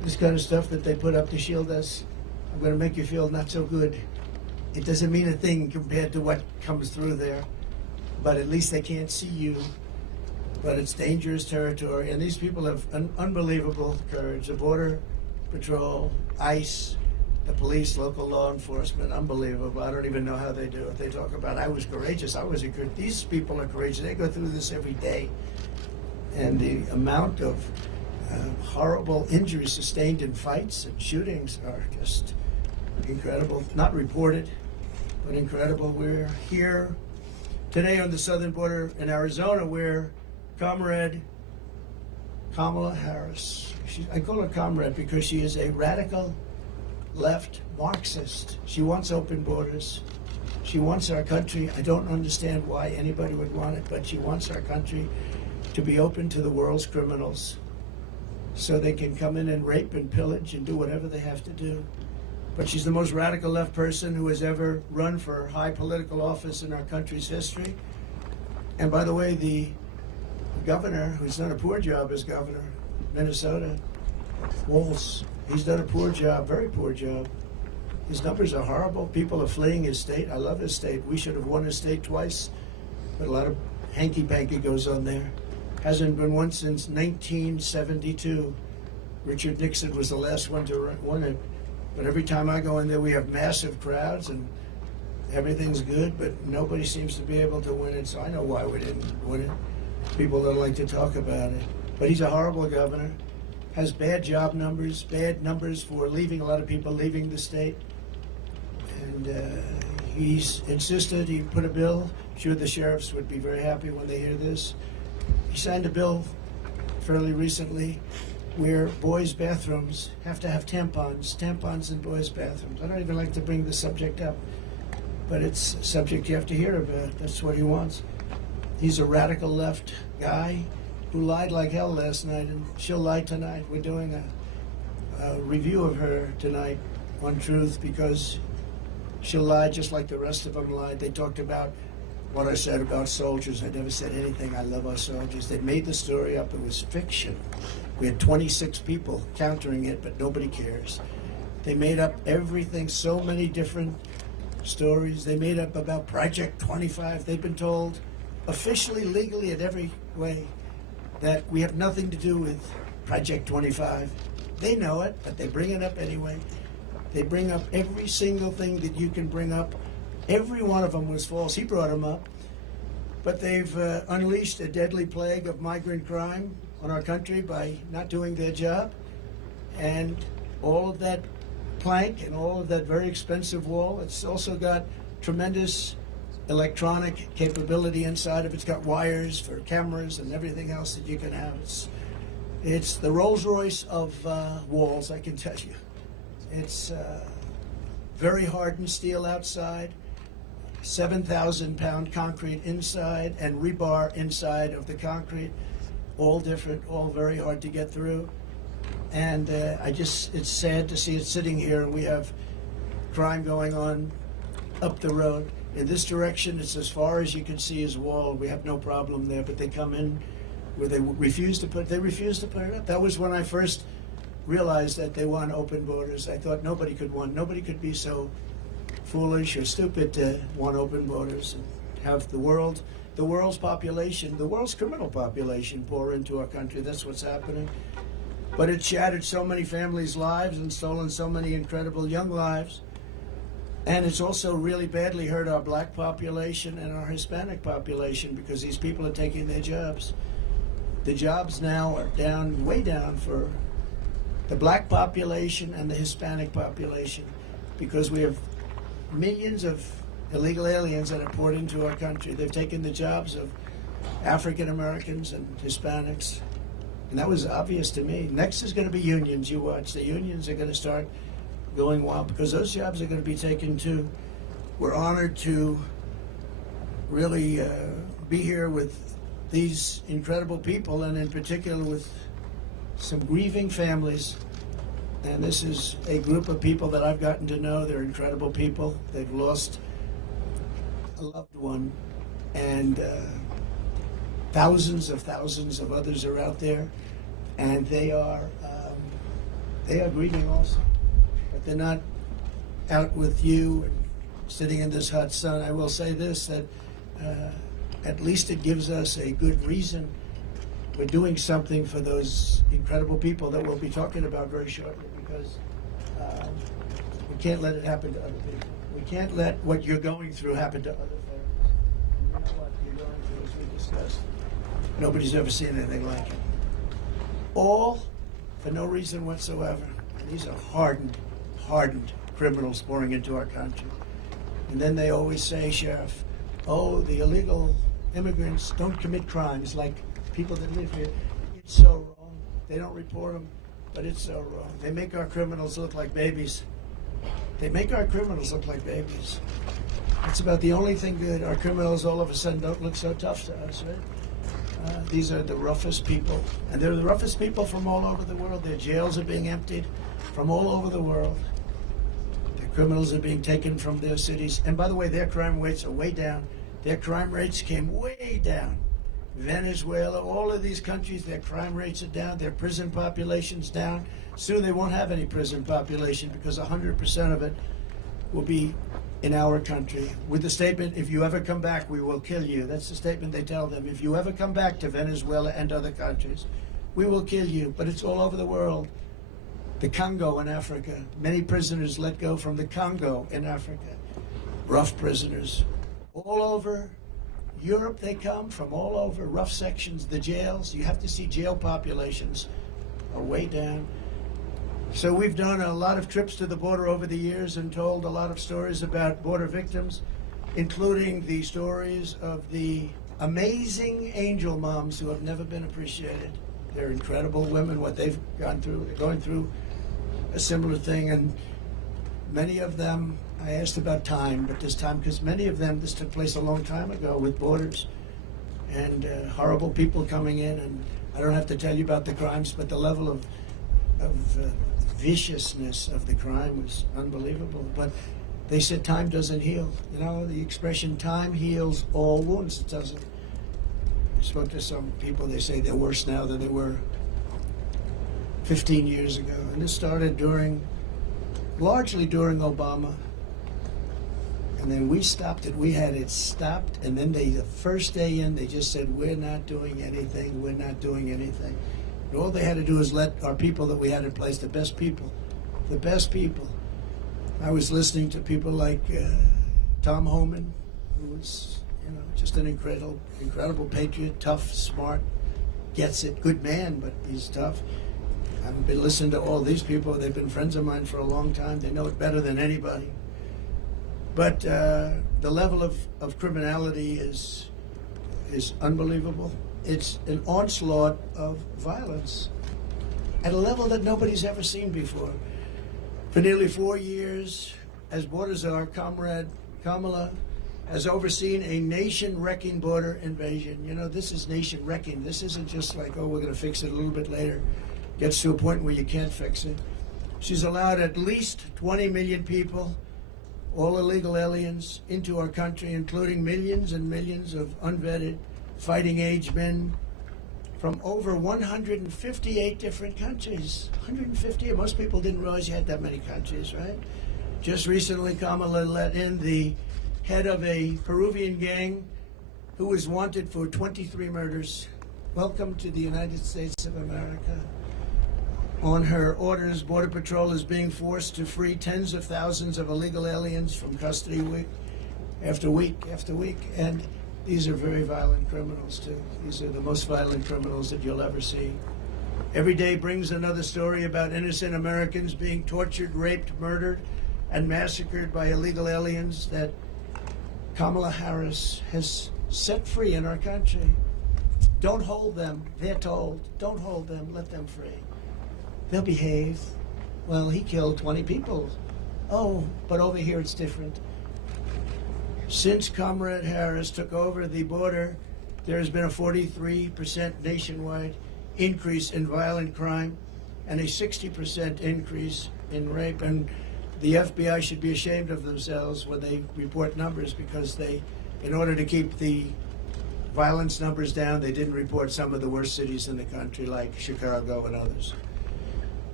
this kind of stuff that they put up to shield us, I'm going to make you feel not so good. It doesn't mean a thing compared to what comes through there, but at least they can't see you. But it's dangerous territory, and these people have unbelievable courage. The Border Patrol, ICE, the police, local law enforcement, unbelievable. I don't even know how they do it. They talk about, I was courageous, I was a good. These people are courageous. They go through this every day. And the amount of horrible injuries sustained in fights and shootings are just incredible. Not reported, but incredible. We're here today on the southern border in Arizona where Comrade Kamala Harris, I call her Comrade because she is a radical left Marxist. She wants open borders. She wants our country. I don't understand why anybody would want it, but she wants our country to be open to the world's criminals so they can come in and rape and pillage and do whatever they have to do. But she's the most radical left person who has ever run for high political office in our country's history. And by the way, the governor, who's done a poor job as governor, Minnesota, Walz, he's done a poor job, very poor job. His numbers are horrible. People are fleeing his state. I love his state. We should have won his state twice, but a lot of hanky-panky goes on there. Hasn't been won since 1972. Richard Nixon was the last one to win it. But every time I go in there, we have massive crowds and everything's good, but nobody seems to be able to win it, so I know why we didn't win it. People don't like to talk about it. But he's a horrible governor, has bad job numbers, bad numbers for leaving, a lot of people leaving the state. And he's insisted, he put a bill, I'm sure the sheriffs would be very happy when they hear this. He signed a bill fairly recently where boys' bathrooms have to have tampons in boys' bathrooms. I don't even like to bring the subject up, but it's a subject you have to hear about. That's what he wants. He's a radical left guy who lied like hell last night, and she'll lie tonight. We're doing a review of her tonight on Truth because she'll lie just like the rest of them lied. They talked about what I said about soldiers. I never said anything. I love our soldiers. They made the story up. It was fiction. We had 26 people countering it, but nobody cares. They made up everything, so many different stories. They made up about Project 25. They've been told officially, legally, in every way that we have nothing to do with Project 25. They know it, but they bring it up anyway. They bring up every single thing that you can bring up. Every one of them was false. He brought them up. But they've unleashed a deadly plague of migrant crime on our country by not doing their job. And all of that plank and all of that very expensive wall, it's also got tremendous electronic capability inside of it. It's got wires for cameras and everything else that you can have. It's the Rolls Royce of walls, I can tell you. It's very hardened steel outside, 7,000-pound concrete inside, and rebar inside of the concrete. All different, all very hard to get through. And it's sad to see it sitting here. We have crime going on up the road. In this direction, it's as far as you can see is wall. We have no problem there, but they come in where they refuse to put it up. That was when I first realized that they want open borders. I thought nobody could be so foolish or stupid to want open borders and have the world's population, the world's criminal population pour into our country. That's what's happening. But it shattered so many families' lives and stolen so many incredible young lives. And it's also really badly hurt our black population and our Hispanic population because these people are taking their jobs. The jobs now are down, way down for the black population and the Hispanic population because we have millions of illegal aliens that have poured into our country. They've taken the jobs of African Americans and Hispanics. And that was obvious to me. Next is going to be unions. You watch. The unions are going to start going wild because those jobs are going to be taken too. We're honored to really be here with these incredible people, and in particular with some grieving families. And this is a group of people that I've gotten to know. They're incredible people. They've lost a loved one, and thousands of others are out there, and they are They are grieving also, but they're not out with you and sitting in this hot sun. I will say this, that at least it gives us a good reason. We're doing something for those incredible people that we'll be talking about very shortly, because we can't let it happen to other people. We can't let what you're going through happen to other families. You know what you're going through, as we discussed. Nobody's ever seen anything like it. All for no reason whatsoever. And these are hardened criminals pouring into our country. And then they always say, Sheriff, oh, the illegal immigrants don't commit crimes like people that live here. It's so wrong. They don't report them, but it's so wrong. They make our criminals look like babies. They make our criminals look like babies. That's about the only thing good. Our criminals all of a sudden don't look so tough to us, right? These are the roughest people. And they're the roughest people from all over the world. Their jails are being emptied from all over the world. Their criminals are being taken from their cities. And by the way, their crime rates are way down. Their crime rates came way down. Venezuela, all of these countries, their crime rates are down, their prison population's down. Soon they won't have any prison population because 100% of it will be in our country. With the statement, if you ever come back, we will kill you. That's the statement they tell them. If you ever come back to Venezuela and other countries, we will kill you. But it's all over the world. The Congo in Africa, many prisoners let go from the Congo in Africa. Rough prisoners. All over Europe they come, from all over, rough sections, the jails. You have to see jail populations are way down. So we've done a lot of trips to the border over the years and told a lot of stories about border victims, including the stories of the amazing angel moms who have never been appreciated. They're incredible women, what they've gone through. They're going through a similar thing, and many of them, I asked about time, but this time, because many of them, this took place a long time ago with borders and horrible people coming in, and I don't have to tell you about the crimes, but the level of viciousness of the crime was unbelievable. But they said time doesn't heal. You know, the expression time heals all wounds. It doesn't. I spoke to some people, they say they're worse now than they were 15 years ago. And this started largely during Obama. And then we stopped it. We had it stopped. And then the first day in, they just said, we're not doing anything. We're not doing anything. And all they had to do is let our people that we had in place, the best people. I was listening to people like Tom Homan, who was, just an incredible patriot, tough, smart, gets it, good man, but he's tough. I've been listening to all these people. They've been friends of mine for a long time. They know it better than anybody. But the level of criminality is unbelievable. It's an onslaught of violence at a level that nobody's ever seen before. For nearly 4 years, as border czar, Comrade Kamala has overseen a nation-wrecking border invasion. You know, this is nation-wrecking. This isn't just like, oh, we're going to fix it a little bit later. Gets to a point where you can't fix it. She's allowed at least 20 million people, all illegal aliens, into our country, including millions and millions of unvetted fighting-age men from over 158 different countries. 150, most people didn't realize you had that many countries, right? Just recently, Kamala let in the head of a Peruvian gang who was wanted for 23 murders. Welcome to the United States of America. On her orders, Border Patrol is being forced to free tens of thousands of illegal aliens from custody week after week after week. And these are very violent criminals, too. These are the most violent criminals that you'll ever see. Every day brings another story about innocent Americans being tortured, raped, murdered, and massacred by illegal aliens that Kamala Harris has set free in our country. Don't hold them, they're told. Don't hold them, let them free. They'll behave. Well, he killed 20 people. Oh, but over here it's different. Since Comrade Harris took over the border, there has been a 43% nationwide increase in violent crime and a 60% increase in rape. And the FBI should be ashamed of themselves when they report numbers, because they, in order to keep the violence numbers down, they didn't report some of the worst cities in the country like Chicago and others.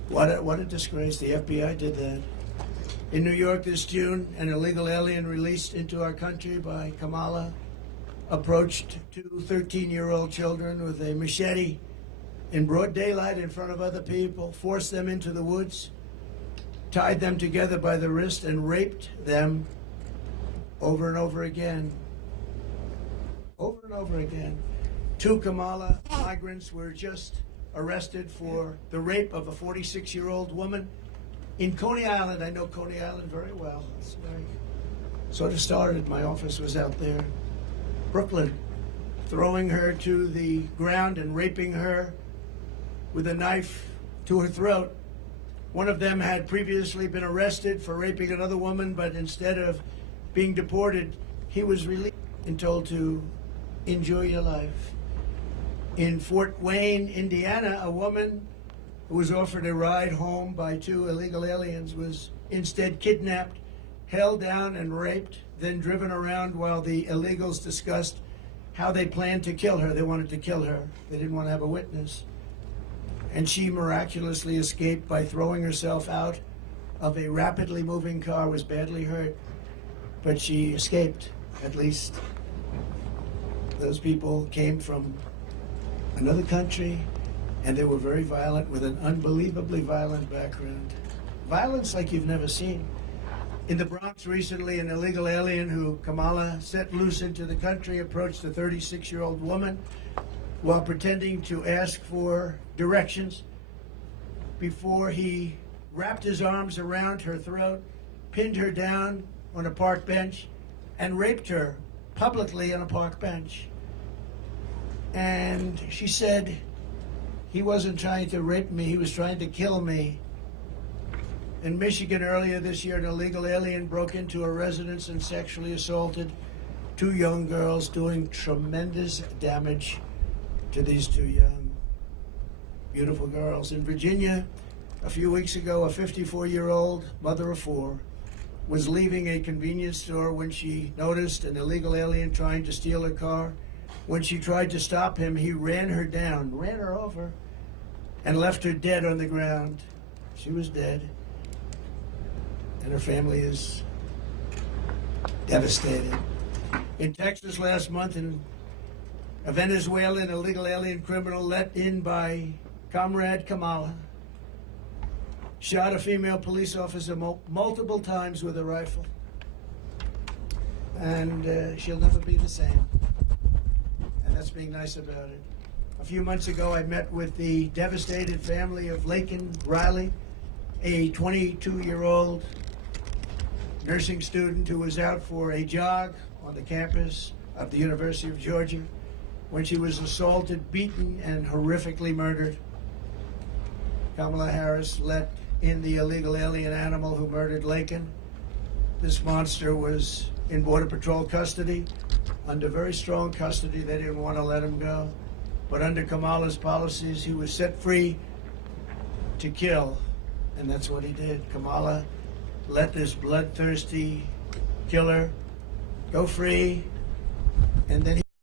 What a disgrace. The FBI did that. In New York this June, an illegal alien released into our country by Kamala approached two 13-year-old children with a machete in broad daylight in front of other people, forced them into the woods, tied them together by the wrist, and raped them over and over again. Over and over again. Two Kamala migrants were just arrested for the rape of a 46-year-old woman in Coney Island. I know Coney Island very well. It's very, sort of started. My office was out there. Brooklyn, throwing her to the ground and raping her with a knife to her throat. One of them had previously been arrested for raping another woman, but instead of being deported, he was released and told to enjoy your life. In Fort Wayne, Indiana, a woman who was offered a ride home by two illegal aliens was instead kidnapped, held down and raped, then driven around while the illegals discussed how they planned to kill her. They wanted to kill her. They didn't want to have a witness. And she miraculously escaped by throwing herself out of a rapidly moving car, was badly hurt, but she escaped, at least. Those people came from another country, and they were very violent, with an unbelievably violent background. Violence like you've never seen. In the Bronx recently, an illegal alien who Kamala set loose into the country approached a 36-year-old woman while pretending to ask for directions before he wrapped his arms around her throat, pinned her down on a park bench, and raped her publicly on a park bench. And she said, he wasn't trying to rape me, he was trying to kill me. In Michigan earlier this year, an illegal alien broke into a residence and sexually assaulted two young girls, doing tremendous damage to these two young, beautiful girls. In Virginia, a few weeks ago, a 54-year-old mother of four was leaving a convenience store when she noticed an illegal alien trying to steal her car. When she tried to stop him, he ran her down, ran her over, and left her dead on the ground. She was dead, and her family is devastated. In Texas last month, a Venezuelan illegal alien criminal let in by Comrade Kamala shot a female police officer multiple times with a rifle. And she'll never be the same. And that's being nice about it. A few months ago, I met with the devastated family of Laken Riley, a 22-year-old nursing student who was out for a jog on the campus of the University of Georgia when she was assaulted, beaten, and horrifically murdered. Kamala Harris let in the illegal alien animal who murdered Laken. This monster was in Border Patrol custody, under very strong custody. They didn't want to let him go. But under Kamala's policies, he was set free to kill, and that's what he did. Kamala let this bloodthirsty killer go free, and then he